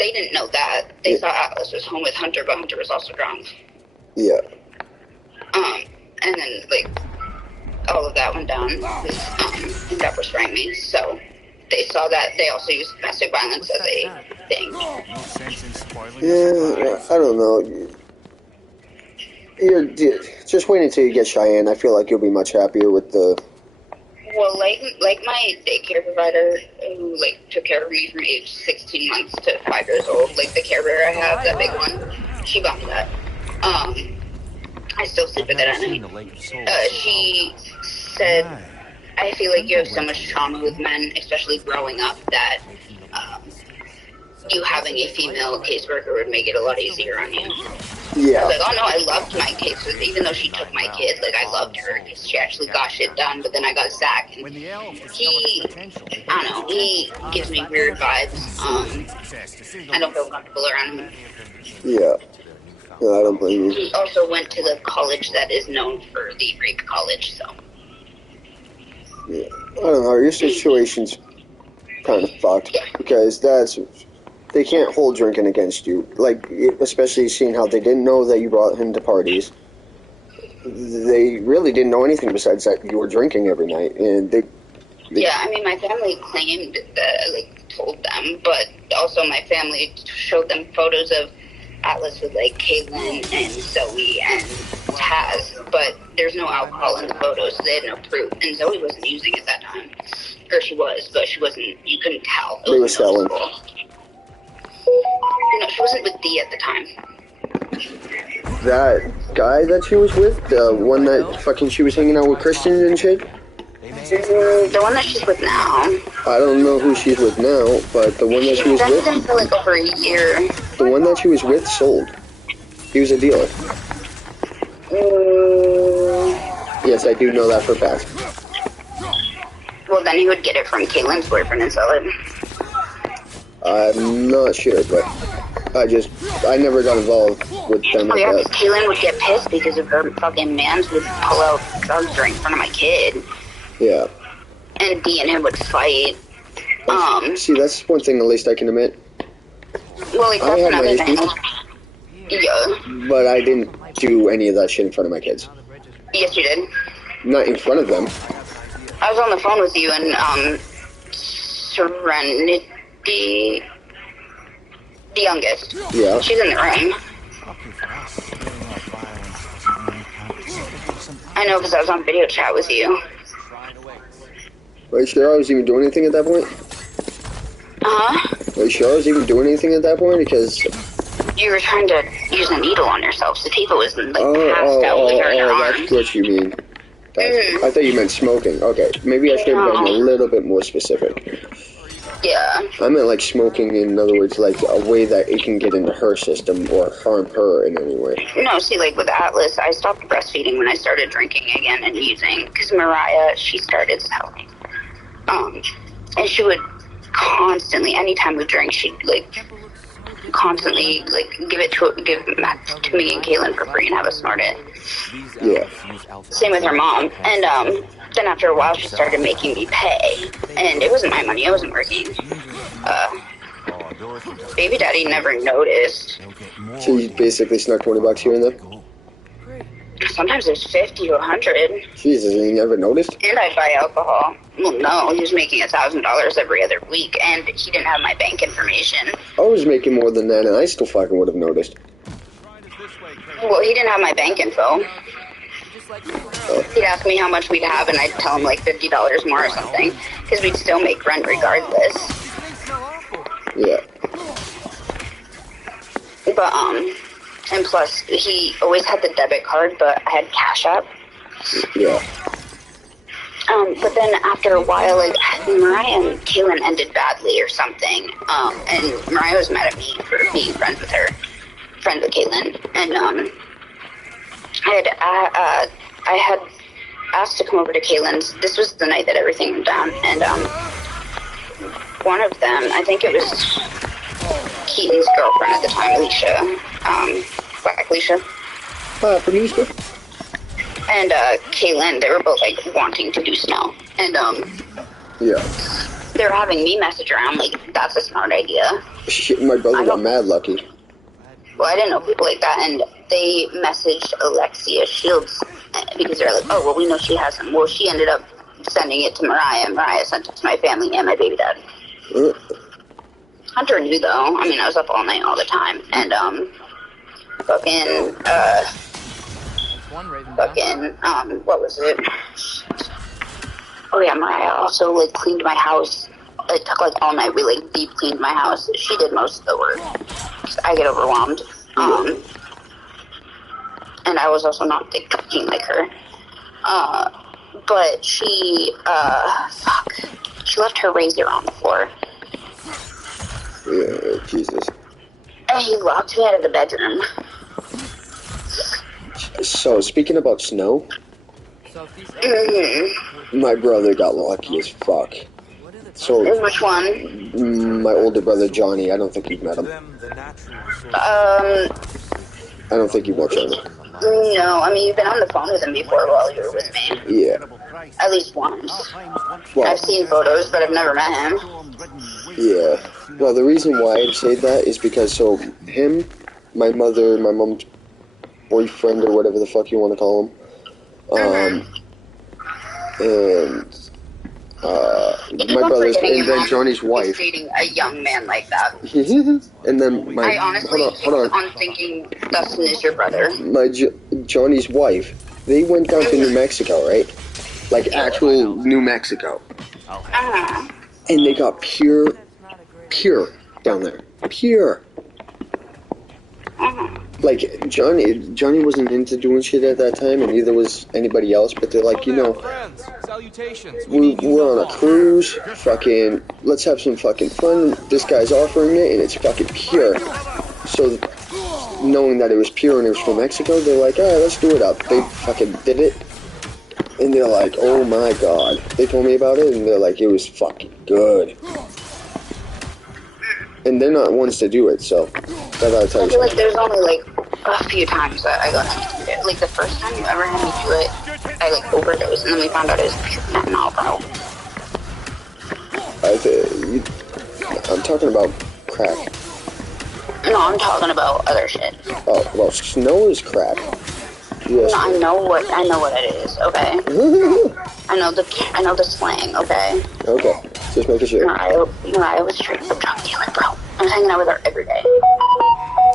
they didn't know that. They thought Atlas was home with Hunter, but Hunter was also drunk. Yeah. And then, like, all of that went down with, and pepper spraying me, so they saw that. They also used domestic violence as a thing. Yeah, I don't know. Just wait until you get Cheyenne. I feel like you'll be much happier with the Well, like my daycare provider who like took care of me from age 16 months to 5 years old, like the Care Bear I have, that big one, she bought me that. I still sleep with it at night. She said, I feel like you have so much trauma with men, especially growing up, that you having a female caseworker would make it a lot easier on you. Yeah. I was like, oh no, I loved my cases, even though she took my kids, like I loved her because she actually got shit done, but then I got Zach, and he, I don't know, he gives me weird vibes. I don't feel comfortable around him. Yeah. No, I don't blame you. He also went to the college that is known for the rape college, so. Yeah. I don't know, your situation's kind of fucked, because they can't hold drinking against you. Like, especially seeing how they didn't know that you brought him to parties. They really didn't know anything besides that you were drinking every night, and they yeah, I mean, my family claimed that, like, told them, but also my family showed them photos of Atlas with, like, Caitlin and Zoe and Taz, but there's no alcohol in the photos, so they had no proof. And Zoe wasn't using at that time. Or she was, but she wasn't, you couldn't tell. They were selling. No, she wasn't with Dee at the time. That guy that she was with, the one that fucking she was hanging out with Christian and shit? The one that she's with now. I don't know who she's with now, but the one that she was She's with... been for like over a year. The one that she was with sold. He was a dealer. Yes, I do know that for a fact. Well, then he would get it from Caitlin's boyfriend and sell it. I'm not sure, but I never got involved with them Oh like yeah, that. Caitlin would get pissed because of her fucking mans would pull out drugs right in front of my kid. Yeah. And Dee and him would fight. See, that's one thing at least I can admit. Well, like, that's another thing. Yeah. But I didn't do any of that shit in front of my kids. Yes, you did. Not in front of them. I was on the phone with you and, Serenity, the youngest. Yeah. She's in the room. I know, because I was on video chat with you. Are you sure I was even doing anything at that point? Uh-huh. Are you sure I was even doing anything at that point? Because... You were trying to use a needle on yourself. Sativa was, like, passed out with her in her arm. That's what you mean. I thought you meant smoking. Okay, maybe I should have been a little bit more specific. Yeah. I meant like smoking, in other words, like a way that it can get into her system or harm her in any way. No, see, like with Atlas, I stopped breastfeeding when I started drinking again and using, because Mariah, she started selling. And she would constantly, anytime we drank, she'd like constantly like give to me and Caitlin for free and have us snort it. Yeah. Same with her mom. And then after a while, she started making me pay, and it wasn't my money. I wasn't working. Baby daddy never noticed. So you basically snuck $20 here and there? Sometimes there's 50 to 100. Jesus, and you never noticed? And I'd buy alcohol. Well, no, he was making $1,000 every other week, and he didn't have my bank information. I was making more than that, and I still fucking would have noticed. Well, he didn't have my bank info. He'd ask me how much we'd have, and I'd tell him like $50 more or something, because we'd still make rent regardless. Yeah. But, and plus, he always had the debit card, but I had Cash App. Yeah. But then after a while, like, Mariah and Caitlin ended badly or something. And Mariah was mad at me for being friends with Caitlin. And, I had asked to come over to Caitlin's. This was the night that everything went down. And, one of them, I think it was Keaton's girlfriend at the time, Alicia. Black Alicia. Alicia. And, Caitlin, they were both, like, wanting to do snow. And, yeah. They were having me message around, like, that's a smart idea. Shit, my brother got mad lucky. Well, I didn't know people like that, and they messaged Alexia Shields, because they're like, oh, well, we know she has them. Well, she ended up sending it to Mariah, and Mariah sent it to my family and my baby dad. Hunter knew, though. I mean, I was up all night all the time, and, what was it? Oh yeah, Mariah also like cleaned my house. It took like all night. We like deep cleaned my house. She did most of the work. 'Cause I get overwhelmed. And I was also not thick cooking like her. But she she left her razor on the floor. Yeah, Jesus. And he locked me out of the bedroom. So, speaking about snow, my brother got lucky as fuck. So, which one? my older brother Johnny, I don't think you've met him. I don't think you've met Johnny. No, I mean, you've been on the phone with him before while you were with me. Yeah. At least once. Well, I've seen photos, but I've never met him. Yeah. Well, the reason why I'd say that is because, so, him, my mother, my mom's boyfriend, or whatever the fuck you want to call him, and, my brother's, and then Johnny's wife. Dating a young man like that. And then my, I honestly hold on. thinking Dustin is your brother. My Johnny's wife, they went down to New Mexico, right? Like actual New Mexico. And they got pure down there. Pure. Like, Johnny wasn't into doing shit at that time, and neither was anybody else, but they're like, you know, we're on a cruise, fucking, let's have some fucking fun, this guy's offering it, and it's fucking pure. So, knowing that it was pure and it was from Mexico, they're like, alright, let's do it up. They fucking did it, and they're like, oh my god. They told me about it, and they're like, it was fucking good. And they're not ones to do it, so that gotta tell you I feel like something. there's only like a few times that I got into it. Like the first time you ever had me do it, I like overdosed, and then we found out it was pure fentanyl, bro. I'm talking about crack. No, I'm talking about other shit. Oh, well, snow is crack. Yes. No, I know what it is. Okay. I know the slang. Okay. Okay, just making sure. Mariah was straight up drug dealer, bro. I was hanging out with her every day.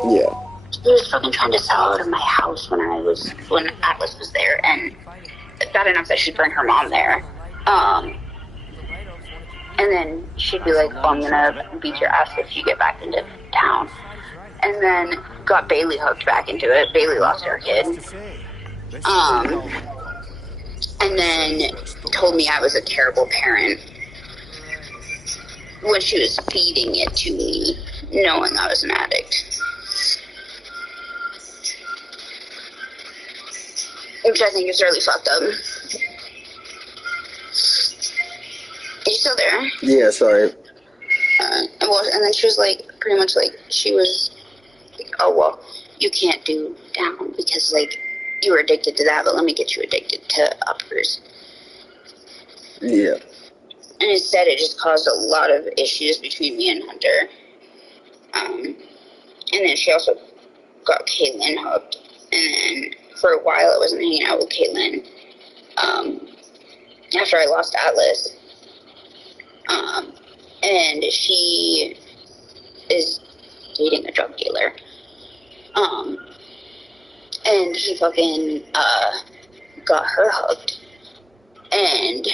Yeah. She was fucking trying to sell out of my house when Atlas was there, and bad enough that she'd bring her mom there. And then she'd be like, "Oh, I'm gonna beat your ass if you get back into town." And then got Bailey hooked back into it. Bailey lost her kid. And then told me I was a terrible parent when she was feeding it to me, knowing I was an addict. Which I think is really fucked up. Are you still there? Yeah, sorry. And then she was like, pretty much like, she was like, oh, well, you can't do down because, like, you were addicted to that, but let me get you addicted to uppers. Yeah. And instead, it just caused a lot of issues between me and Hunter. And then she also got Caitlin hooked. And then for a while, I wasn't hanging out with Caitlin. After I lost Atlas. And she is dating a drug dealer. And he fucking, got her hooked. And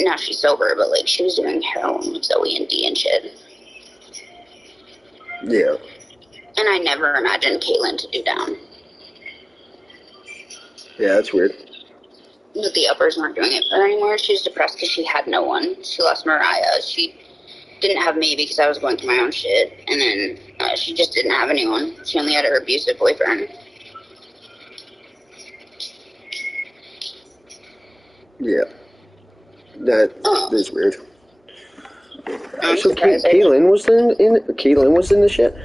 now she's sober, but, like, she was doing heroin with Zoe and D and shit. Yeah. And I never imagined Caitlin to do down. Yeah, that's weird. But the uppers weren't doing it for her anymore. She was depressed because she had no one. She lost Mariah. She didn't have me because I was going through my own shit. And then she just didn't have anyone. She only had her abusive boyfriend. Yeah. That is weird. I'm So surprised. Caitlin was in the shit?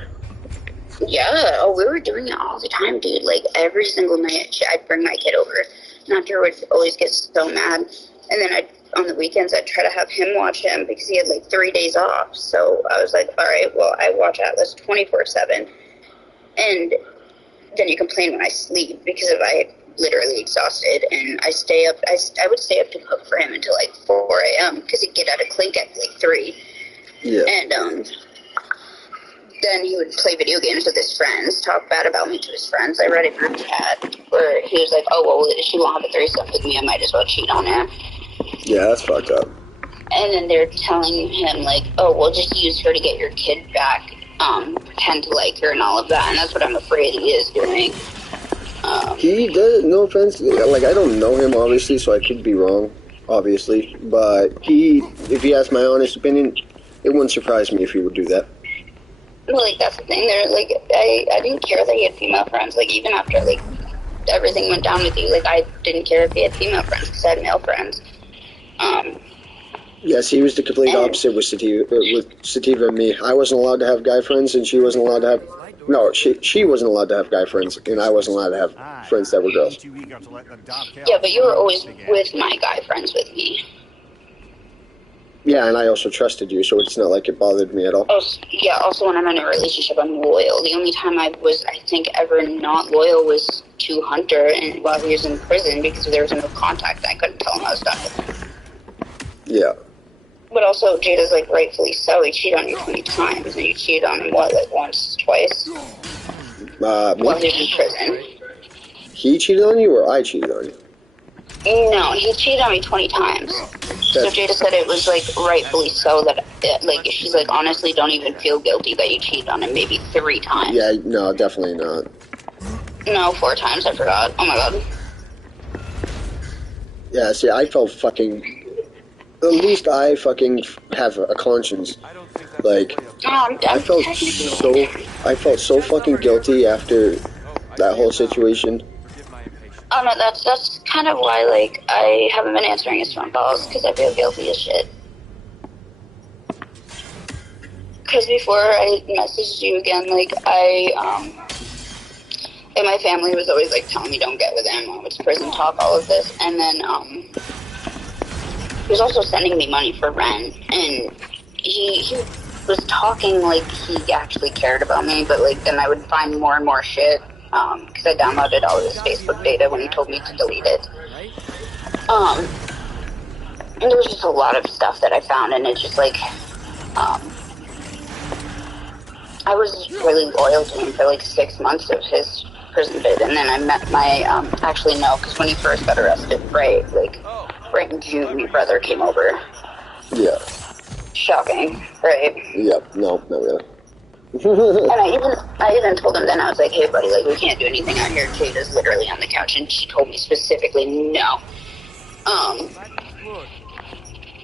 Yeah. Oh, we were doing it all the time, dude. Like, every single night, I'd bring my kid over. And Hunter would always get so mad. And then on the weekends, I'd try to have him watch him because he had, like, 3 days off. So I was like, all right, well, I watch Atlas 24/7. And then you complain when I sleep because if I literally exhausted, and I stay up. I would stay up to cook for him until like 4 a.m. because he'd get out of clink at like 3. Yeah. And then he would play video games with his friends, talk bad about me to his friends. I read a group chat where he was like, oh, well, if she won't have a threesome with me, I might as well cheat on her. Yeah, that's fucked up. And then they're telling him, like, oh, we'll just use her to get your kid back, pretend to like her and all of that, and that's what I'm afraid he is doing. He does, no offense, like, I don't know him, obviously, so I could be wrong, obviously, but if you ask my honest opinion, it wouldn't surprise me if he would do that. Well, like, that's the thing, like, I didn't care that he had female friends, like, even after, like, everything went down with you, like, I didn't care if he had female friends, because I had male friends. Yes, he was the complete opposite with Sativa and me. I wasn't allowed to have guy friends, and she wasn't allowed to have... No, she wasn't allowed to have guy friends, and I wasn't allowed to have friends that were girls. Yeah, but you were always with my guy friends with me. Yeah, and I also trusted you, so it's not like it bothered me at all. Also when I'm in a relationship, I'm loyal. The only time I was, I think, ever not loyal was to Hunter and while he was in prison, because there was no contact. I couldn't tell him I was done with him. Yeah. But also, Jada's, like, rightfully so. He cheated on you 20 times, and you cheated on him, what, like, once, twice? Me? While he was in prison. He cheated on you, or I cheated on you? No, he cheated on me 20 times. So Jada said it was, like, rightfully so that, like, she's like, honestly, don't even feel guilty that you cheated on him maybe 3 times. Yeah, no, definitely not. No, 4 times, I forgot. Oh my god. Yeah, see, I felt fucking... At least I fucking have a conscience. Like, I felt so fucking guilty after that whole situation. Oh no, that's kind of why, like, I haven't been answering his phone calls, because I feel guilty as shit. Because before I messaged you again, like, and my family was always, like, telling me don't get with him, it's prison talk, all of this, and then, he was also sending me money for rent, and he was talking like he actually cared about me, but, like, then I would find more and more shit, because I downloaded all of his Facebook data when he told me to delete it. And there was just a lot of stuff that I found, and it's just, like, I was really loyal to him for, like, 6 months of his prison bid, and then I met my, actually no, because when he first got arrested, right in June, your brother came over. Yeah. Shocking, right? Yep, no, not really. And I even told him then, I was like, hey buddy, like, we can't do anything out here, Jada's literally on the couch, and she told me specifically no.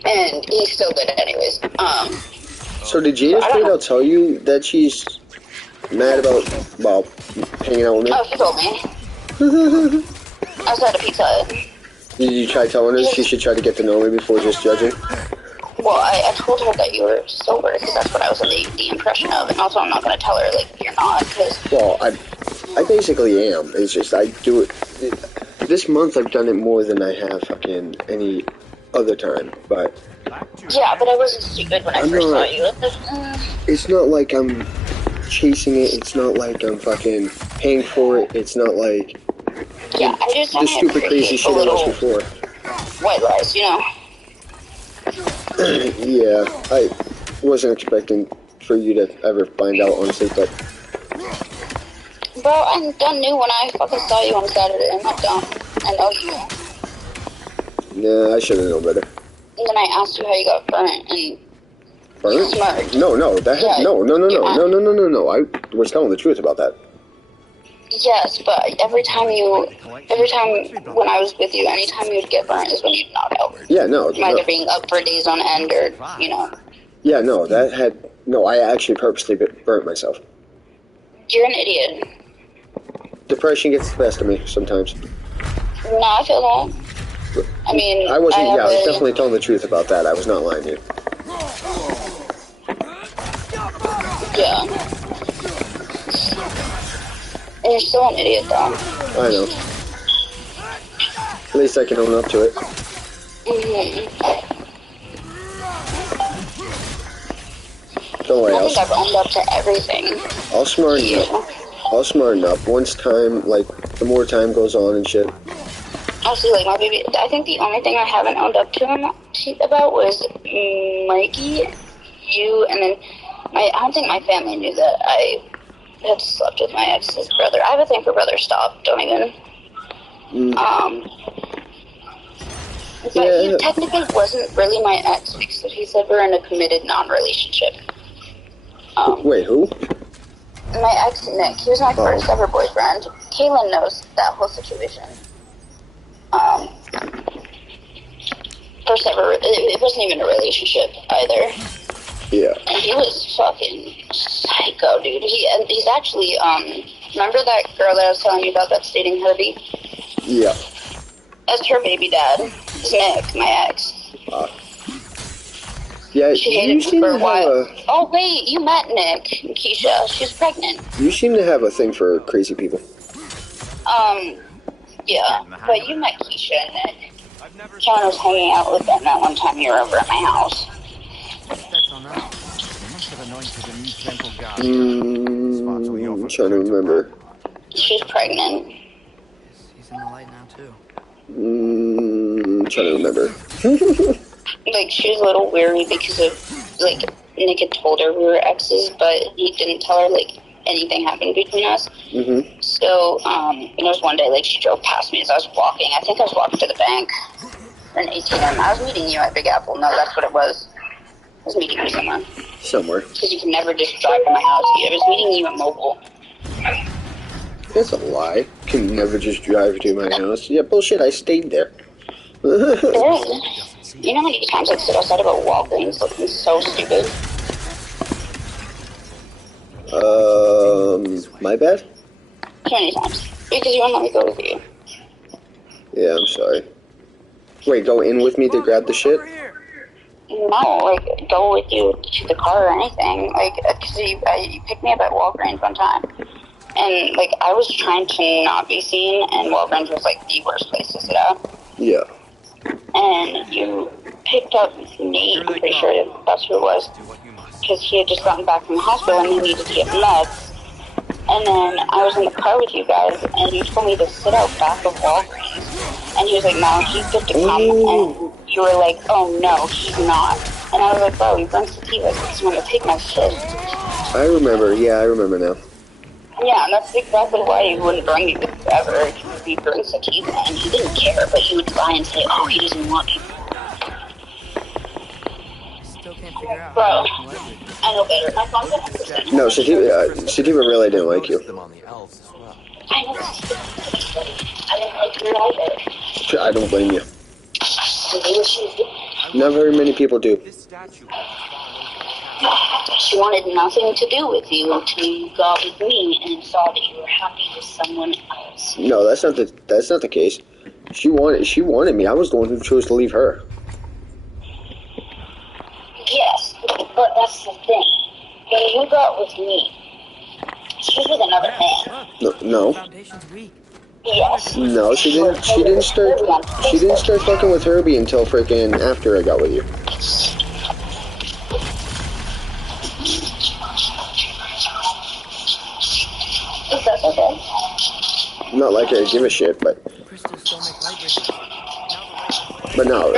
And he still did it anyways. So did Jada straight out tell you that she's mad about, well, hanging out with me? Oh, she told me. Outside of Pizza Hut. Did you try telling her she should try to get to know me before just judging? Well, I told her that you were sober, because that's what I was under the impression of, and also I'm not going to tell her, like, you're not, because... Well, I basically am. It's just, I do it... This month I've done it more than I have fucking any other time, but... Yeah, but I wasn't stupid when I first saw you. It's not like I'm chasing it, it's not like I'm fucking paying for it, it's not like... Yeah, I just the stupid crazy shit I was before. White lies, you know. Yeah, I wasn't expecting for you to ever find out, honestly, but... Bro, I done knew when I fucking saw you on Saturday. I'm not dumb. I know you. Nah, I should have known better. And then I asked you how you got burnt, and you smirked. No, no, Yeah, no. I was telling the truth about that. Yes, but every time when I was with you, anytime you'd get burnt is when you'd knock out. Yeah, no. Either being up for days on end or, you know. Yeah, no, I actually purposely burnt myself. You're an idiot. Depression gets the best of me sometimes. No, I feel that. I mean, I was definitely telling the truth about that. I was not lying to you. Yeah. And you're still an idiot, though. I know. At least I can own up to it. Don't worry, I think I've owned up to everything. I'll smarten up. I'll smarten up. Once time, like, the more time goes on and shit. Honestly, like, my baby, I think the only thing I haven't owned up to him about was Mikey, you, and then I don't think my family knew that I had slept with my ex's brother. I have a thing for brother. Stop. Don't even. But he technically wasn't really my ex because he said we're in a committed non-relationship. Wait, who? My ex, Nick, he was my first ever boyfriend. Kaylin knows that whole situation. First ever, it wasn't even a relationship either. Yeah. And he was fucking psycho, dude. He's actually, remember that girl that I was telling you about that's dating Herbie? Yeah. That's her baby dad. It's Nick, my ex. Yeah, she you seem to have Oh, wait, you met Nick and Keisha. She's pregnant. You seem to have a thing for crazy people. Yeah, but you met Keisha and Nick. John was hanging out with them that one time you were over at my house. I'm trying to remember. She's pregnant. He's in the light now, too. I'm trying to remember. Like, she was a little weary because of, like, Nick had told her we were exes, but he didn't tell her, like, anything happened between us. So, it was one day, like, she drove past me as I was walking. I think I was walking to the bank for an ATM. I was meeting you at Big Apple. No, that's what it was. I was meeting you somewhere. Because you can never just drive to my house. I was meeting you at Mobile. That's a lie. Can never just drive to my house. Yeah, bullshit, I stayed there. Really? You know how many times I sit outside of a Walgreens looking so stupid? My bad? Too many times. Because you wouldn't let me go with you. Yeah, I'm sorry. Wait, go in with me to grab the shit? No, like, go with you to the car or anything. Like, because you picked me up at Walgreens one time. And, like, I was trying to not be seen, and Walgreens was, like, the worst place to sit at. Yeah. And you picked up Nate, I'm pretty sure that's who it was. Because he had just gotten back from the hospital and he needed to get meds. And then I was in the car with you guys, and you told me to sit out back of Walgreens. And he was like, no, he's good to come. And you were like, oh, no, he's not. And I was like, bro, he burns sativas because I'm going to take my shit. I remember. Yeah, I remember now. Yeah, and that's exactly why he wouldn't bring me with ever. He burned sativa, and he didn't care, but he would lie and say, oh, he doesn't want you. Still can't figure out. Bro, I know better. My phone doesn't understand. No, Sativa really didn't like you. I know that. I didn't like you either. I don't blame you. Maybe she did. Not very many people do. She wanted nothing to do with you until you got with me and saw that you were happy with someone else. No, that's not the case. She wanted me. I was the one who chose to leave her. Yes, but that's the thing. When you got with me, she was with another man. No. Yes. No, she didn't start fucking with Herbie until freaking after I got with you. That's okay. Not like I give a shit, but no,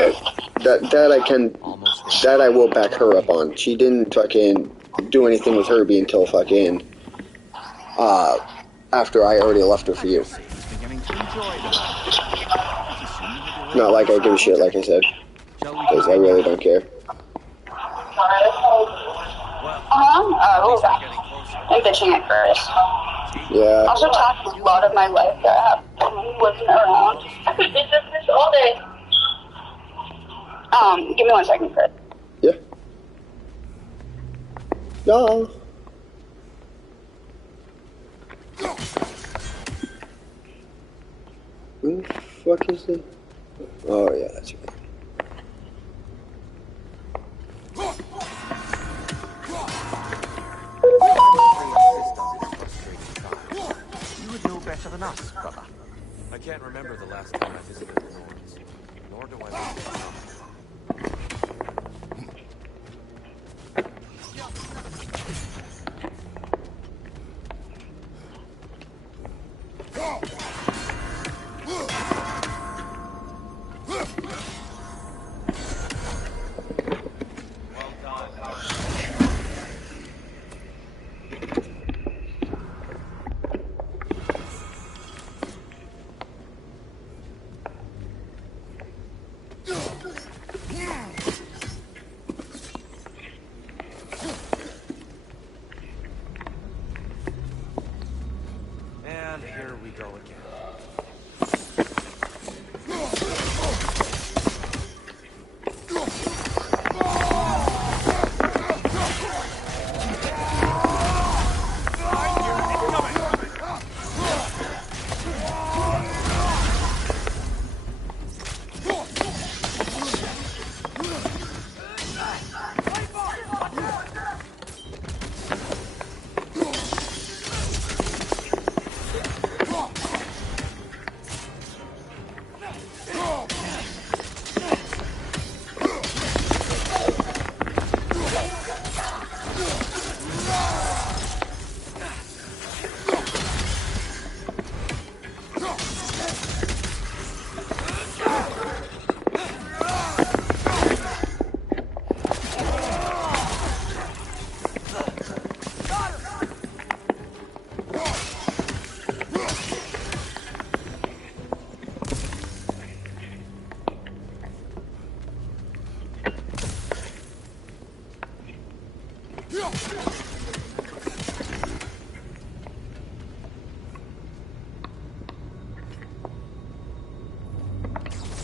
that I will back her up on. She didn't fucking do anything with Herbie until fucking after I already left her for you. Not like I give a shit, like I said, because I really don't care. I'm bitching at first. Yeah. Also talking a lot of my life that I wasn't around. I could do this all day. Give me 1 second, Chris. Yeah. No. Who the fuck is it? Oh yeah, that's right. You would know better than us, brother. I can't remember the last time I visited the Lords, nor do I want to.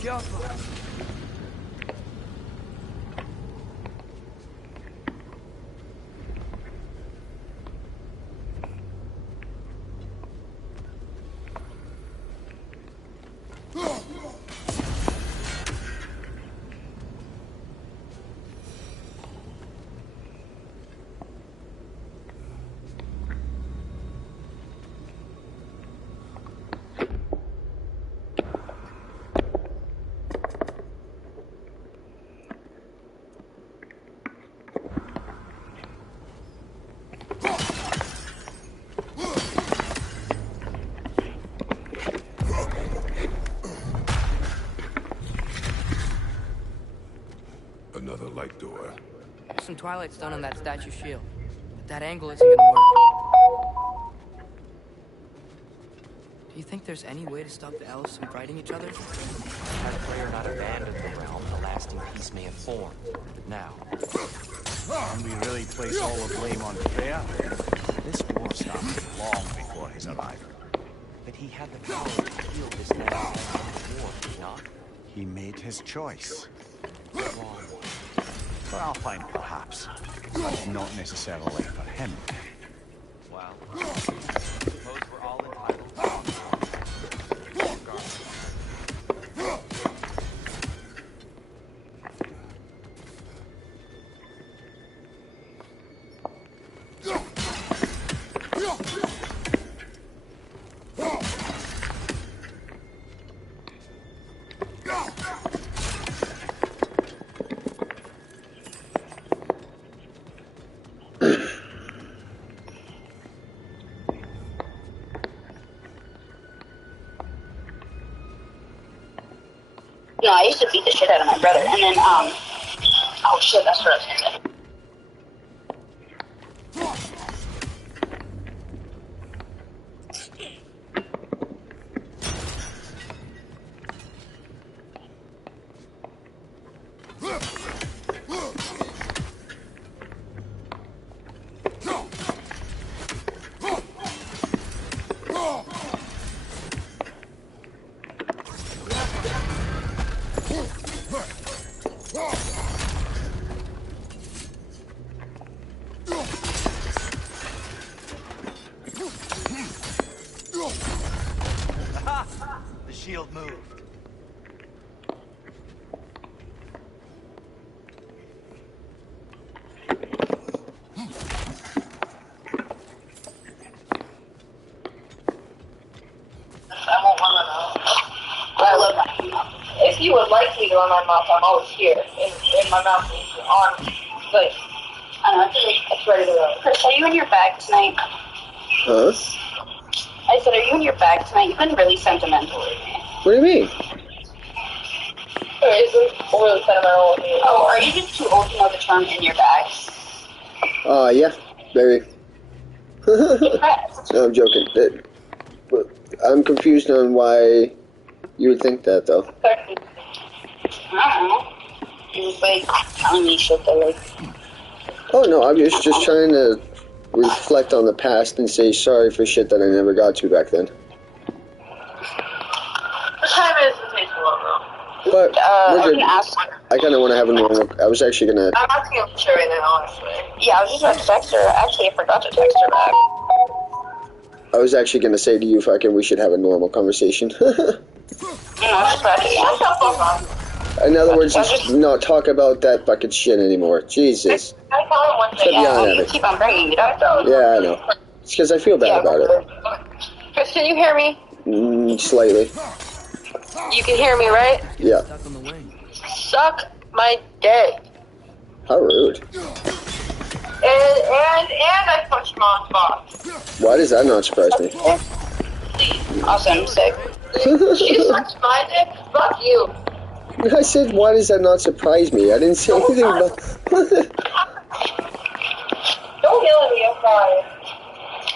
Careful. Another light door. There's some twilight stone on that statue shield, but that angle isn't gonna work. Do you think there's any way to stop the elves from fighting each other? Had Freya not abandoned the realm, a lasting peace may have formed. Now, Can we really place all the blame on Freya? This war started long before his arrival. but he had the power to heal this never-ending war, did he not? He made his choice. Wrong one. For Alpine, perhaps, but not necessarily for him. Well, suppose we're all entitled to No, I used to beat the shit out of my brother, and then, oh shit, that's what I was gonna say. The shield moved. I won't run my mouth. I love my mouth. If you would like me to run my mouth, I'm always here. And my mouth is on, like, I don't know, it's ready to go. Chris, are you in your bag tonight? Huh? I said, are you in your bag tonight? You've been really sentimental with me. What do you mean? It's really sentimental with me. Oh, are you just too old to know the term in your bag? Yeah, maybe. Impressed. No, I'm joking. But I'm confused on why you would think that, though. I don't know. He was like telling me shit that like. Oh, no, I'm just trying to reflect on the past and say sorry for shit that I never got to back then. The time is the place though. But I was we're gonna good. ask. I kind of want to have a normal. I was actually gonna. I'm asking him for right now, honestly. Yeah, I was just about to text her. Actually, I forgot to text her back. I was actually gonna say to you, fucking, we should have a normal conversation. No, I was just about to. Shut the fuck up. In other words, just not talk about that bucket shit anymore. Jesus. I call him one Stop thing. yelling at You me. keep on bringing it up though. Yeah, I know. It's because I feel bad about it. Chris, can you hear me? Slightly. You can hear me, right? Yeah. Stuck on the wing. Suck my dick. How rude. And I punched Mom's box. Why does that not surprise me? Awesome, sick. She sucks my dick? Fuck you. I said, why does that not surprise me? I didn't say anything about... Don't yell at me, I'm crying.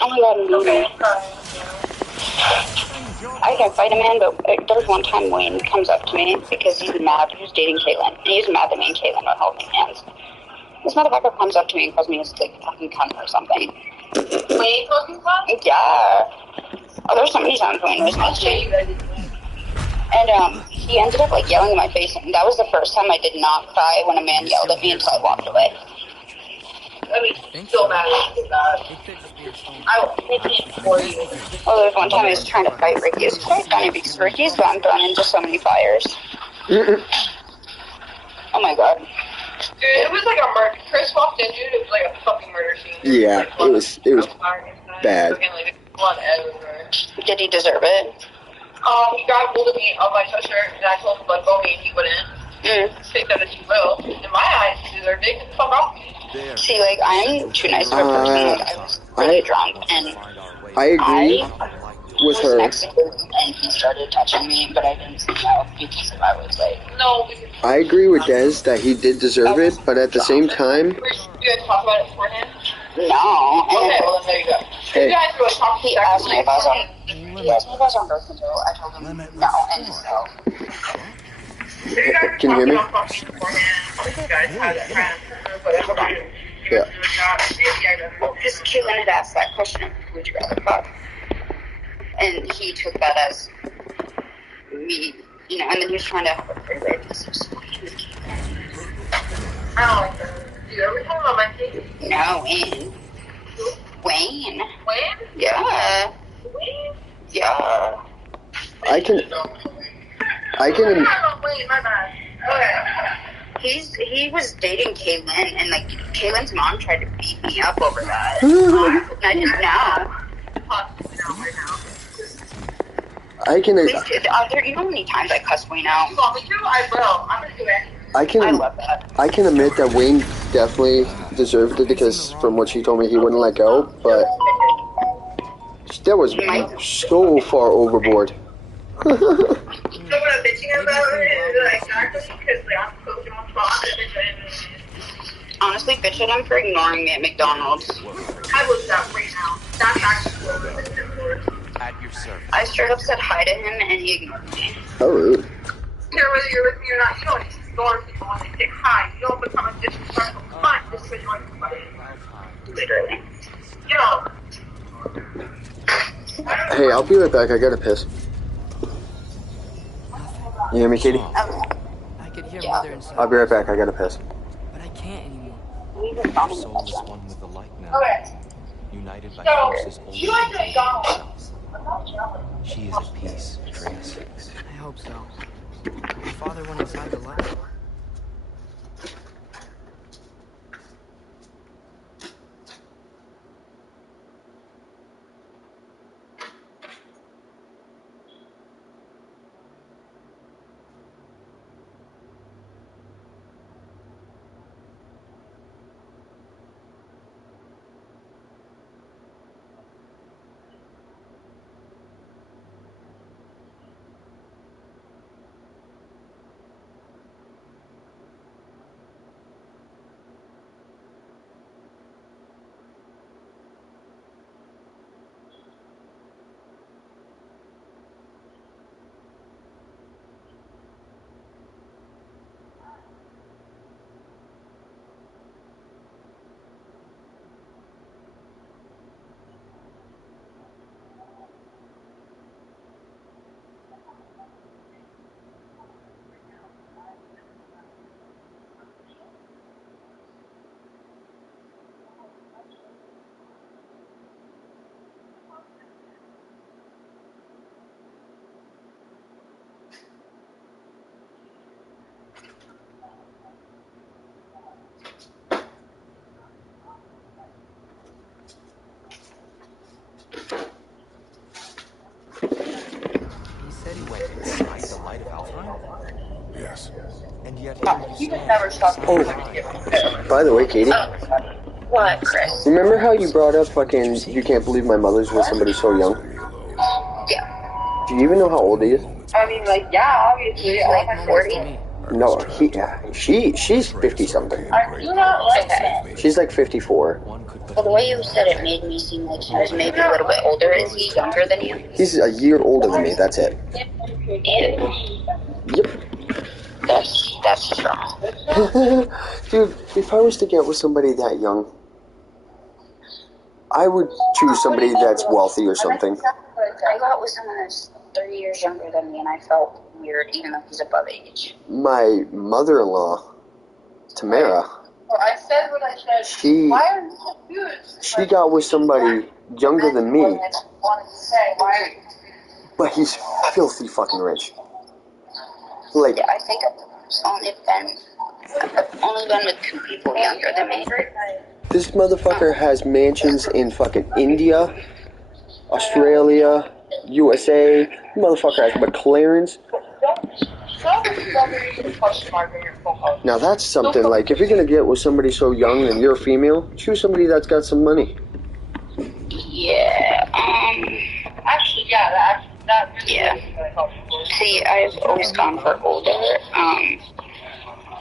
Oh my god, I'm Okay, okay. I'm crying. I can fight a man, but there's one time Wayne comes up to me because he's mad. He was dating Caitlin, and he's mad that me and Caitlin are holding hands. This motherfucker comes up to me and calls me a fucking cunt or something. Wait, fucking cunt? Yeah. Oh, there's somebody on Wayne was I'll nice show you too. guys. And he ended up like yelling in my face, and that was the first time I did not cry when a man yelled at me until I walked away. I mean, so mad at that. It could just be a stolen. I will pick it for you. Well, there was one time I was trying to fight Ricky. It was quite funny because Ricky's gotten thrown into so many fires. Oh my god. Dude, it was like a murder. Chris walked in, dude. It was like a fucking murder scene. Yeah, it was bad. Fucking, like, blood everywhere. Did he deserve it? He grabbed hold of me of my sweatshirt, and I told him to let go of me, and he wouldn't. Take that as you will. In my eyes, he deserved it. Get the fuck off me. See, like, I'm too nice of a person. Like, I was really drunk, and I agree with was her. next to him, and he started touching me, but I didn't say no because if I was like... No. I agree with Des that he did deserve it, but at the same time... You guys talk about it beforehand? No. Okay, well, then there you go. Hey. You guys really talk He asked me if I was on birth control. I told him no, and so... Can you hear me? Yeah. Well, because Caitlin had asked that question of who would you rather fuck? And he took that as me, you know, and then he was trying to have a free way because he was fucking with Caitlin. I don't like that. Dude, every time I'm on TV. No, Wayne. Wayne? Wayne? Yeah. Wayne? Yeah. I can... Wayne, my bad. Okay. He was dating Caitlin, and like Caitlin's mom tried to beat me up over that. I didn't know. I can... Please, you know how many times I cuss Wayne out? You want me to? I will. I'm gonna do it. I love that. I can admit that Wayne definitely deserved it because from what she told me he wouldn't let go, but that was so far overboard. So what I'm bitching about it is like actually because like I'm coaching on spot and Honestly, bitch at him for ignoring me at McDonald's. I was that right now. That's actually what I'm bitching for. At your service. I straight up said hi to him and he ignored me. Oh, rude. Care whether you're with me or not, you don't ignore people when they say hi. You don't become a disrespectful cunt just because you're with somebody. Literally. Yo. Hey, I'll be right back. I gotta piss. You hear me, Katie? I could hear Mother inside. I'll be right back. I gotta piss. But I can't anymore. Your soul is one with the light now. Okay. United by So, forces older you like than McDonald's? I'm not jealous. She is at peace, Atreus. I hope so. My father went inside the light. Yes. And yet You just never stop. Oh, by the way, Katie. What, Chris? Remember how you brought up fucking you can't believe my mother's with somebody so young? Yeah. Do you even know how old he is? I mean, like, yeah, obviously. He's like 40. No, she's 50-something. I do not like that. She's like 54. Well, the way you said it made me seem like he was maybe a little bit older. Is he younger than you? He's a year older than me, that's it. Ew. Yep. That's strong. Dude, if I was to get with somebody that young, I would choose somebody that's wealthy or something. I got with someone that's 3 years younger than me, and I felt weird, even though he's above age. My mother-in-law, Tamara, Well, I said what I said. she Why are you confused? she got with somebody younger than me, Wanted to say, why are you? but he's filthy fucking rich. Like, Yeah, I think I've only been with 2 people younger than me. this motherfucker has mansions in fucking India, Australia, USA. Motherfucker has McLarens. Now that's something, like, if you're gonna get with somebody so young and you're a female, choose somebody that's got some money. Yeah, Actually, yeah, that really yeah. is gonna help you. See, I've always gone for older, and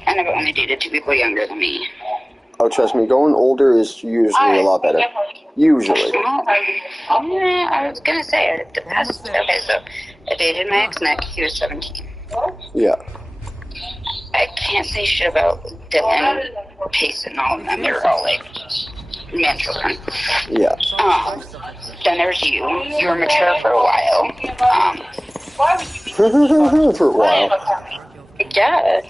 I've only dated 2 people younger than me. Oh, trust me, going older is usually a lot better. Usually. Well, yeah, I was gonna say, it depends. Okay, so I dated my ex-Nick, he was 17. Yeah. I can't say shit about Dylan, Pace, and all of them. They're all, like, man children. Yeah. Then there's you. You were mature for a while. For a while. Yeah.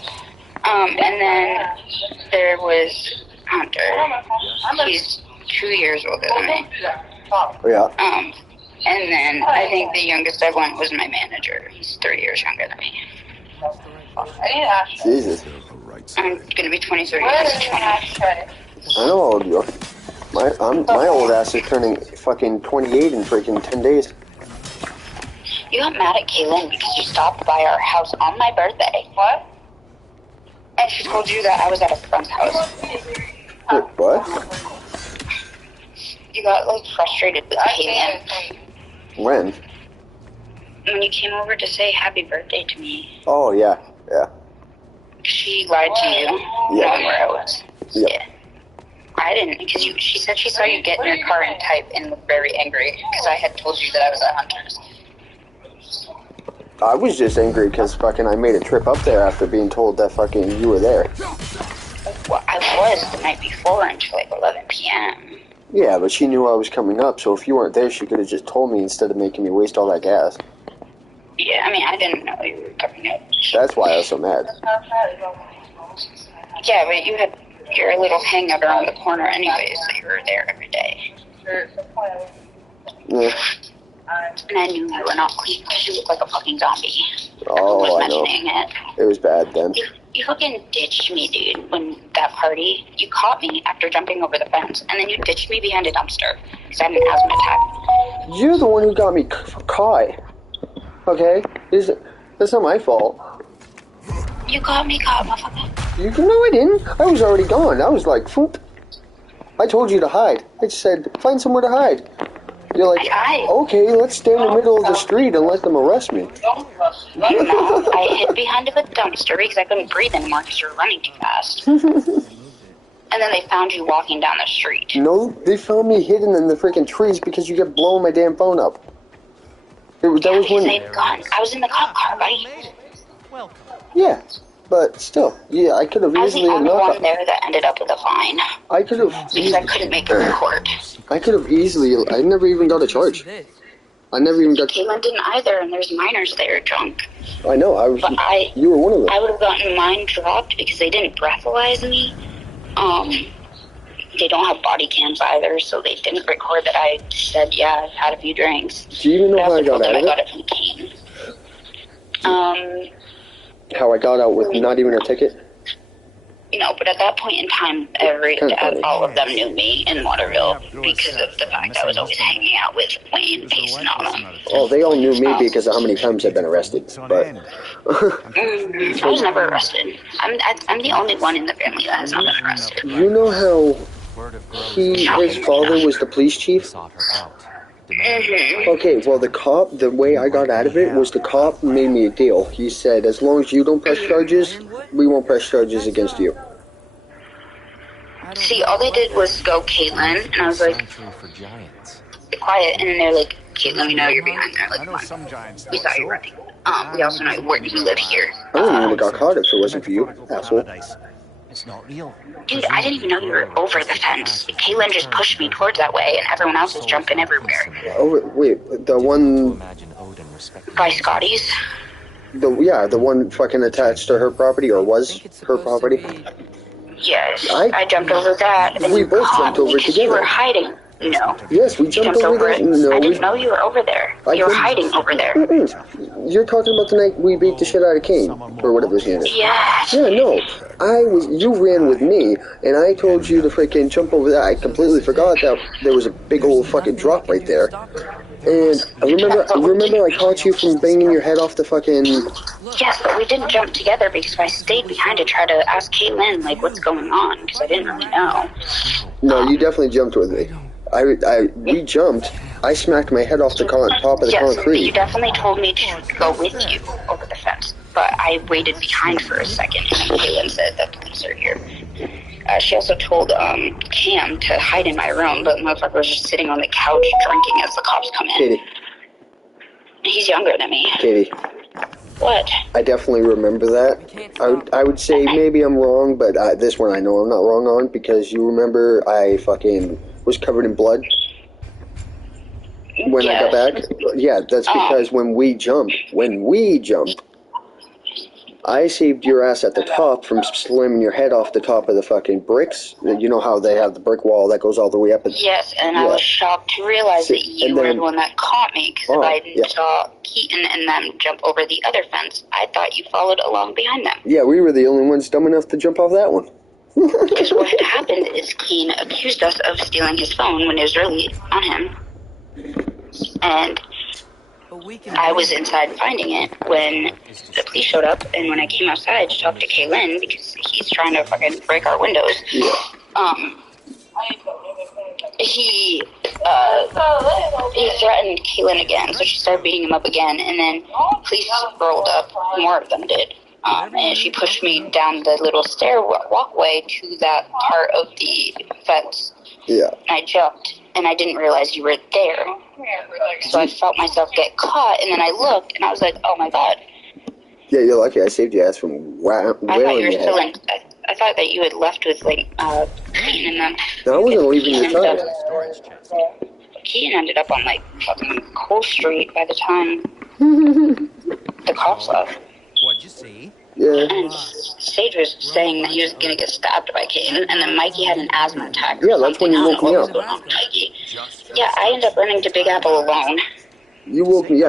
And then there was Hunter. He's 2 years older than me. Yeah. And then I think the youngest I went was my manager. He's 3 years younger than me. Jesus. I'm gonna be 23 years. 20. I know how old you are. My old ass is turning fucking 28 in freaking 10 days. You got mad at Kaylin because you stopped by our house on my birthday. What? And she told you that I was at a friend's house. Wait, what? You got, like, frustrated with Kaylin. When? When you came over to say happy birthday to me. Oh, yeah. Yeah. She lied to you, knowing where I was. Yeah. I didn't, because she said she saw you get in your car and type and look very angry because I had told you that I was at Hunter's. I was just angry because fucking I made a trip up there after being told that fucking you were there. Well, I was the night before until like 11 p.m. Yeah, but she knew I was coming up, so if you weren't there, she could have just told me instead of making me waste all that gas. Yeah, I mean, I didn't know you were coming up. That's why I was so mad. Yeah, but you had your little hangout around the corner anyways, so you were there every day. Yeah. And I knew you were not clean because you looked like a fucking zombie. Oh, I know. It. It was bad then. You fucking ditched me, dude, when that party. You caught me after jumping over the fence, and then you ditched me behind a dumpster because I had an asthma attack. You're the one who got me caught. Okay? That's not my fault. You got me caught, motherfucker. No, I didn't. I was already gone. I was like, foop. I told you to hide. I just said, find somewhere to hide. You're like, okay, let's stay in the middle of the street and let them arrest me. No, I hid behind a dumpster because I couldn't breathe anymore because you were running too fast. And then they found you walking down the street. No, they found me hidden in the freaking trees because you kept blowing my damn phone up. That was when... I was in the cop car, buddy. Yeah, but still, yeah, I could have easily... I was the only one there that ended up with a fine. I could have... Because I couldn't make it to court. I could have easily... I never even got a charge. I never even got... Caitlin didn't either, and there's minors there drunk. I know, you were one of them. I would have gotten mine dropped because they didn't breathalyze me. They don't have body cams either, so they didn't record that I said, yeah, I've had a few drinks. Do you even know how I got out of it? I got it from Kane. How I got out with not even a ticket? No, but at that point in time, all of them knew me in Waterville because of the fact I was always hanging out with Wayne, Pace, and all of them. Oh, they all knew me because of how many times I've been arrested, but... I was never arrested. I'm the only one in the family that has not been arrested. You know how his father was the police chief? Okay, well, the way I got out of it was the cop made me a deal. He said, as long as you don't press charges, we won't press charges against you. See, all they did was go Caitlin, and I was like, be quiet, and then they're like, Caitlin, we know you're behind there. Like, come on. We saw you running. We also know where you live here. I wouldn't even have got caught if it wasn't for you, asshole. It's not real. Dude, I didn't even know you were over the fence. Caitlin just pushed me towards that way, and everyone else is jumping everywhere. Oh, wait, the one... By Scotty's? The one fucking attached to her property, or was her property? Yes, I jumped over that, and we you both caught jumped over me because together. you were hiding. No. Yes, we jumped over it. that. No, I didn't know you were over there. You were hiding over there. You're talking about the night we beat the shit out of Kane, or whatever his name is. Yes. Yeah, no. You ran with me, and I told you to freaking jump over that. I completely forgot that there was a big old fucking drop right there. And I remember I caught you from banging your head off the fucking... Yes, but we didn't jump together because I stayed behind to try to ask Caitlin, like, what's going on, because I didn't really know. No, you definitely jumped with me. We jumped. I smacked my head off the top of the concrete. Yes, you definitely told me to go with you over the fence, but I waited behind for a second, and then Caitlin said that the police are here. She also told Cam to hide in my room, but the motherfucker was just sitting on the couch drinking as the cops come in. Katie. He's younger than me. Katie. What? I definitely remember that. I would say maybe I'm wrong, but this one I know I'm not wrong on, because you remember I fucking was covered in blood when I got back? Yeah, that's because when we jumped, I saved your ass at the top from slamming your head off the top of the fucking bricks. You know how they have the brick wall that goes all the way up? Yes, and I was shocked to realize that you were the one that caught me, because I saw Keaton and them jump over the other fence. I thought you followed along behind them. Yeah, we were the only ones dumb enough to jump off that one. Because what had happened is Keane accused us of stealing his phone when it was really on him. And I was inside finding it when the police showed up, and when I came outside to talk to Kaylin, because he's trying to fucking break our windows, he threatened Kaylin again, so she started beating him up again, and then police rolled up, more of them did, and she pushed me down the little stair walkway to that part of the fence. Yeah. I jumped, and I didn't realize you were there. So I felt myself get caught, and then I looked, and I was like, oh my god. Yeah, you're lucky. I saved your ass from wailing your head. I thought that you had left with, like, Keaton and them. No, I wasn't leaving the time. Keaton ended up on, like, fucking Cole Street by the time the cops left. What'd you see? Yeah. And Sage was saying that he was going to get stabbed by Caden, and then Mikey had an asthma attack. Yeah, that's when you woke me up. Mikey. Yeah, I ended up running to Big Apple alone. You woke me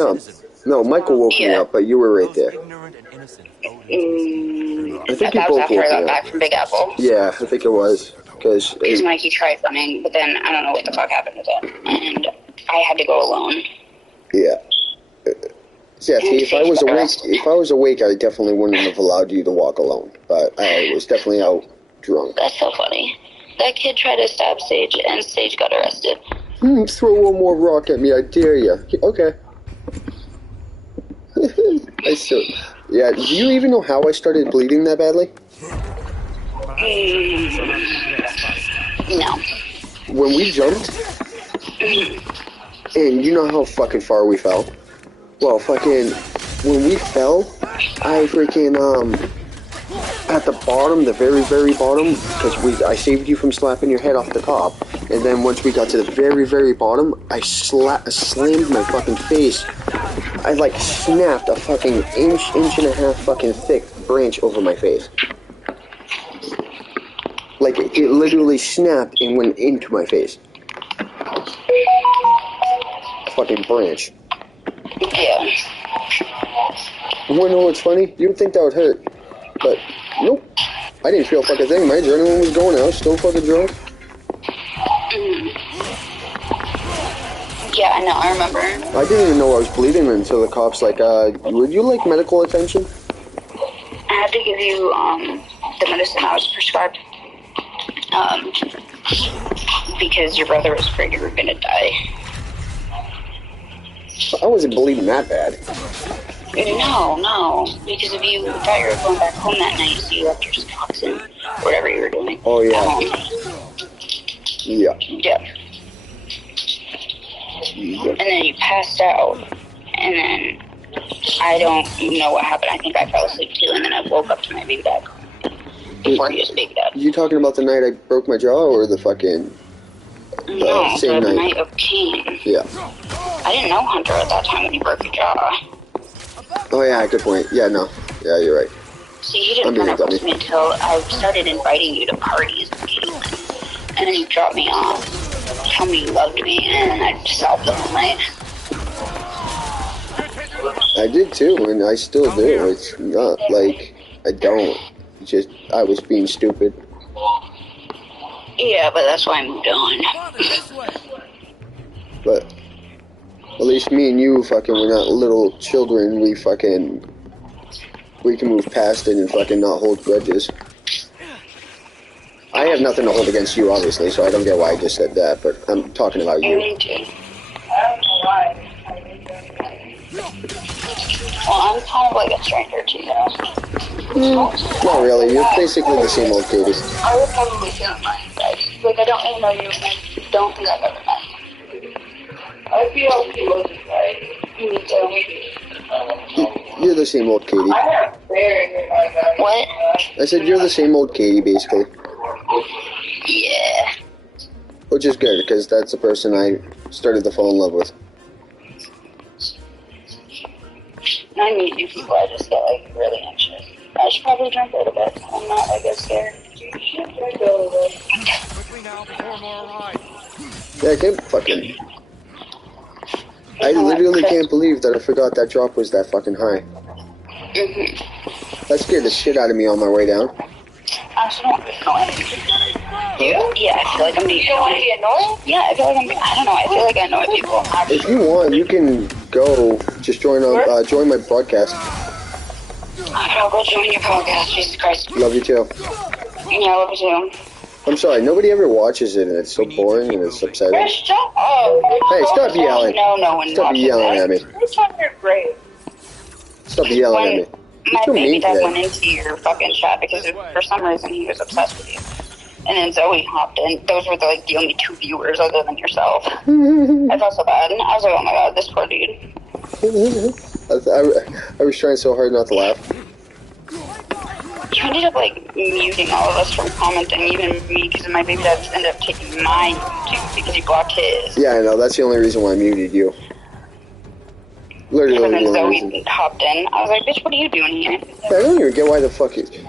up. No, Michael woke me up, but you were right there. I think you that was both after woke I got me back up. from Big Apple. Yeah, I think it was. Because Mikey tried running, but then I don't know what the fuck happened with it. And I had to go alone. Yeah. Yeah, see, if I was awake, I definitely wouldn't have allowed you to walk alone. But I was definitely out drunk. That's so funny. That kid tried to stab Sage, and Sage got arrested. Throw one more rock at me, I dare you. Okay. Yeah, do you even know how I started bleeding that badly? No. When we jumped, and you know how fucking far we fell? Well, fucking, when we fell, I freaking, at the bottom, the very, very bottom, because I saved you from slapping your head off the top, and then once we got to the very, very bottom, I slammed my fucking face. I, like, snapped a fucking inch and a half fucking thick branch over my face. Like, it literally snapped and went into my face. A fucking branch. Yeah. You wanna know what's funny? You'd think that would hurt. But, nope. I didn't feel a fucking thing. My adrenaline was going. I was still fucking drunk. Yeah, I know. I remember. I didn't even know I was bleeding until the cops like, would you like medical attention? I had to give you, the medicine I was prescribed. Because your brother was afraid you were gonna die. I wasn't bleeding that bad. No. Because if you thought you were going back home that night, so you left your socks in, whatever you were doing. Oh, yeah. Yeah. And then you passed out, and then I don't know what happened. I think I fell asleep too, and then I woke up to my baby back. before he was baby dad. You talking about the night I broke my jaw or the fucking No, same the night? night of Cain. Yeah. I didn't know Hunter at that time when he broke your jaw. Oh yeah, good point. Yeah, no. Yeah, you're right. See, he didn't run across me until I started inviting you to parties with Caitlin. And then you dropped me off. Tell me you loved me, and I sobbed the whole night. I did too, and I still do. It's not like I don't. It's just I was being stupid. Yeah, but that's why I moved on. But at least me and you fucking we're not little children. We can move past it and fucking not hold grudges. I have nothing to hold against you, obviously, so I don't get why I just said that, but I'm talking about you. Me too. I don't know why. Well, I'm kind of like a stranger to you. Not really. You're basically the same old Katie. I would probably feel mine, guys. Like, I don't really know you, and I don't think I've ever met you. I feel people just like, me too. You're the same old Katie. What? I said you're the same old Katie, basically. Yeah. Which is good, because that's the person I started to fall in love with. When I meet new people, I just get, like, really anxious. I should probably drink a little bit. I'm not, I guess, scared. You should drink a little bit. Quickly now, before more arrive. Yeah, I can't fucking... I literally can't believe that I forgot that drop was that fucking high. That scared the shit out of me on my way down. I also don't annoy you. Yeah, I feel like I'm being annoying. You don't want to be annoying? Yeah, I feel like I'm being, I don't know, I feel like I annoy people. If you want, you can go, just join my broadcast. I'll go join your podcast, Jesus Christ. Love you too. Yeah, love you too. I'm sorry, nobody ever watches it and it's so boring and it's upsetting. Chris, shut up. Hey, stop yelling. No, no one Stop watches yelling it. at me. It's on your grave. Stop yelling at me. My so baby mean dad today. went into your fucking chat because for some reason he was obsessed with you. And then Zoe hopped in. Those were the only two viewers other than yourself. I felt so bad. I was like, oh my god, this poor dude. I was trying so hard not to laugh. You ended up like muting all of us from commenting, even me, because my baby dad ended up taking my YouTube because he blocked his. Yeah, I know. That's the only reason why I muted you. Literally And then the only Zoe reason. hopped in. I was like, bitch, what are you doing here? I don't even get why the fuck it...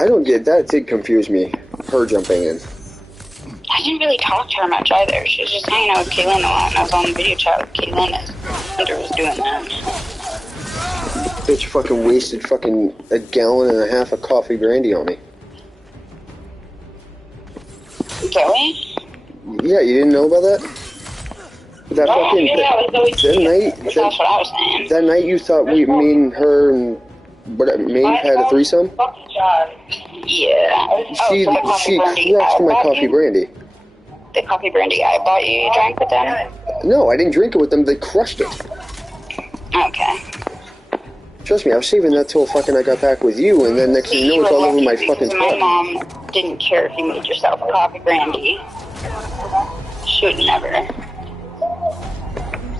I don't get... That did confuse me. Her jumping in. I didn't really talk to her much either. She was just hanging out with Kaylin a lot, and I was on the video chat with Kaylin as Hunter was doing that. Bitch fucking wasted fucking a gallon and a half of coffee brandy on me. Zoe? Yeah, you didn't know about that? That No, fucking... yeah, it was always that night... that's what I was saying. That night you thought me and her and... Maeve had a threesome? Yeah. She crushed my coffee brandy. The coffee brandy I bought you, you drank with them? No, I didn't drink it with them. They crushed it. Okay. Trust me, I was saving that till fucking I got back with you, and then next thing you know, it's all over my fucking My spot. mom didn't care if you made yourself a coffee brandy. She would never.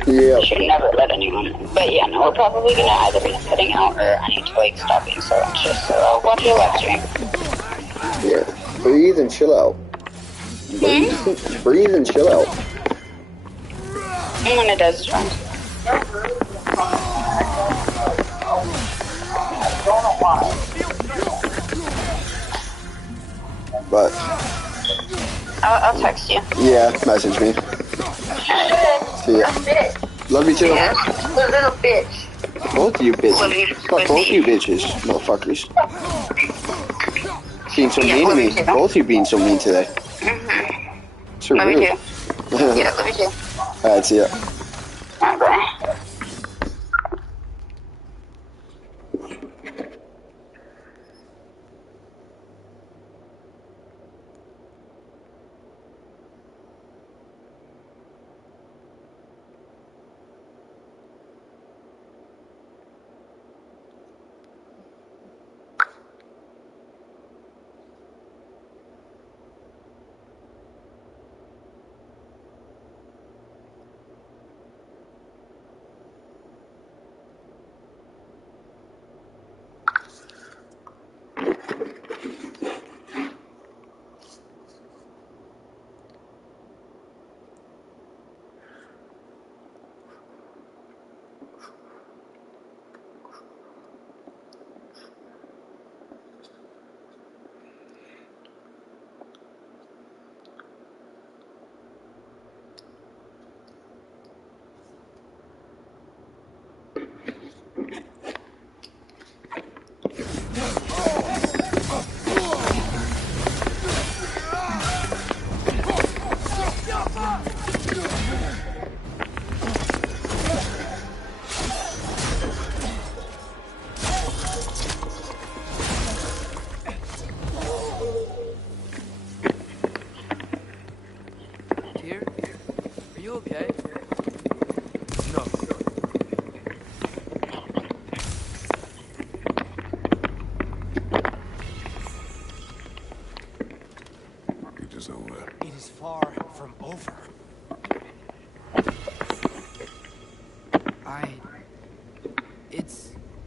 Yeah. Should never let anyone. But yeah, no, we're probably gonna either be heading out or I need to like stop being so anxious. So I'll watch your live stream. Yeah. Breathe and chill out. Breathe and chill out. And when it does, it's fine. But I'll text you. yeah, message me. See ya. Love you too. Yeah. Little bitch. Both of you bitches. Love you. Fuck both of you bitches, motherfuckers. Being so mean to me. Both of you being so mean today. So Love rude. you too. Yeah, love you too. Alright, see ya. Bye.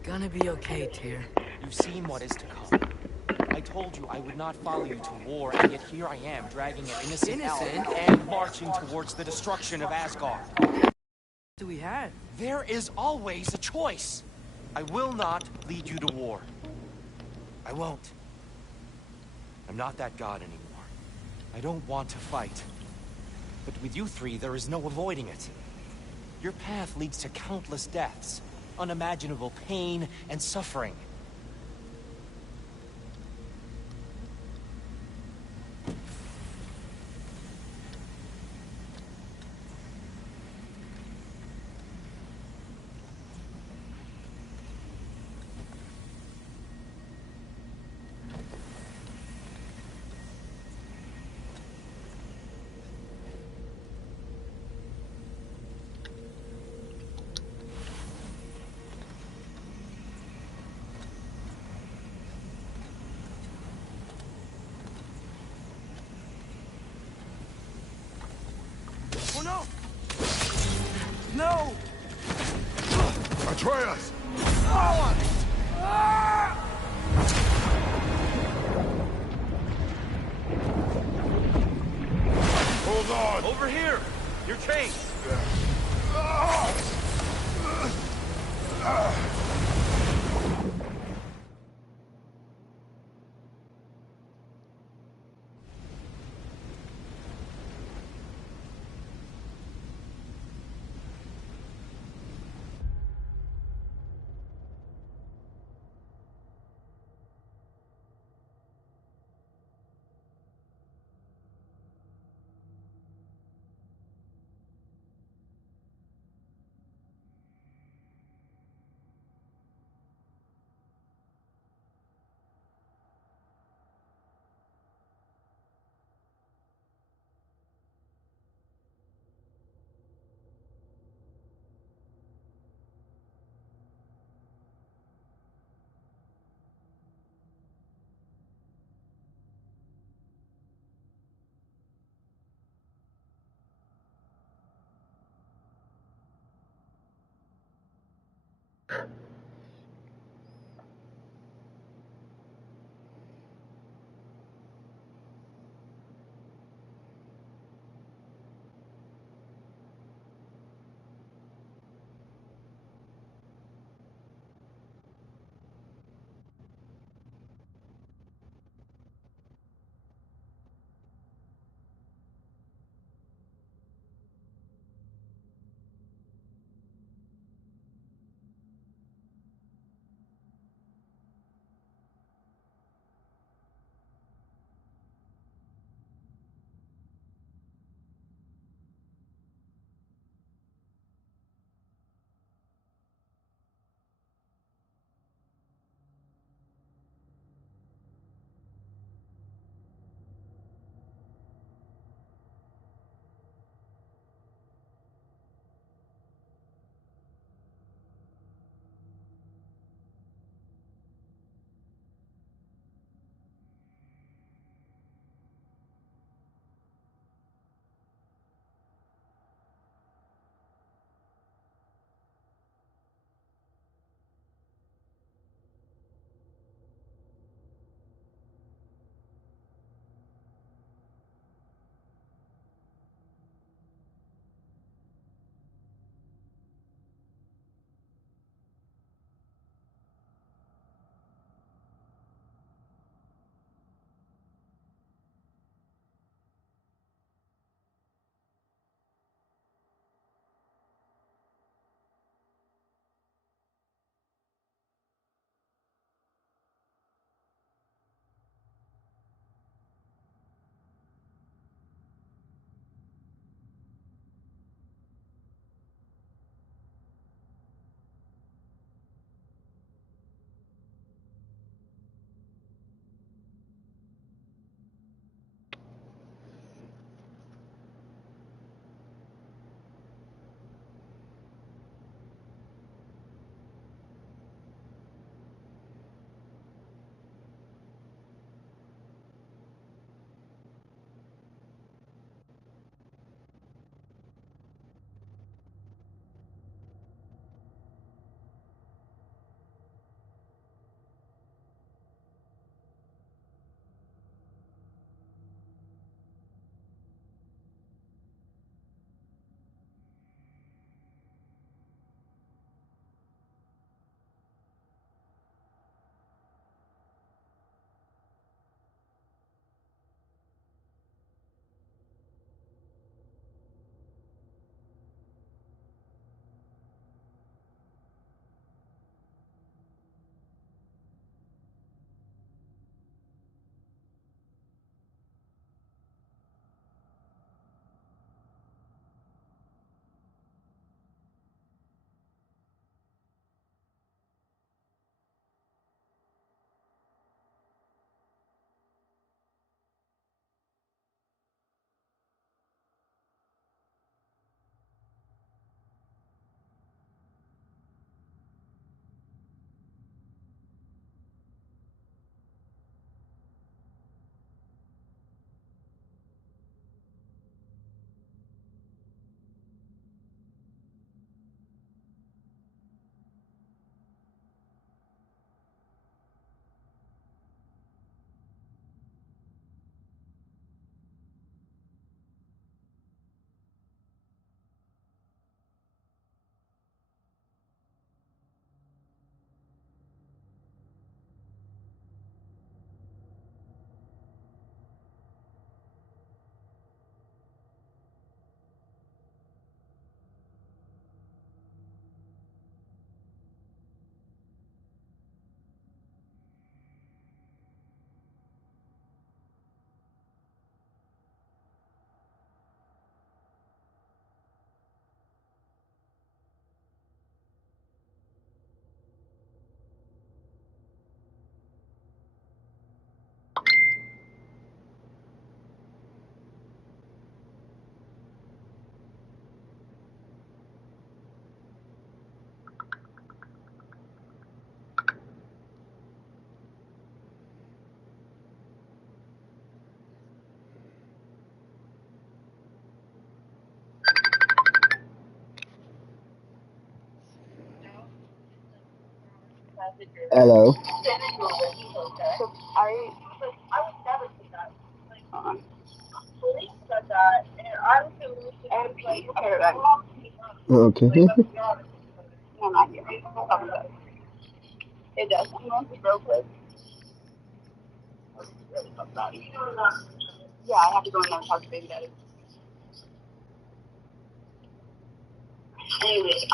gonna be okay, Tyr. You've seen what is to come. I told you I would not follow you to war, and yet here I am, dragging an innocent elf and marching towards the destruction of Asgard. Do we have? There is always a choice. I will not lead you to war. I won't. I'm not that god anymore. I don't want to fight. But with you three, there is no avoiding it. Your path leads to countless deaths, unimaginable pain and suffering. Oh no! No! Atreus! Hold on! Over here! You're chained! Hello. So I would never do that. Police said that, and I was pee. I'll be right back. Okay. No, not here. It does. I'm going to real quick. Yeah, I have to go in there and talk to Baby Daddy. Anyways,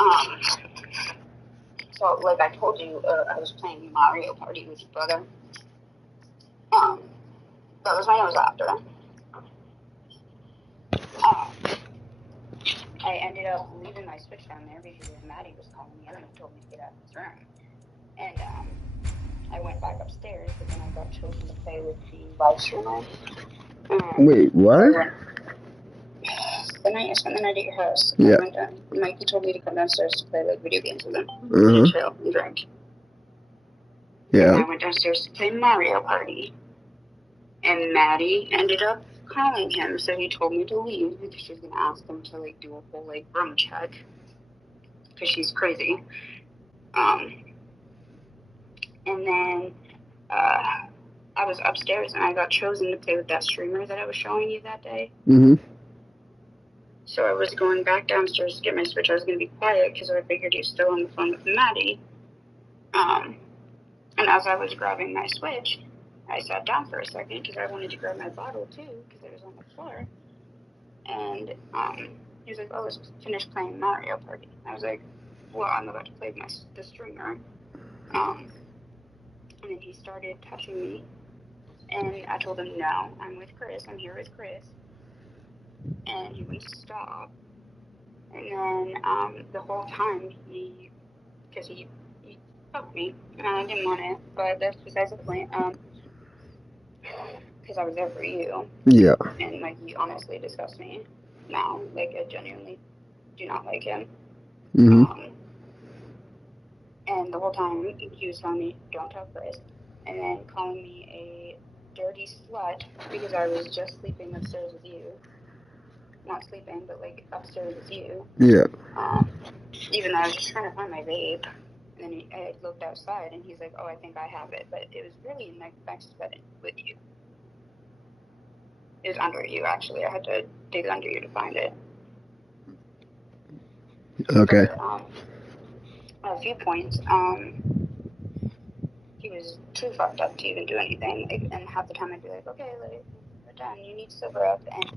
so like I told you, I was playing Mario Party with your brother. That was when I was after. I ended up leaving my Switch down there because Maddie was calling me and he told me to get out of his room. And I went back upstairs, but then I got chosen to play with the live streamer. Wait, what? The night I spent the night at your house. Yeah. I went down. Mikey told me to come downstairs to play like video games with him, Uh-huh. and chill and drink. Yeah. And I went downstairs to play Mario Party. And Maddie ended up calling him, so he told me to leave because she was gonna ask him to like do a whole like room check because she's crazy. And then I was upstairs and I got chosen to play with that streamer that I was showing you that day. Mm-hmm. So I was going back downstairs to get my Switch. I was going to be quiet because I figured he was still on the phone with Maddie. And as I was grabbing my Switch, I sat down for a second because I wanted to grab my bottle too because it was on the floor. And he was like, "Oh, let's finish playing Mario Party." I was like, "Well, I'm about to play the streamer." And then he started touching me. And I told him, "No, I'm with Chris. I'm here with Chris." And he wouldn't stop. And then the whole time because he fucked me, and I didn't want it, but that's besides the point. Because I was there for you. Yeah. And like he honestly disgusts me now. Like I genuinely do not like him. Mm-hmm. And the whole time he was telling me, "Don't tell Chris," and then calling me a dirty slut because I was just sleeping upstairs with you. Not sleeping, but like upstairs with you. Yeah. Even though I was just trying to find my vape. And then I looked outside and he's like, "Oh, I think I have it." But it was really next to bed with you. It was under you, actually. I had to dig under you to find it. Okay. But, at a few points, he was too fucked up to even do anything. Like, and half the time I'd be like, "Okay, like, we're done. You need to sober up." And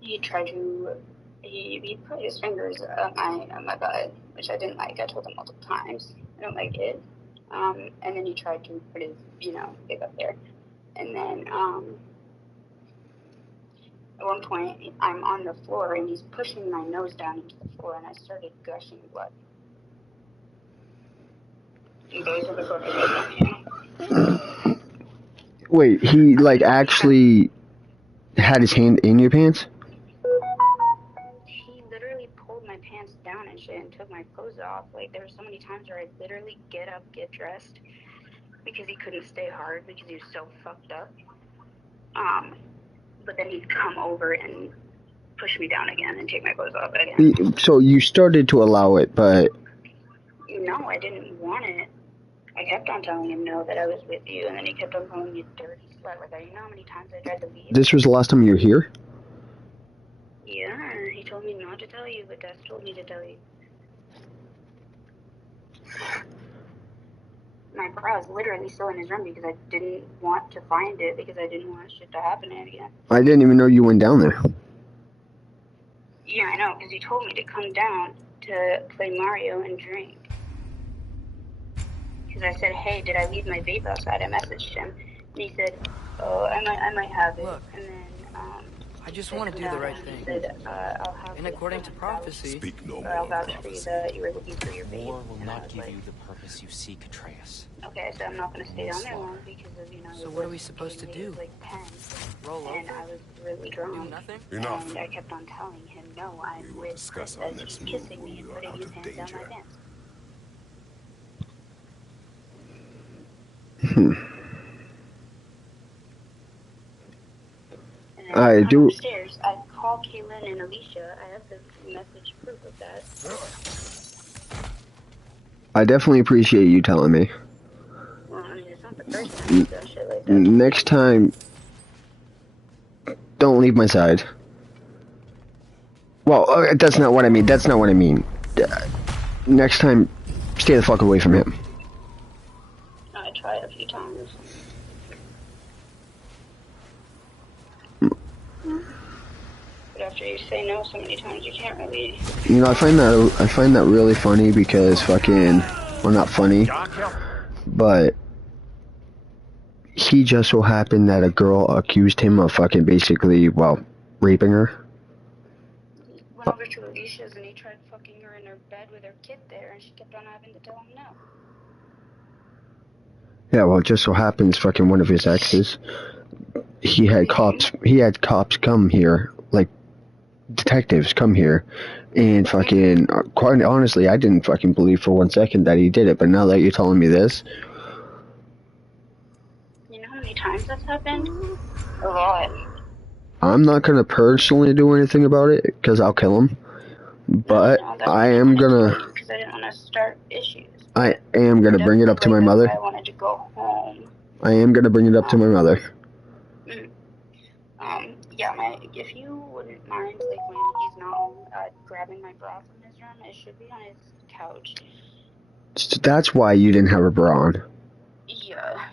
he tried to. He put his fingers up my butt, which I didn't like. I told him multiple times I don't like it. And then he tried to put his, dick up there. And then at one point I'm on the floor and he's pushing my nose down into the floor, and I started gushing blood. And those are the photos. Wait, he like actually had his hand in your pants? He literally pulled my pants down and shit and took my clothes off. Like, there were so many times where I'd literally get up, get dressed, because he couldn't stay hard because he was so fucked up. But then he'd come over and push me down again and take my clothes off again. So you started to allow it, but... No, I didn't want it. I kept on telling him no, that I was with you, and then he kept on calling me a dirty slut. Like, you know how many times I tried to leave? This was the last time you were here? Yeah, he told me not to tell you, but Dad told me to tell you. My bra is literally still in his room because I didn't want to find it because I didn't want shit to happen to him again. I didn't even know you went down there. Yeah, I know, because he told me to come down to play Mario and drink. Because I said, "Hey, did I leave my vape outside?" I messaged him, and he said, "Oh, I might have it." Look, and then I just want to do the right thing. Said, I'll have and according to prophecy, speak no or more I'll of vouch for you prophecy. that you were looking for your vape. War will And not give like, you the purpose you seek, Atreus. Okay, so I'm not going to stay down there long because of, So what are we supposed to do? Like 10, roll and over? I was really drunk. Do nothing? Enough. And I kept on telling him, "No, I'm We will with discuss Chris," our as next he's move kissing when me and we are putting out his of hands down my danger. pants. And I then do. upstairs, I call Kaylin and Alicia. I have the message proof of that. I definitely appreciate you telling me. Well, I mean, it's not the first time you've done shit like that. Next time, don't leave my side. Well, that's not what I mean. That's not what I mean. Next time, stay the fuck away from him. I tried a few times. But after you say no so many times, you can't really. You know, I find that really funny because fucking, well, not funny, but he just so happened that a girl accused him of fucking basically, well, raping her. He went over to Alicia's and he tried fucking her in her bed with her kid there, and she kept on having to tell him no. Yeah, well, it just so happens fucking one of his exes, he had cops come here, like detectives come here, and fucking, quite honestly, I didn't fucking believe for 1 second that he did it, but now that you're telling me this. You know how many times that's happened? A lot. I'm not gonna personally do anything about it, because I'll kill him, but I am gonna... Because I didn't want to start issues. I am gonna bring it up to my mother. I wanted to go home. I am gonna bring it up to my mother. Yeah, if you wouldn't mind, like, when he's not home, grabbing my bra from his room, it should be on his couch. So that's why you didn't have a bra on. Yeah.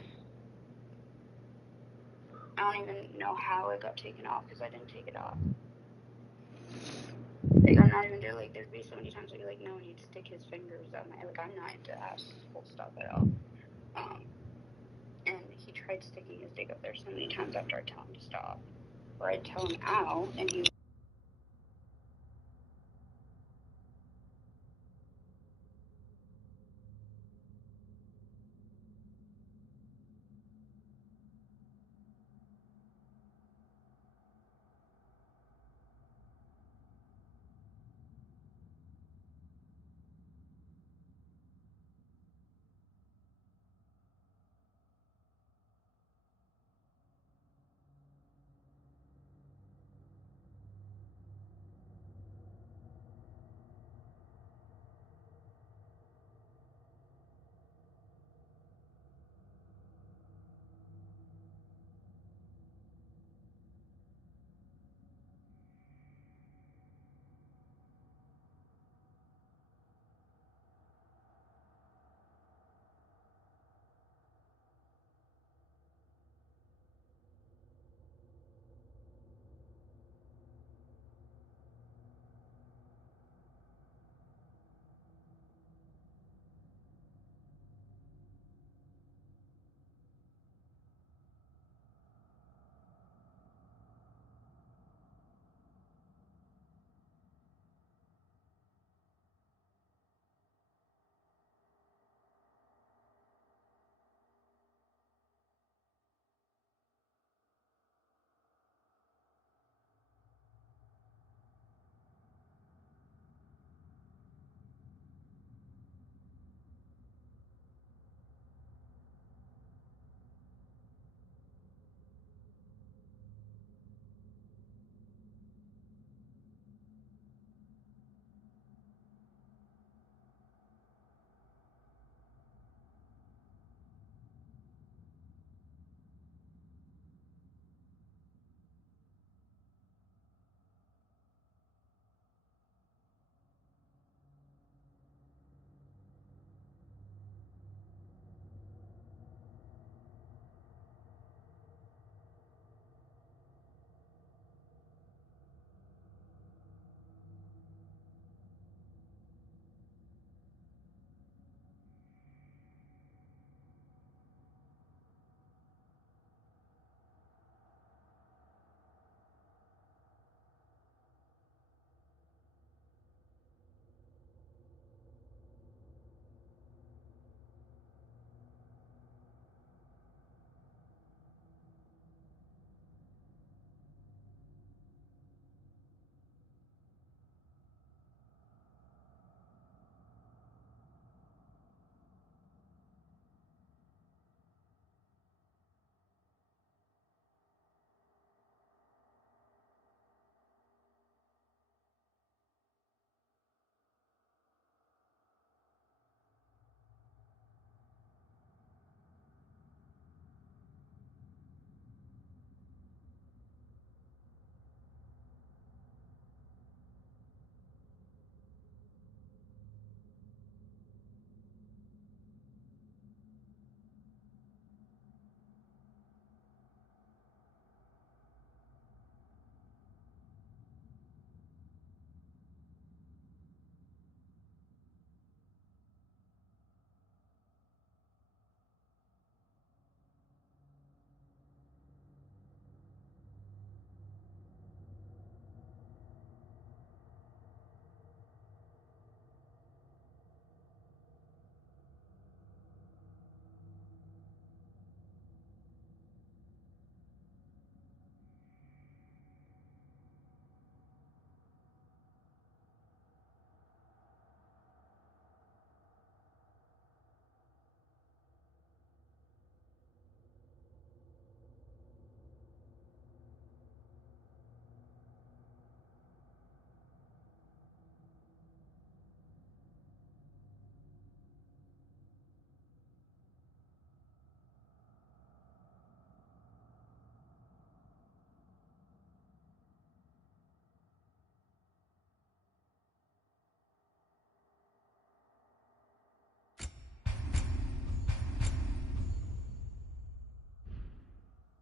I don't even know how it got taken off, because I didn't take it off. Like, I'm not even there, like, there'd be so many times I'd be like, no, and he'd stick his fingers on my, like, I'm not into asshole stuff at all. And he tried sticking his dick up there so many times after I'd tell him to stop. Or I'd tell him, ow, and he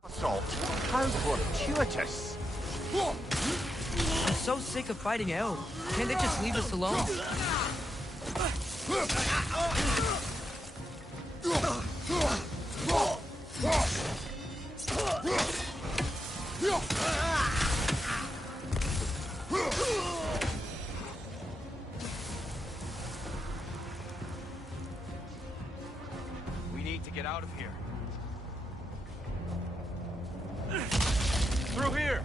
Assault? How fortuitous! I'm so sick of fighting Eld. Can't they just leave us alone? We need to get out of here. Through here!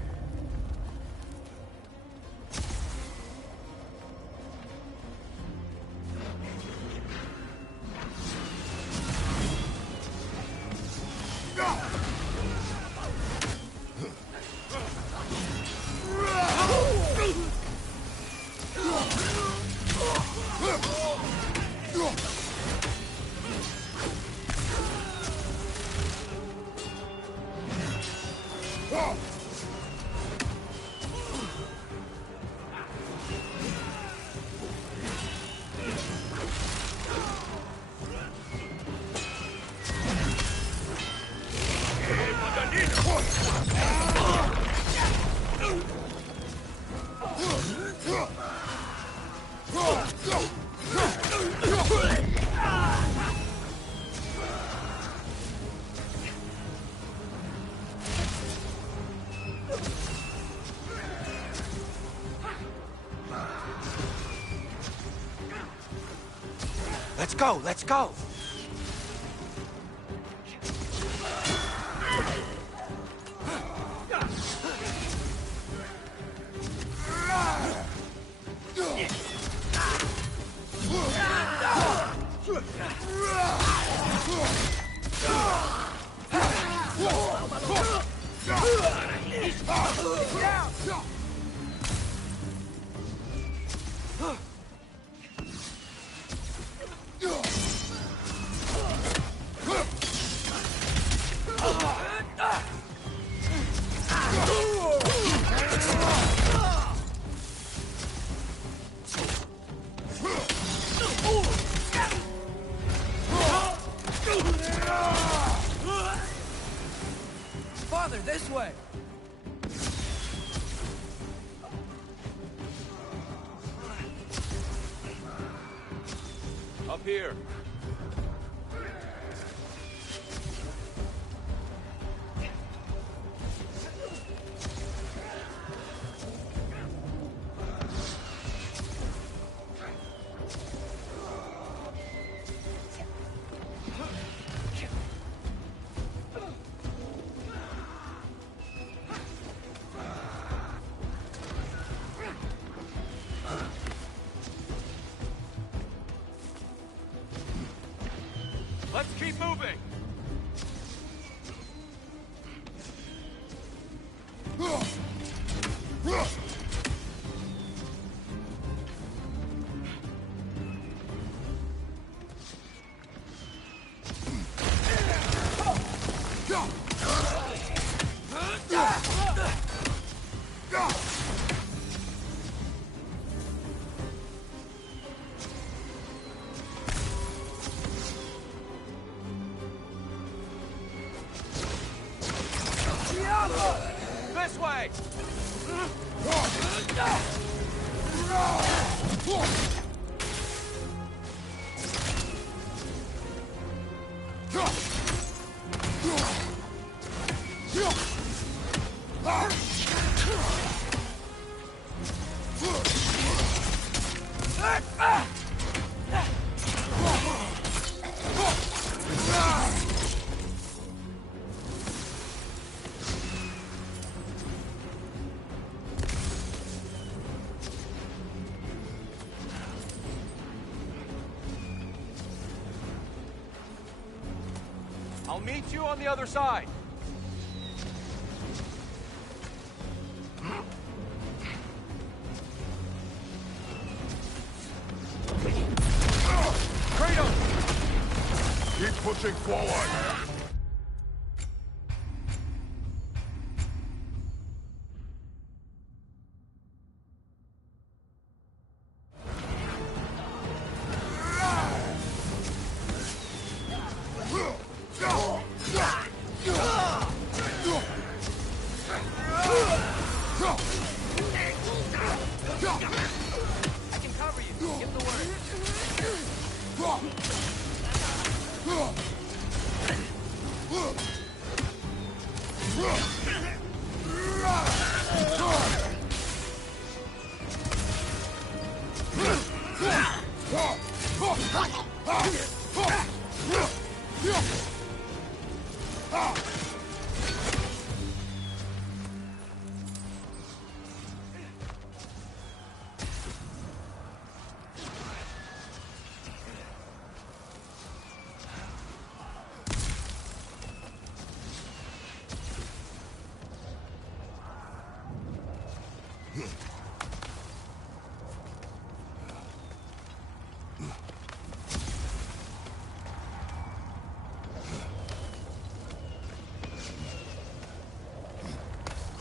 Let's go, let's go! Father, this way! Up here. Let's keep moving! This way! I'll meet you on the other side. Keep pushing forward.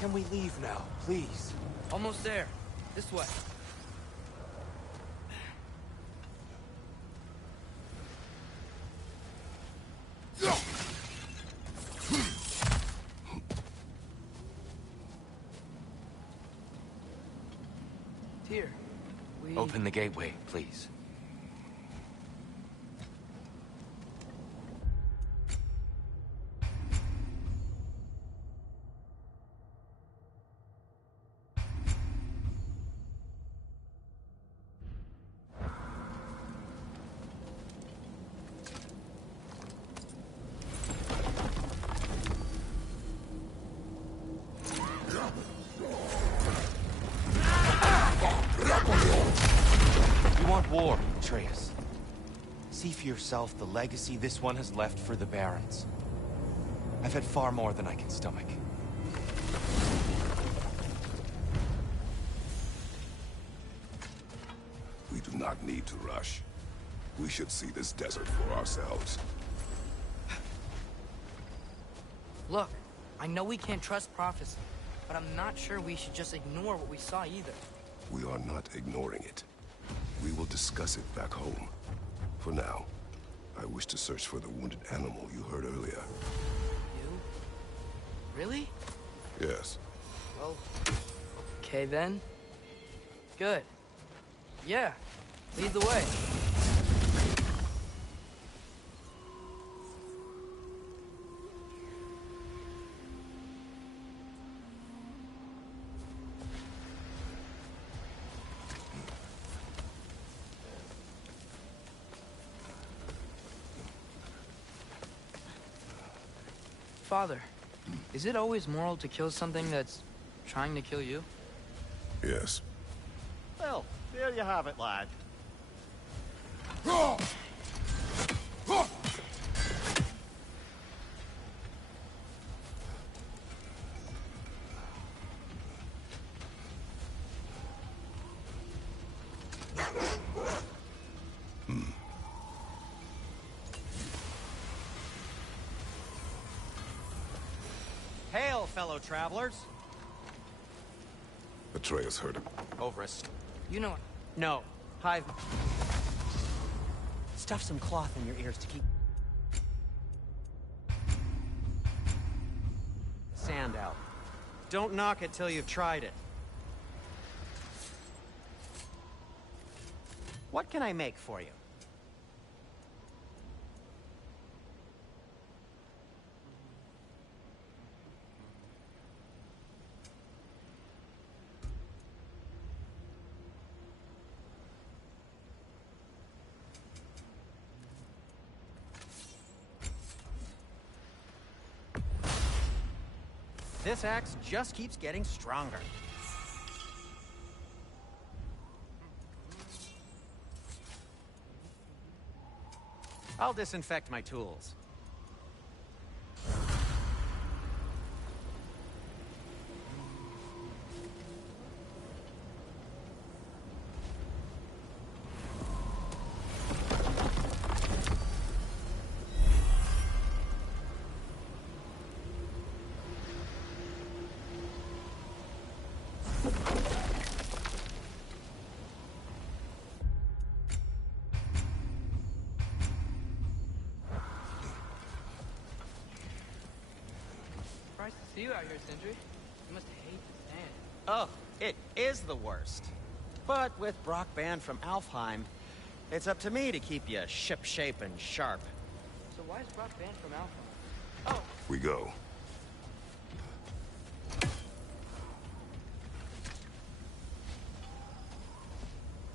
Can we leave now, please? Almost there. This way. Here. We... Open the gateway, please. You want war, Atreus. See for yourself the legacy this one has left for the Barons. I've had far more than I can stomach. We do not need to rush. We should see this desert for ourselves. Look, I know we can't trust prophecy, but I'm not sure we should just ignore what we saw either. We are not ignoring it. We will discuss it back home. For now, I wish to search for the wounded animal you heard earlier. You? Really? Yes. Well, okay then. Good. Yeah, lead the way. Father, is it always moral to kill something that's trying to kill you? Yes. Well, there you have it, lad. Hail, fellow travelers. Atreus heard him. Over You know what? No. Hive. Stuff some cloth in your ears to keep sand out. Don't knock it till you've tried it. What can I make for you? This axe just keeps getting stronger. I'll disinfect my tools. Surprised to see you out here, Sindri. You must hate the sand. Oh, it is the worst. But with Brock banned from Alfheim, it's up to me to keep you ship-shape and sharp. So why is Brock banned from Alpha? Oh, We go.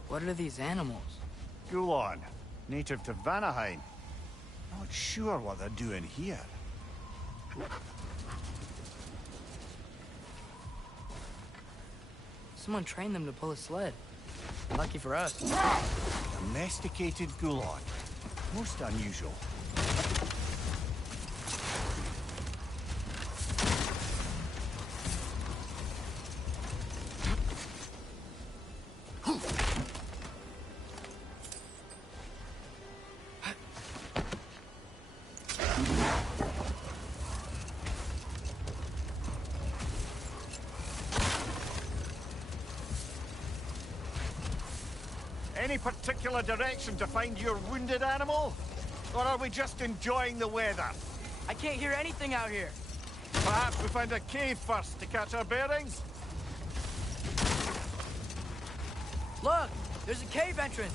what are these animals? Go on. Native to Vanaheim. Not sure what they're doing here. Someone trained them to pull a sled. Lucky for us. Domesticated gulag. Most unusual. Any particular direction to find your wounded animal? Or are we just enjoying the weather? I can't hear anything out here. Perhaps we find a cave first to catch our bearings? Look! There's a cave entrance!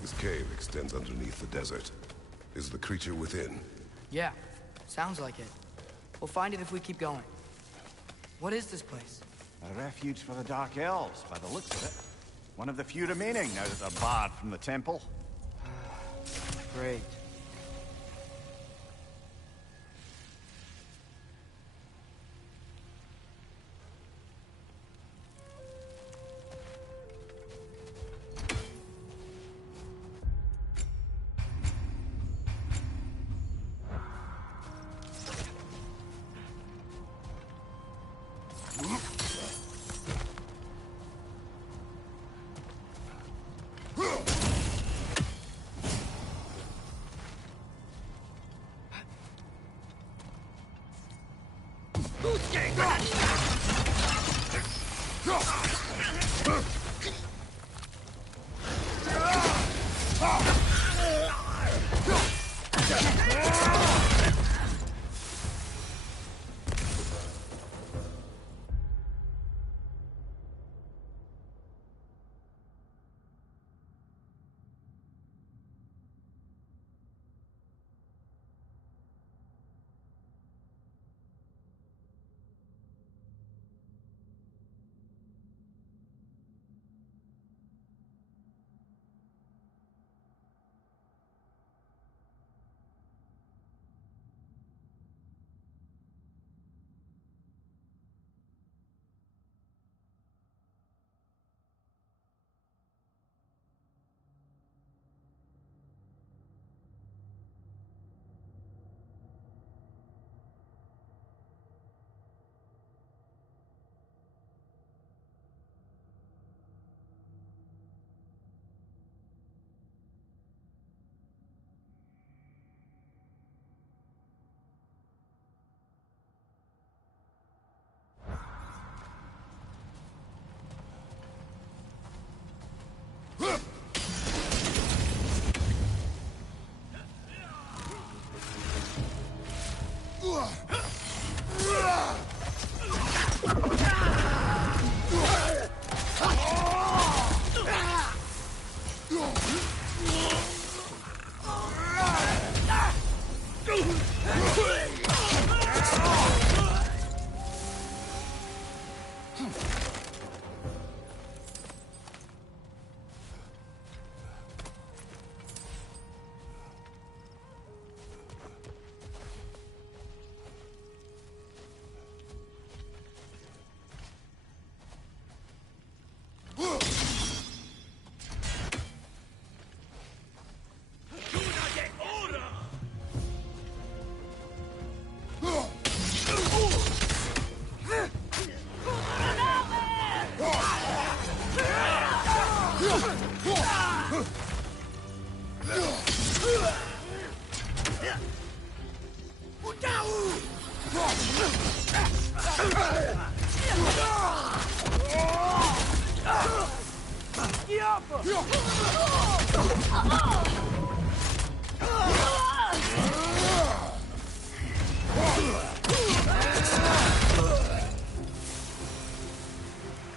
This cave extends underneath the desert. Is the creature within? Yeah, sounds like it. We'll find it if we keep going. What is this place? A refuge for the Dark Elves, by the looks of it. One of the few remaining now that they're barred from the temple. Great.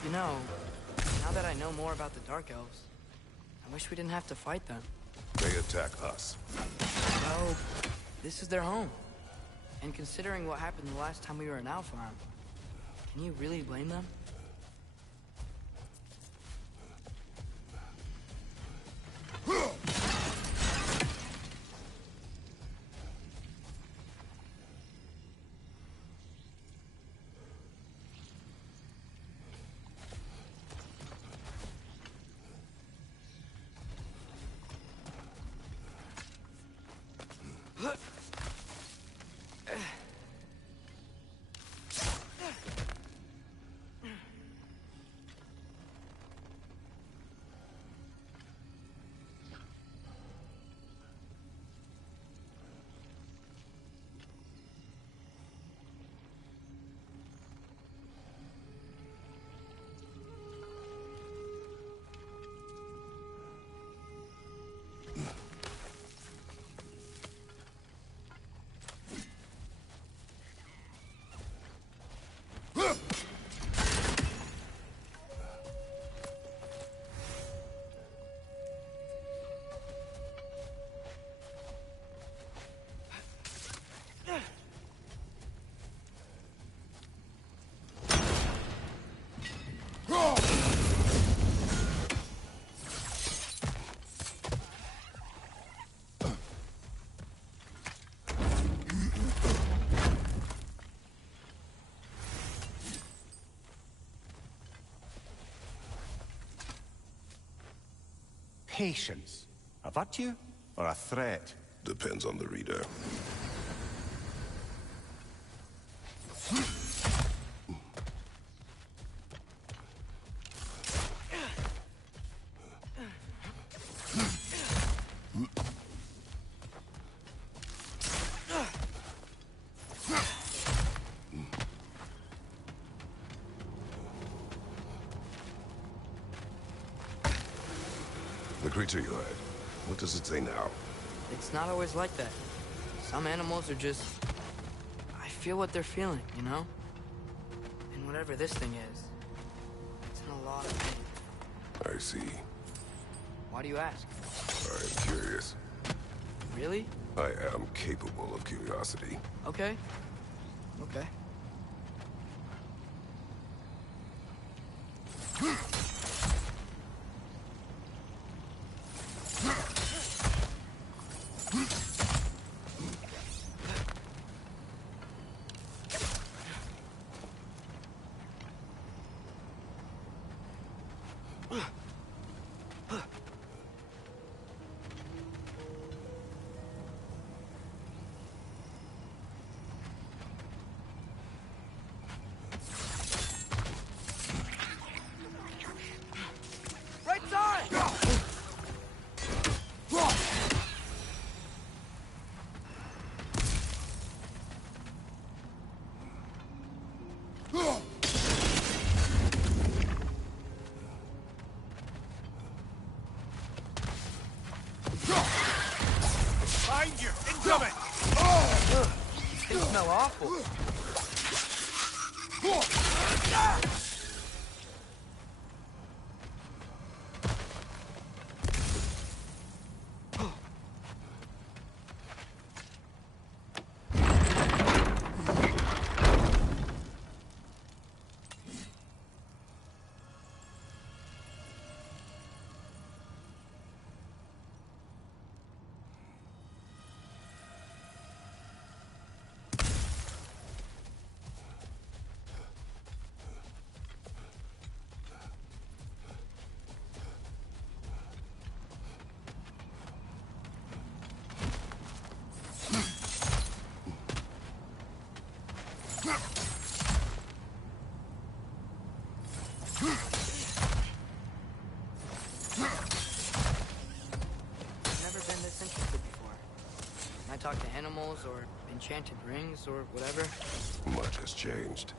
You know, now that I know more about the Dark Elves, I wish we didn't have to fight them. They attack us. Well, this is their home. And considering what happened the last time we were in Owl Farm, can you really blame them? Patience. A virtue or a threat? Depends on the reader. The creature you had, what does it say now? It's not always like that. Some animals are just... I feel what they're feeling, you know? And whatever this thing is, it's in a lot of pain. I see. Why do you ask? I'm curious. Really? I am capable of curiosity. Okay. Okay. Right side! Behind you! Incoming! Things smell awful. Talk to animals or enchanted rings or whatever? Much has changed.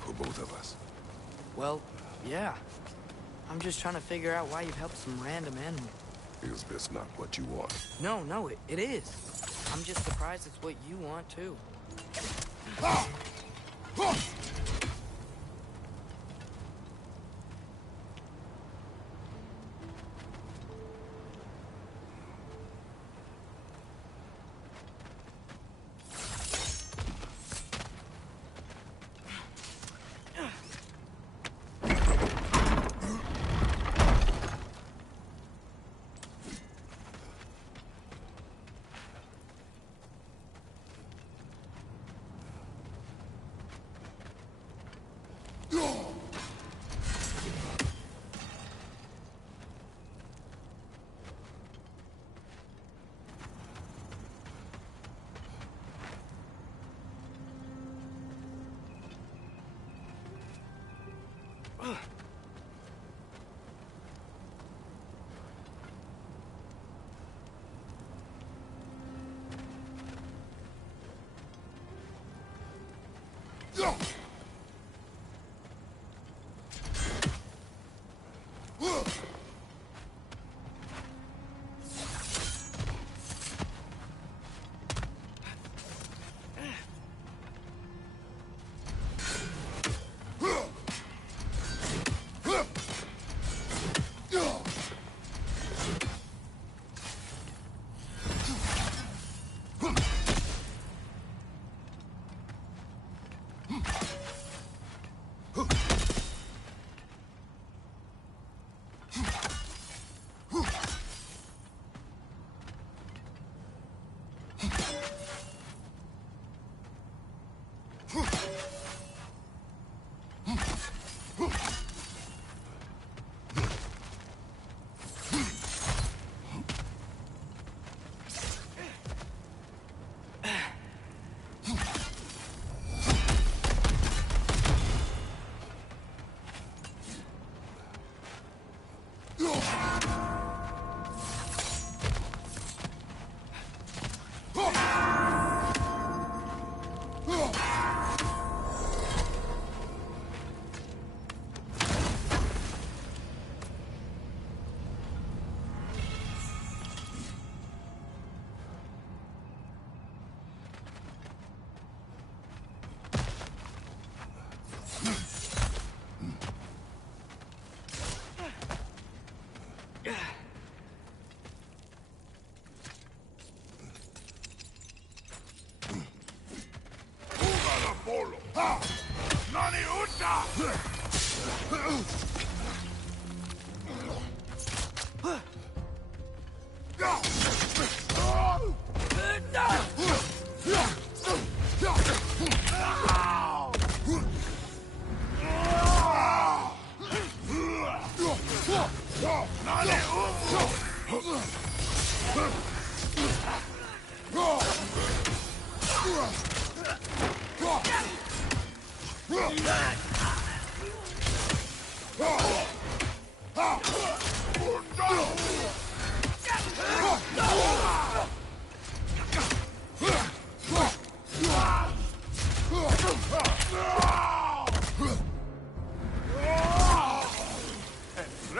For both of us. Well, yeah. I'm just trying to figure out why you've helped some random animal. Is this not what you want? No, it is. I'm just surprised it's what you want, too.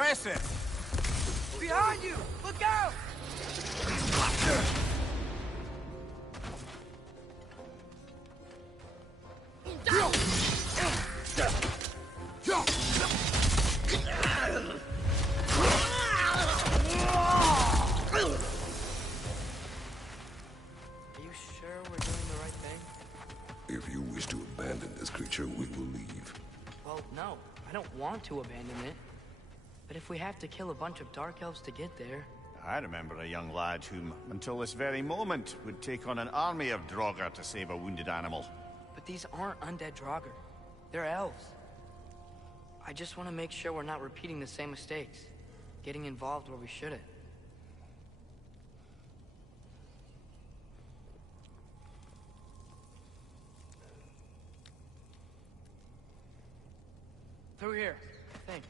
Impressive! Behind you! Look out! Are you sure we're doing the right thing? If you wish to abandon this creature, we will leave. Well, no. I don't want to abandon it. But if we have to kill a bunch of Dark Elves to get there... I remember a young lad whom, until this very moment, would take on an army of Draugr to save a wounded animal. But these aren't undead Draugr. They're elves. I just want to make sure we're not repeating the same mistakes. Getting involved where we shouldn't. Through here, I think.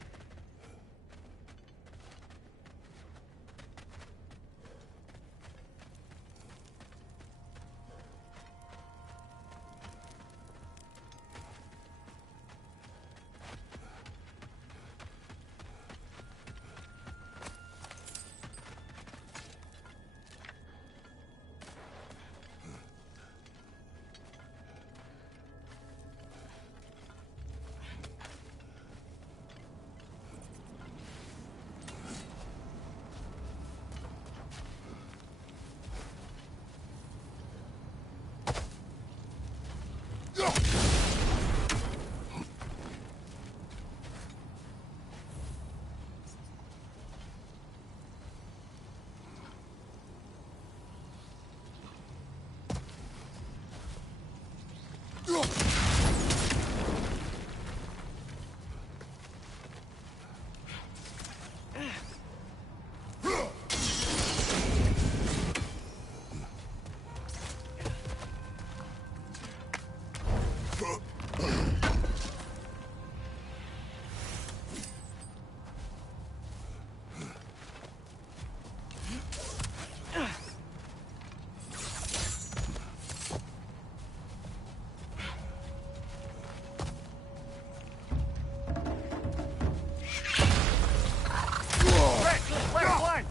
Left flank!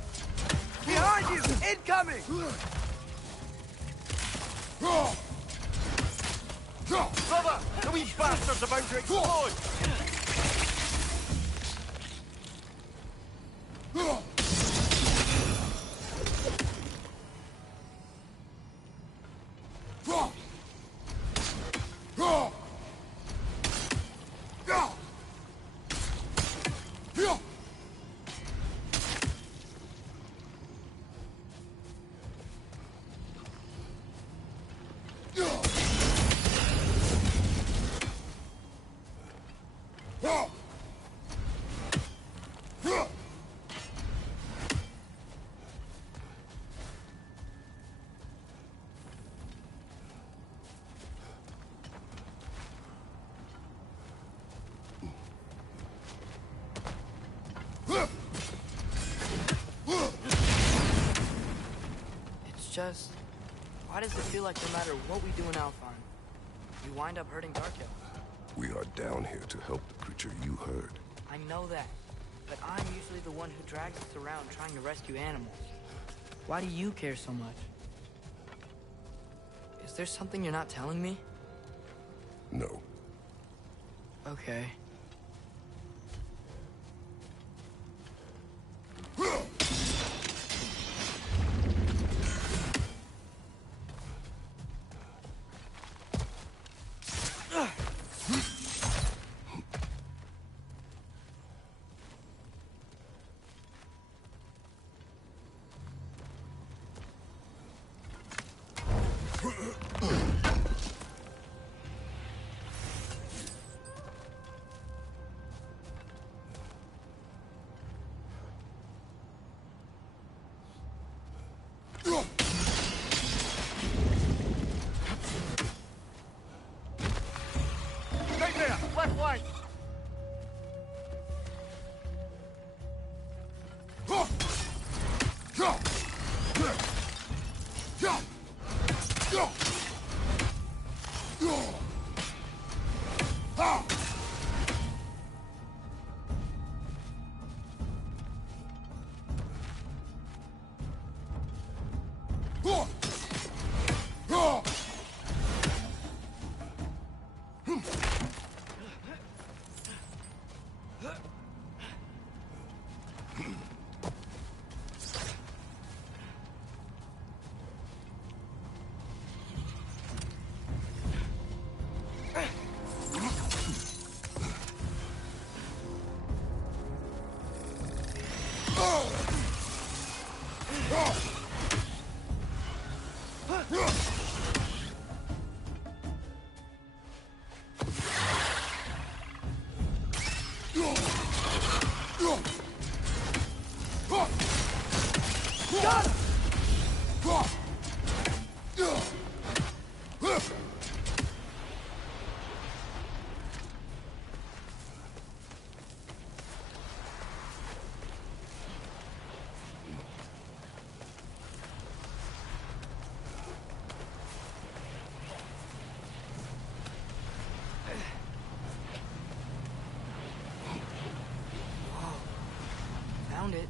Behind you! Incoming! Brother! The wee bastard's about to explode! Just, why does it feel like no matter what we do in Alpine, we wind up hurting Dark Hill? We are down here to help the creature you heard. I know that, but I'm usually the one who drags us around trying to rescue animals. Why do you care so much? Is there something you're not telling me? No. Okay. Right there! Left flank! Found it.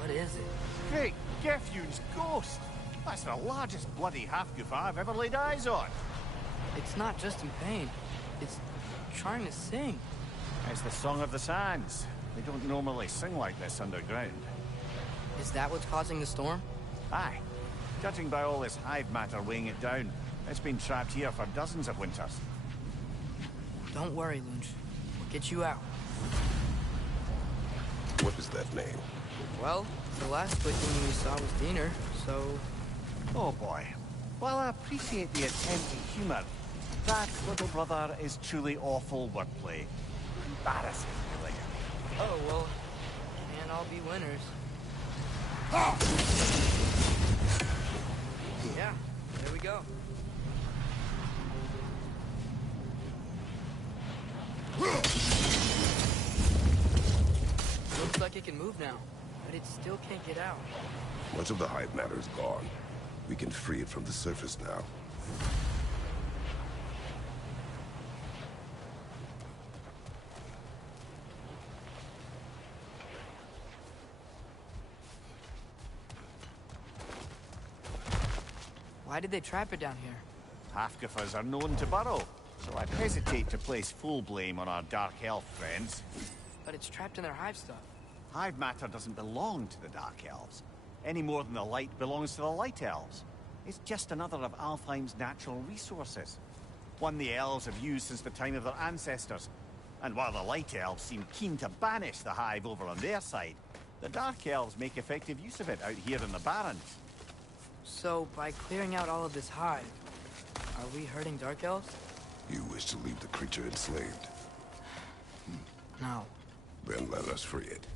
What is it? Great Geffune's ghost! That's the largest bloody half-goof I've ever laid eyes on. It's not just in pain. It's trying to sing. It's the Song of the Sands. They don't normally sing like this underground. Is that what's causing the storm? Aye. Judging by all this hive matter weighing it down, it's been trapped here for dozens of winters. Don't worry, Lunch. We'll get you out. What is that name? Well, the last Viking we saw was Diener, so... Oh boy. Well, I appreciate the attempt at humour. That, little brother, is truly awful wordplay. Embarrassing, really. Oh, well, can't all be winners. Yeah, there we go. move now, but it still can't get out. Much of the hive matter is gone. We can free it from the surface now. Why did they trap it down here? Half-goofers are known to burrow, so I hesitate to place full blame on our Dark Elf friends. But it's trapped in their hive stuff. Hive matter doesn't belong to the Dark Elves, any more than the light belongs to the Light Elves. It's just another of Alfheim's natural resources. One the Elves have used since the time of their ancestors. And while the Light Elves seem keen to banish the Hive over on their side, the Dark Elves make effective use of it out here in the Barrens. So, by clearing out all of this hive, are we hurting Dark Elves? You wish to leave the creature enslaved? No. Then let us free it.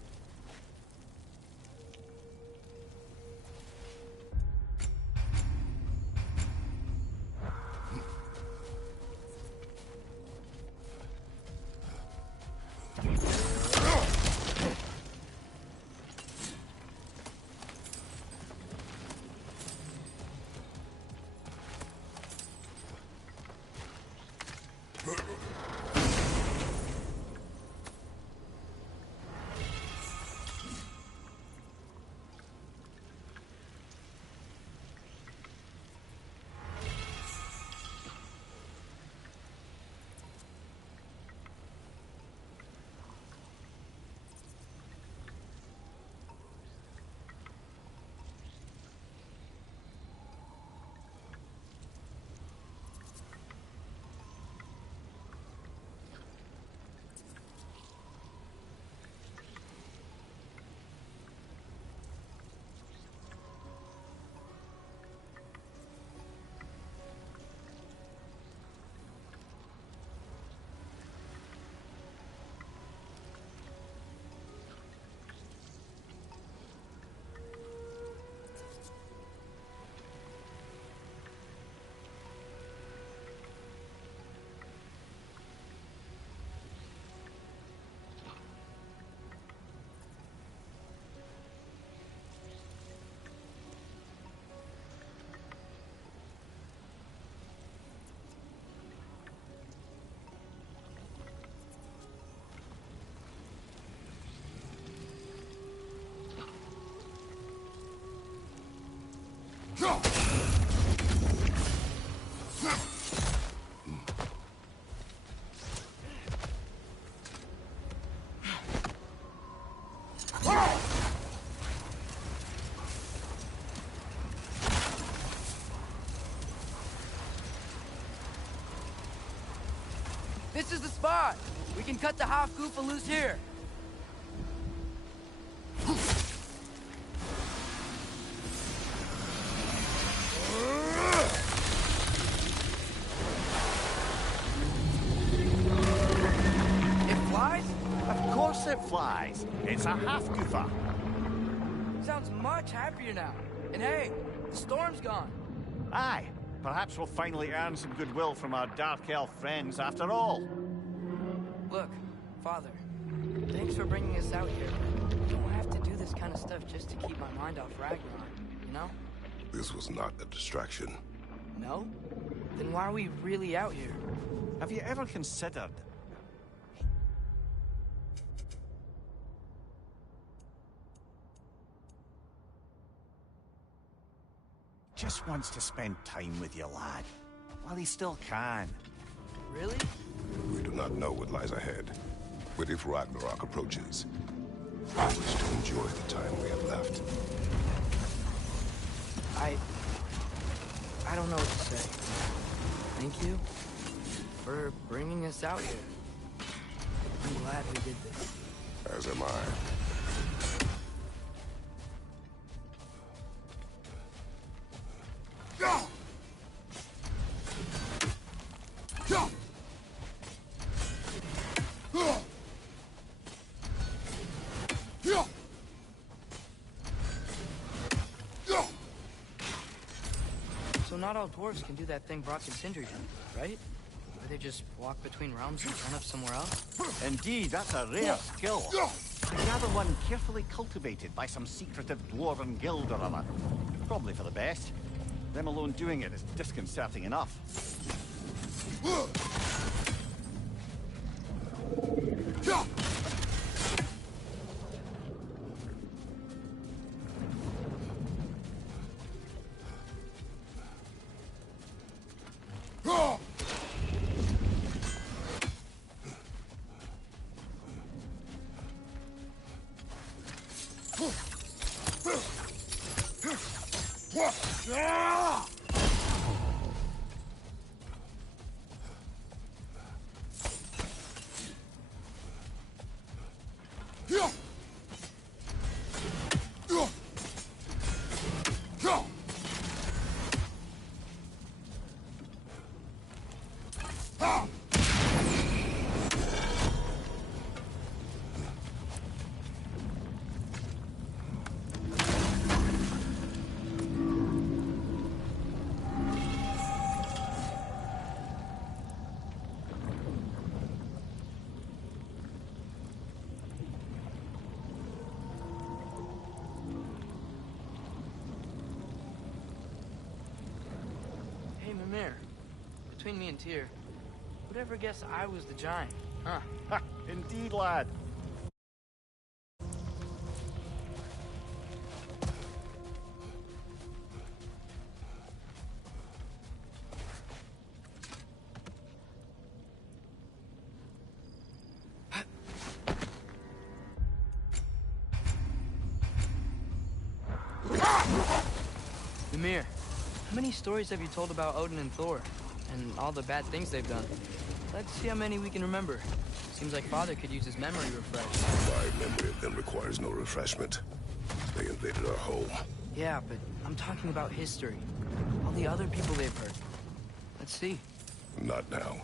This is the spot! We can cut the half-goofa loose here. It flies? Of course it flies. It's a half-goofa. Sounds much happier now. And hey, the storm's gone. Aye. Perhaps we'll finally earn some goodwill from our Dark Elf friends after all. Look, Father, thanks for bringing us out here. You don't have to do this kind of stuff just to keep my mind off Ragnarok, you know? This was not a distraction. No? Then why are we really out here? Have you ever considered... just wants to spend time with you, lad. While he still can. Really? We do not know what lies ahead. But if Ragnarok approaches, I wish to enjoy the time we have left. I don't know what to say. Thank you for bringing us out here. I'm glad we did this. As am I. So not all dwarves can do that thing Brock and Sindri do, right? Where they just walk between realms and turn up somewhere else? Indeed, that's a rare skill. I gather one carefully cultivated by some secretive dwarven guild or other. Probably for the best. Them alone doing it is disconcerting enough. Between me and Tyr, who'd ever guess I was the giant, huh? Ha! Indeed, lad. Ymir, how many stories have you told about Odin and Thor? And all the bad things they've done? Let's see how many we can remember. Seems like Father could use his memory refreshed. My memory of them requires no refreshment. They invaded our home. Yeah, but I'm talking about history. All the other people they've hurt. Let's see. Not now.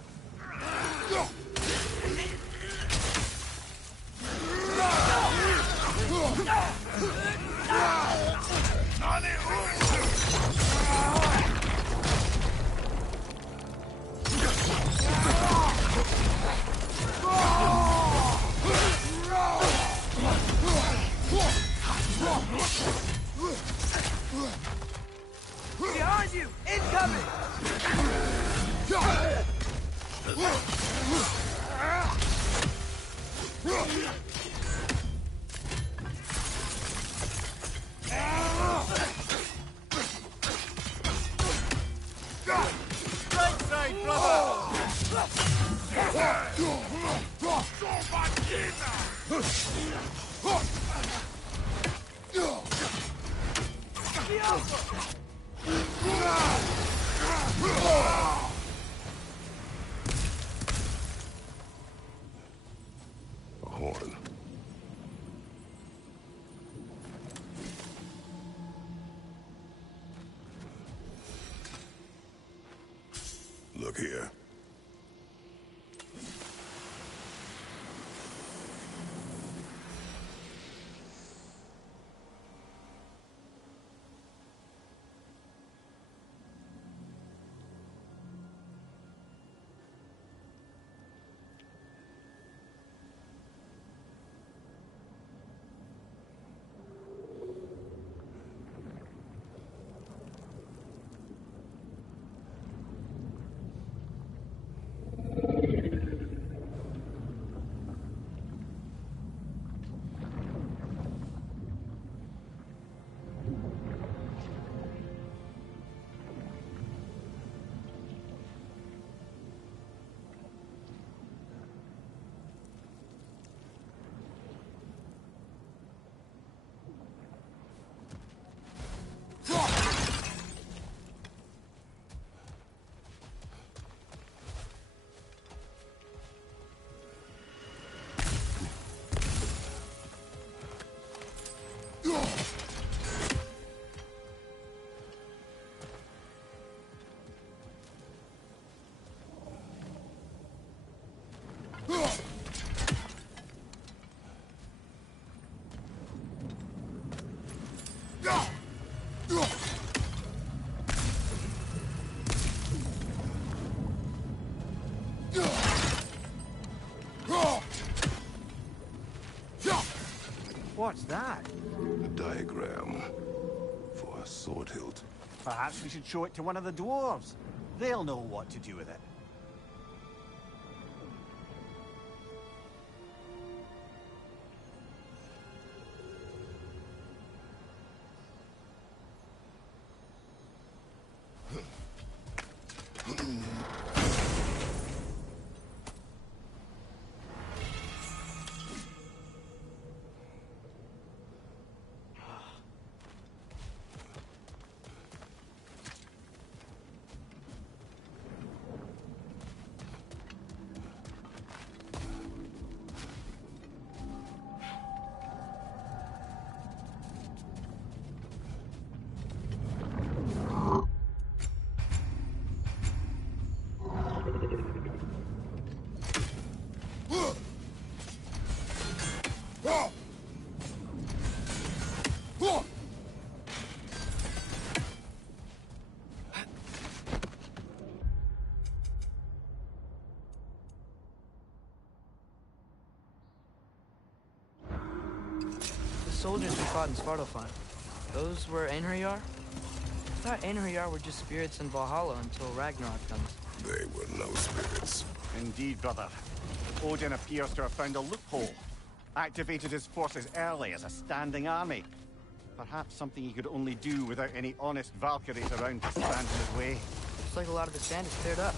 Behind you! Incoming! Right side, brother! A horn. Look here. What's that? A diagram for a sword hilt. Perhaps we should show it to one of the dwarves. They'll know what to do with it. The soldiers we fought in Svartalfheim, those were Einherjar? I thought Einherjar were just spirits in Valhalla until Ragnarok comes. They were no spirits. Indeed, brother. Odin appears to have found a loophole. Activated his forces early as a standing army. Perhaps something he could only do without any honest Valkyries around to stand in his way. Looks like a lot of the sand is cleared up.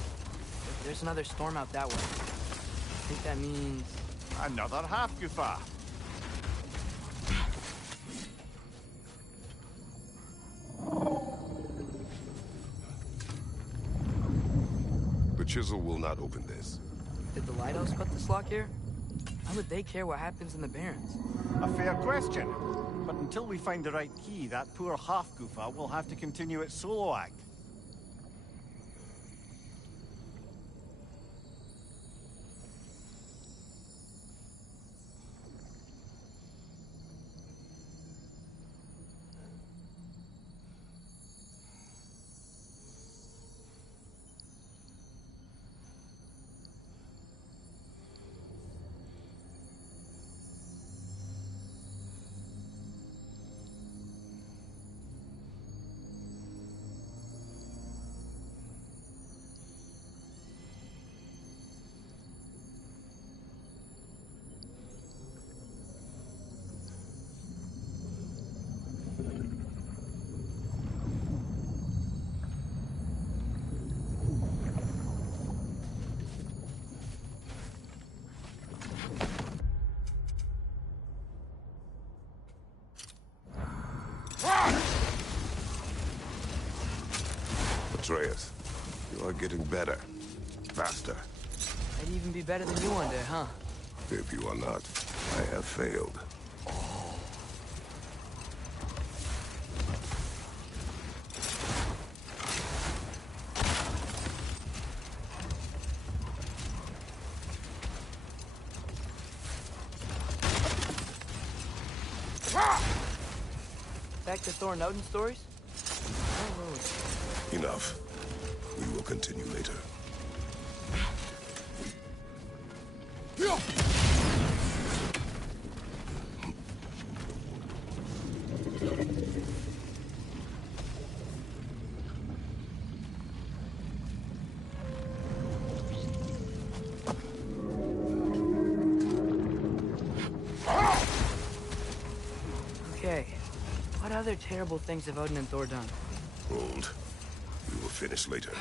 There's another storm out that way. I think that means... Another half-Gufa. The chisel will not open this. Did the lighthouse put this lock here? Why would they care what happens in the Barrens? A fair question. But until we find the right key, that poor half-Gufa will have to continue its solo act. Atreus, you are getting better. Faster. I'd even be better than you one day, huh? If you are not, I have failed. Back to Thor and Odin stories? Enough. We will continue later. Okay. What other terrible things have Odin and Thor done? Hold. We will finish later.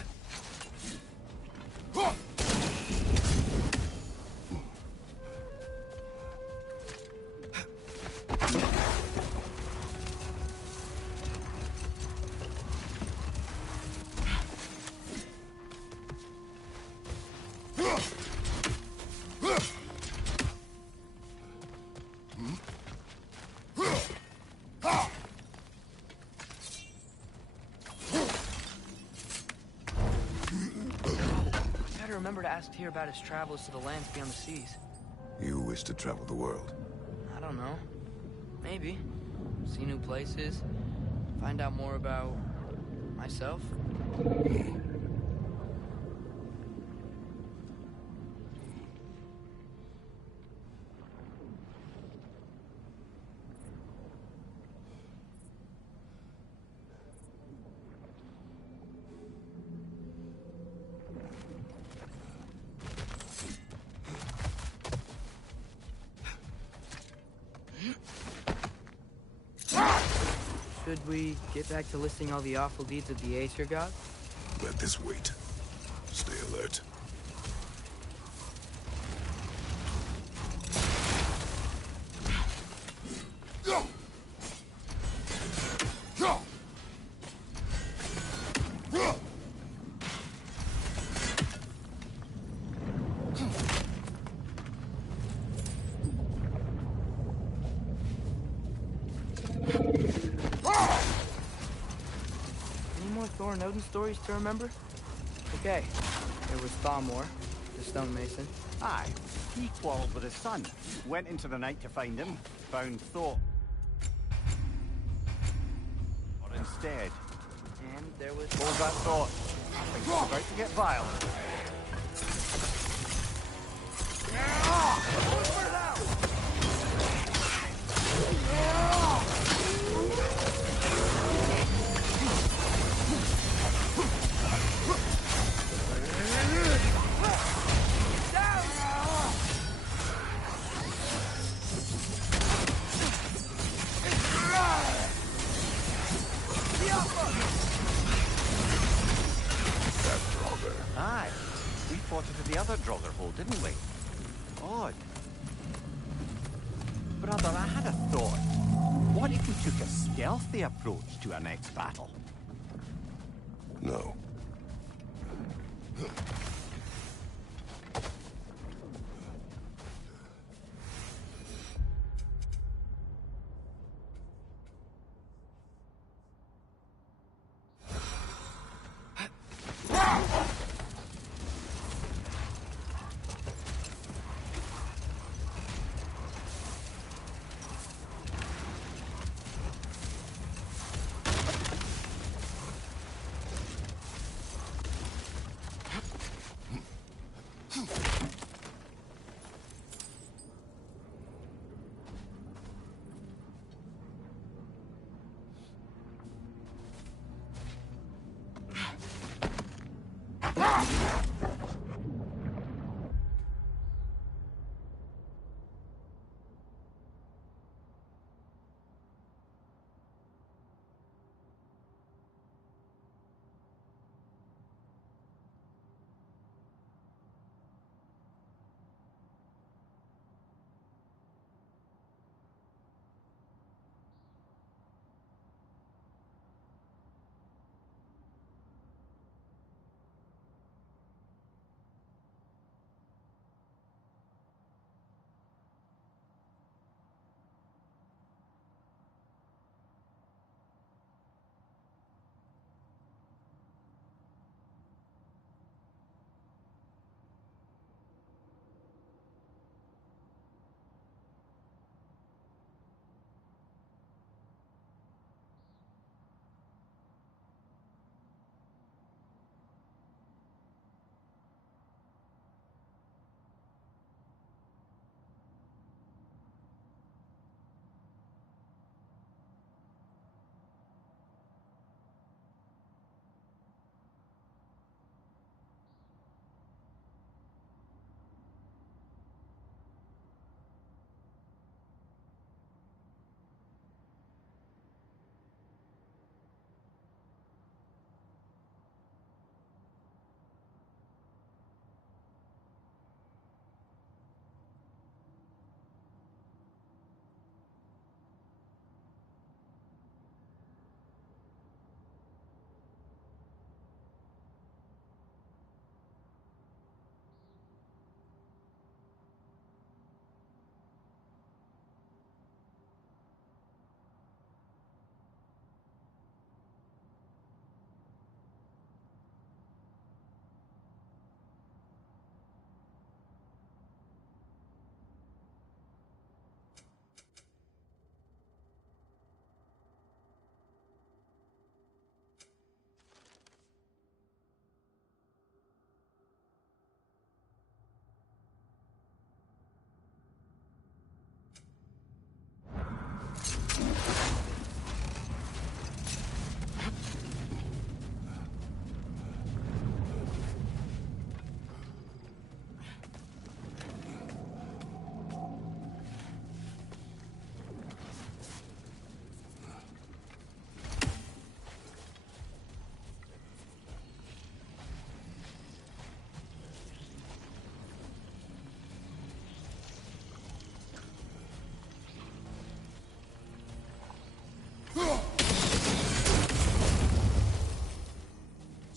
Remember to ask Tyr about his travels to the lands beyond the seas. You wish to travel the world? I don't know. Maybe. See new places. Find out more about... myself. Should we get back to listing all the awful deeds of the Aesir god? Let this wait. Stay alert. Any more Thor and Odin stories to remember? Okay, there was Thamor, the stonemason. Aye, he quarreled with his son. Went into the night to find him. Found Thor. Or instead. And there was... Hold that thought. Things are about to get violent. Aye, we fought it at the other Draugr hole, didn't we? Odd. Brother, I had a thought. What if we took a stealthy approach to our next battle? No.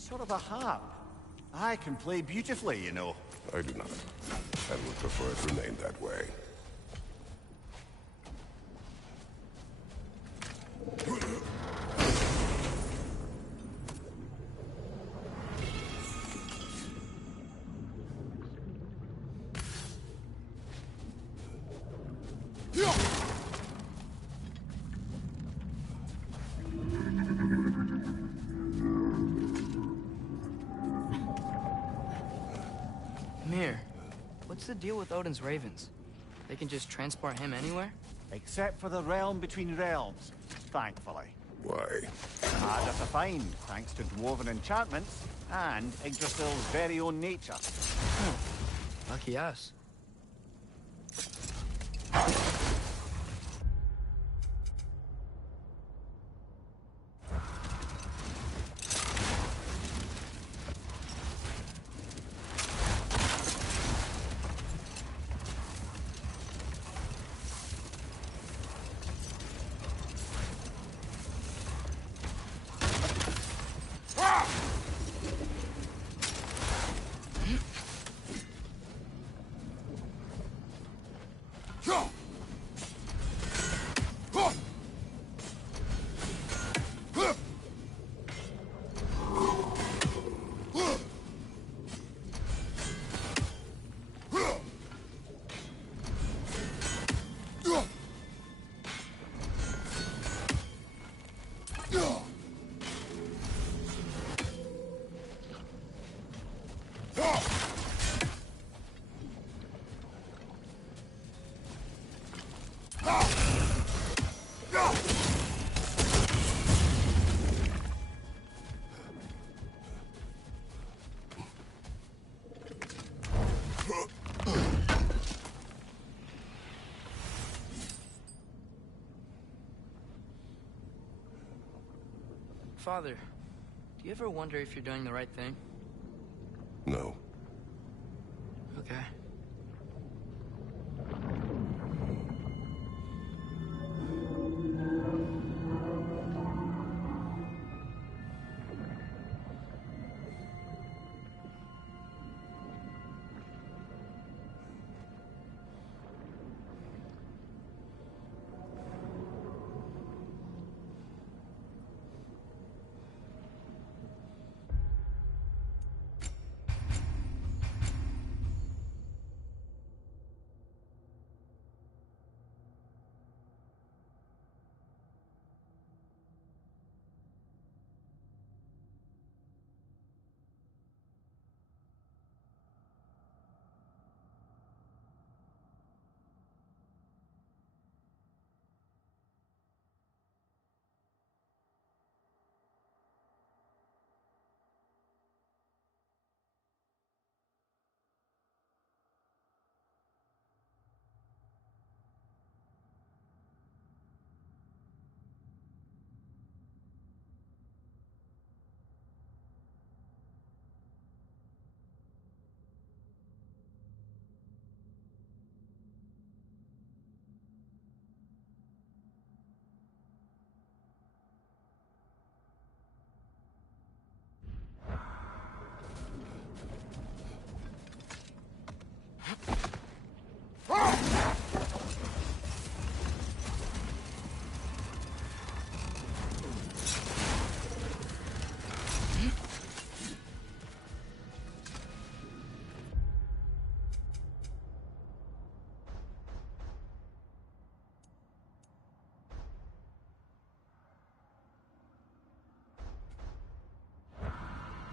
Sort of a harp. I can play beautifully, you know. I do not, and would prefer it remain that way. Mir, what's the deal with Odin's ravens? They can just transport him anywhere? Except for the realm between realms, thankfully. Why? Harder to find, thanks to dwarven enchantments and Yggdrasil's very own nature. Lucky us. Father, do you ever wonder if you're doing the right thing? No. Okay.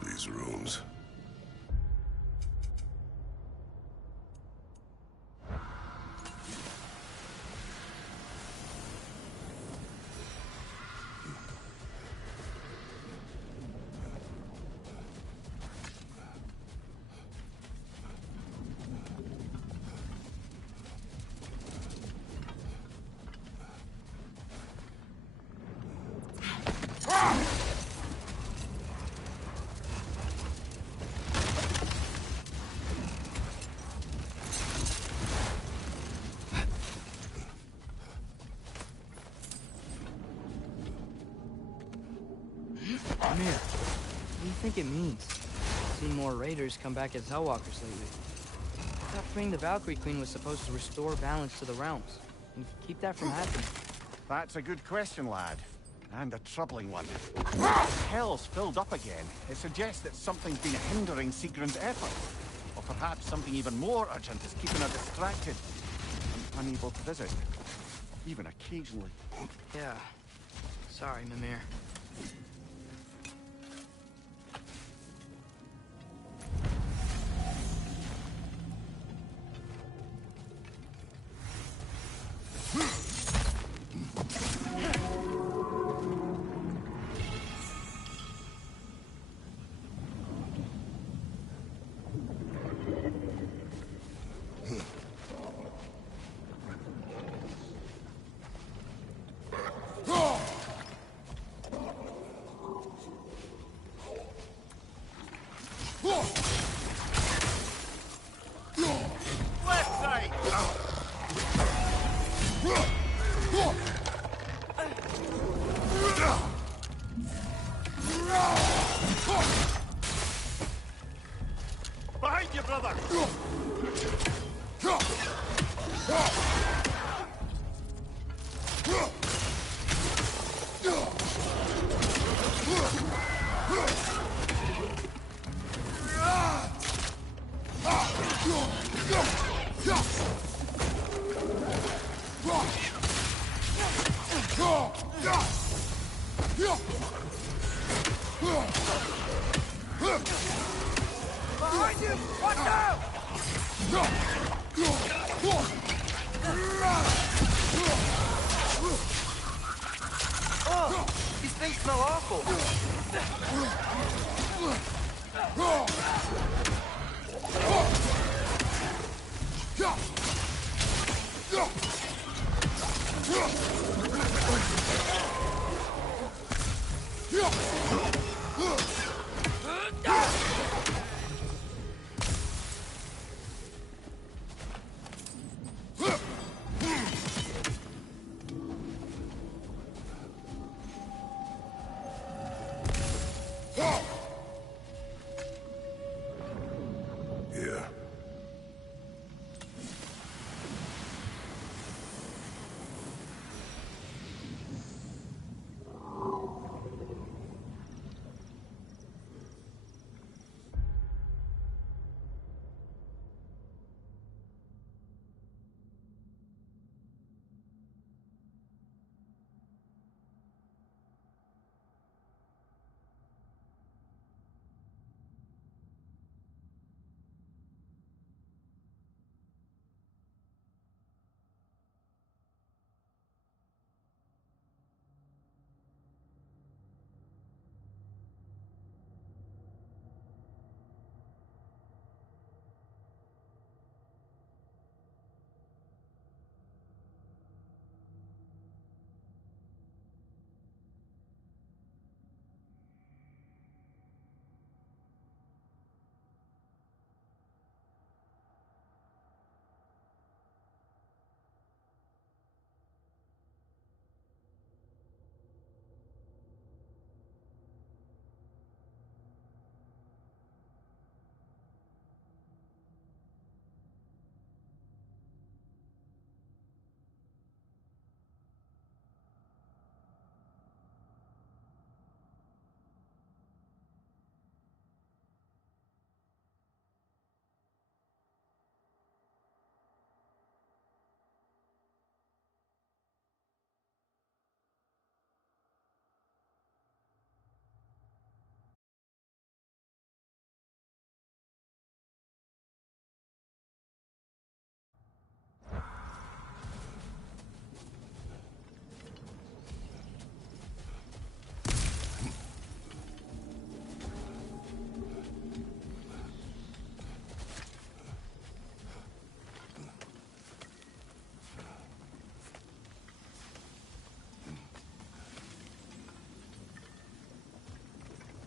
These rooms. think it means? Seen more raiders come back as Hellwalkers lately. I thought freeing the Valkyrie Queen was supposed to restore balance to the realms, and keep that from happening. That's a good question, lad. And a troubling one. Hell's filled up again. It suggests that something's been hindering Sigrun's efforts. Or perhaps something even more urgent is keeping her distracted and unable to visit. Even occasionally. Yeah. Sorry, Mimir. Behind you, brother! Behind you! Watch out! Oh! These things smell awful! Yeah.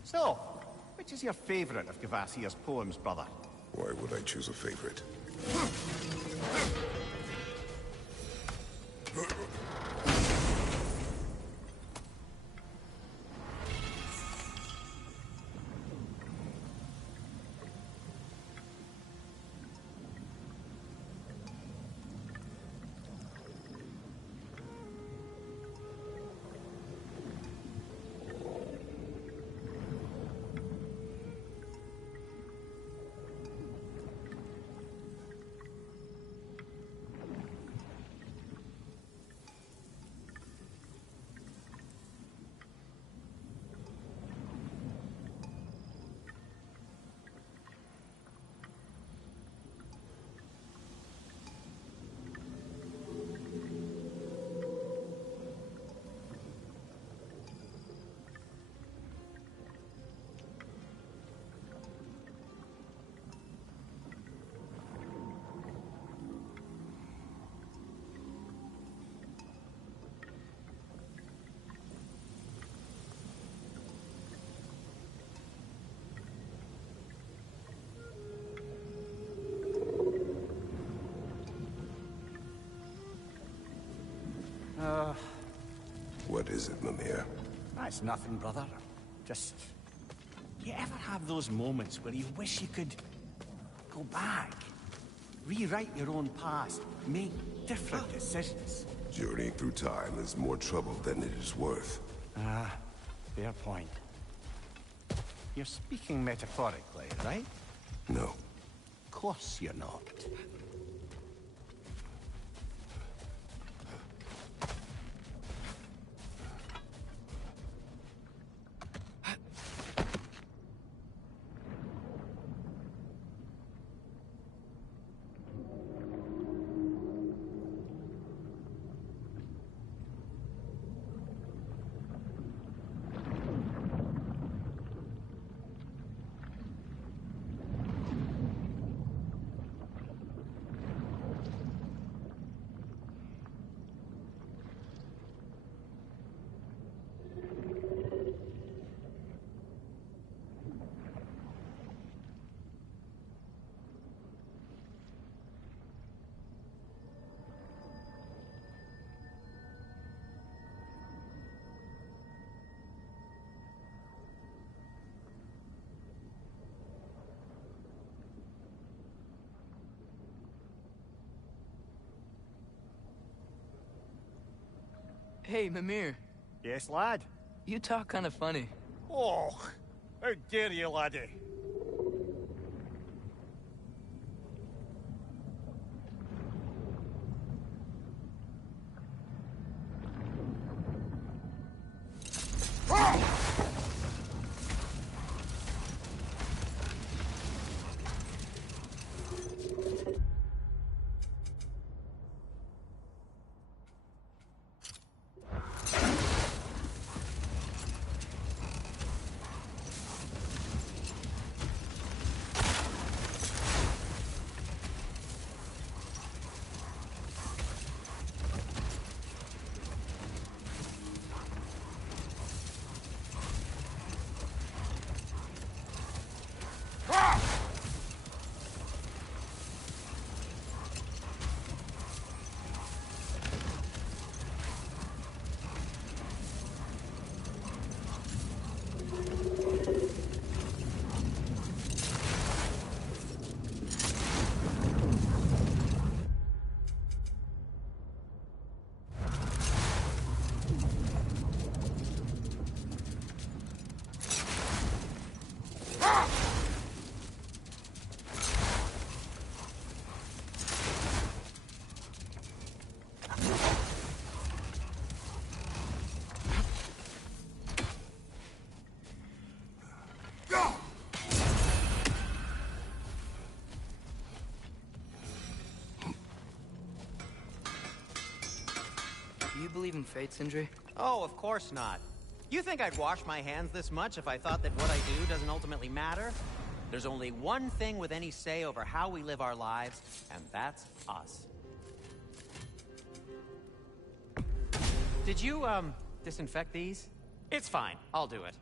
So, which is your favorite of Gavasia's poems, brother? Why would I choose a favorite? What is it, Mimir? That's nothing, brother. Just... You ever have those moments where you wish you could... go back? Rewrite your own past, make different decisions? Journeying through time is more trouble than it is worth. Ah, fair point. You're speaking metaphorically, right? No. Of course you're not. Hey, Mimir. Yes, lad? You talk kind of funny. Oh, how dare you, laddie? Do you believe in fate, Sindri? Oh, of course not. You think I'd wash my hands this much if I thought that what I do doesn't ultimately matter? There's only one thing with any say over how we live our lives, and that's us. Did you, disinfect these? It's fine. I'll do it.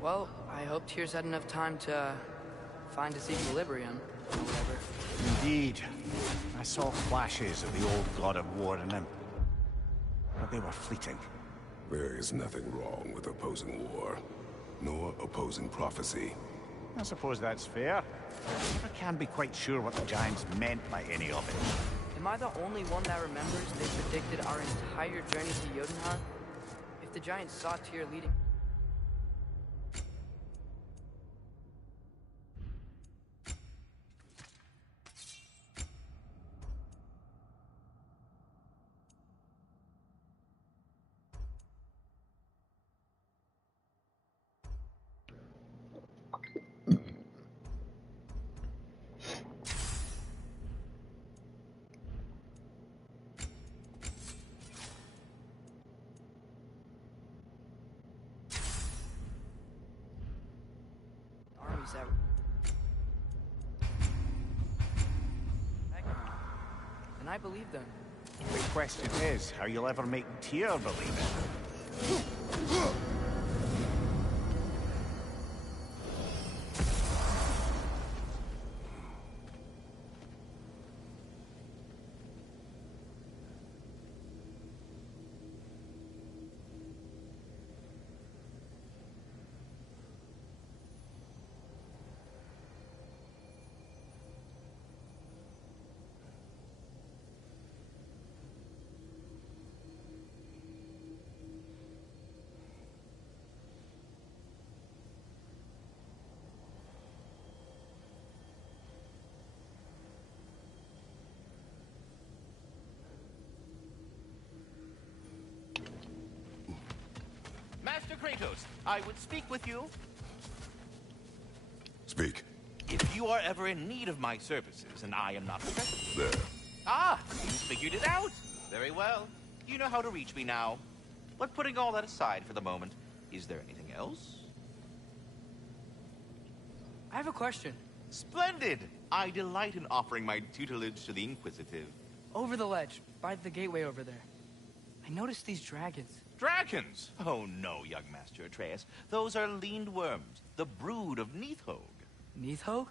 Well, I hope Tears had enough time to find his equilibrium, or whatever. Indeed. I saw flashes of the old god of war in him. But they were fleeting. There is nothing wrong with opposing war, nor opposing prophecy. I suppose that's fair. I never can be quite sure what the Giants meant by any of it. Am I the only one that remembers they predicted our entire journey to Jotunheim? If the Giants saw Tyr leading... armies ever. And I believe them. The question is, how you'll ever make Tyr believe it. Master Kratos, I would speak with you. Speak. If you are ever in need of my services, and I am not present. There. Ah, you figured it out. Very well. You know how to reach me now. But putting all that aside for the moment, is there anything else? I have a question. Splendid! I delight in offering my tutelage to the inquisitive. Over the ledge, by the gateway over there. I noticed these dragons. Dragons? Oh no, young Master Atreus. Those are leaned worms, the brood of Nidhogg. Nidhogg?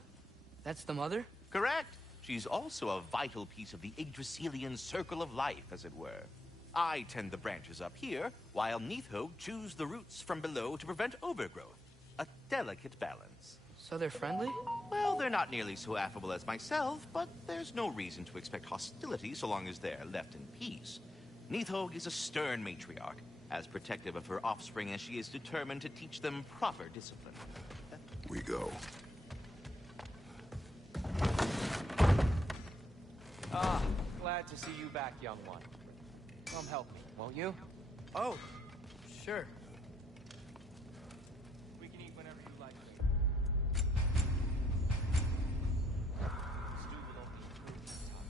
That's the mother? Correct. She's also a vital piece of the Yggdrasilian circle of life, as it were. I tend the branches up here, while Nidhogg chews the roots from below to prevent overgrowth. A delicate balance. So they're friendly? Well, they're not nearly so affable as myself, but there's no reason to expect hostility so long as they're left in peace. Nidhogg is a stern matriarch, as protective of her offspring as she is determined to teach them proper discipline. We go. Ah, glad to see you back, young one. Come help me, won't you? Oh, sure. We can eat whenever you like. Stew will only improve this time.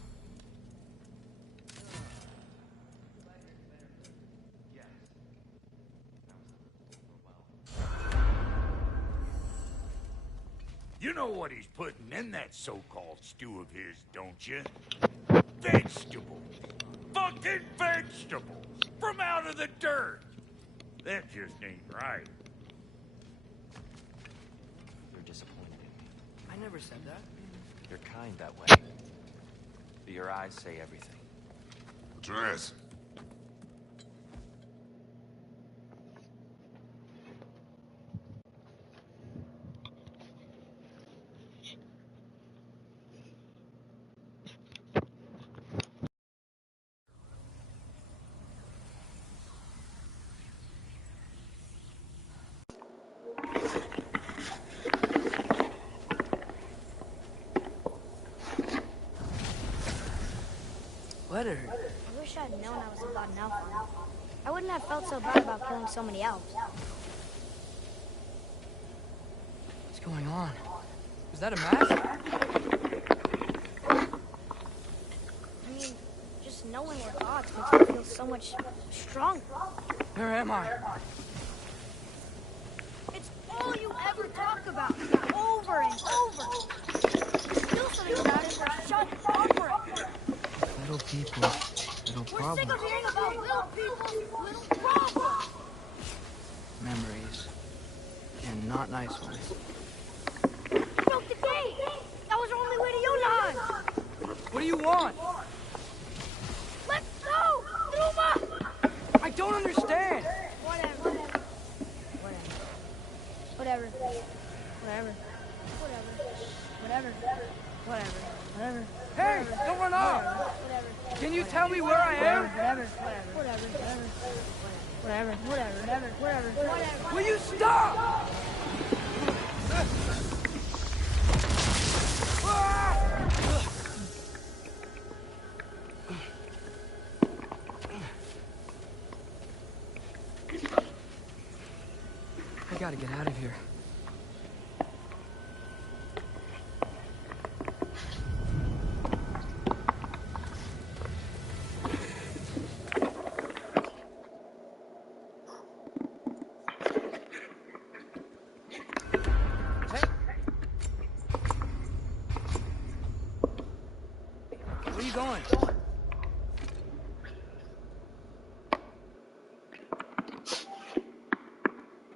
Yes. You know what he's putting in that so-called stew of his, don't you? Vegetables. Fucking vegetables. From out of the dirt. That just ain't right. You're disappointed in me. I never said that. You're kind that way. But your eyes say everything. Atreus. Letter. I wish I'd known I was about an elf. I wouldn't have felt so bad about killing so many elves. What's going on? Is that a mask? I mean, just knowing we're gods makes me feel so much stronger. Where am I? It's all you ever talk about, over and over. Do something about it or shut over it. Little people, little We're problems. sick of hearing about little people, little problems. Memories. And not nice ones. You broke the gate. That was our only way to Jotunheim. What do you want? Let's go, Numa. I don't understand. Whatever. Whatever. Hey, don't run off. Can you tell me where I am? Whatever. Will you stop? I gotta get out of here.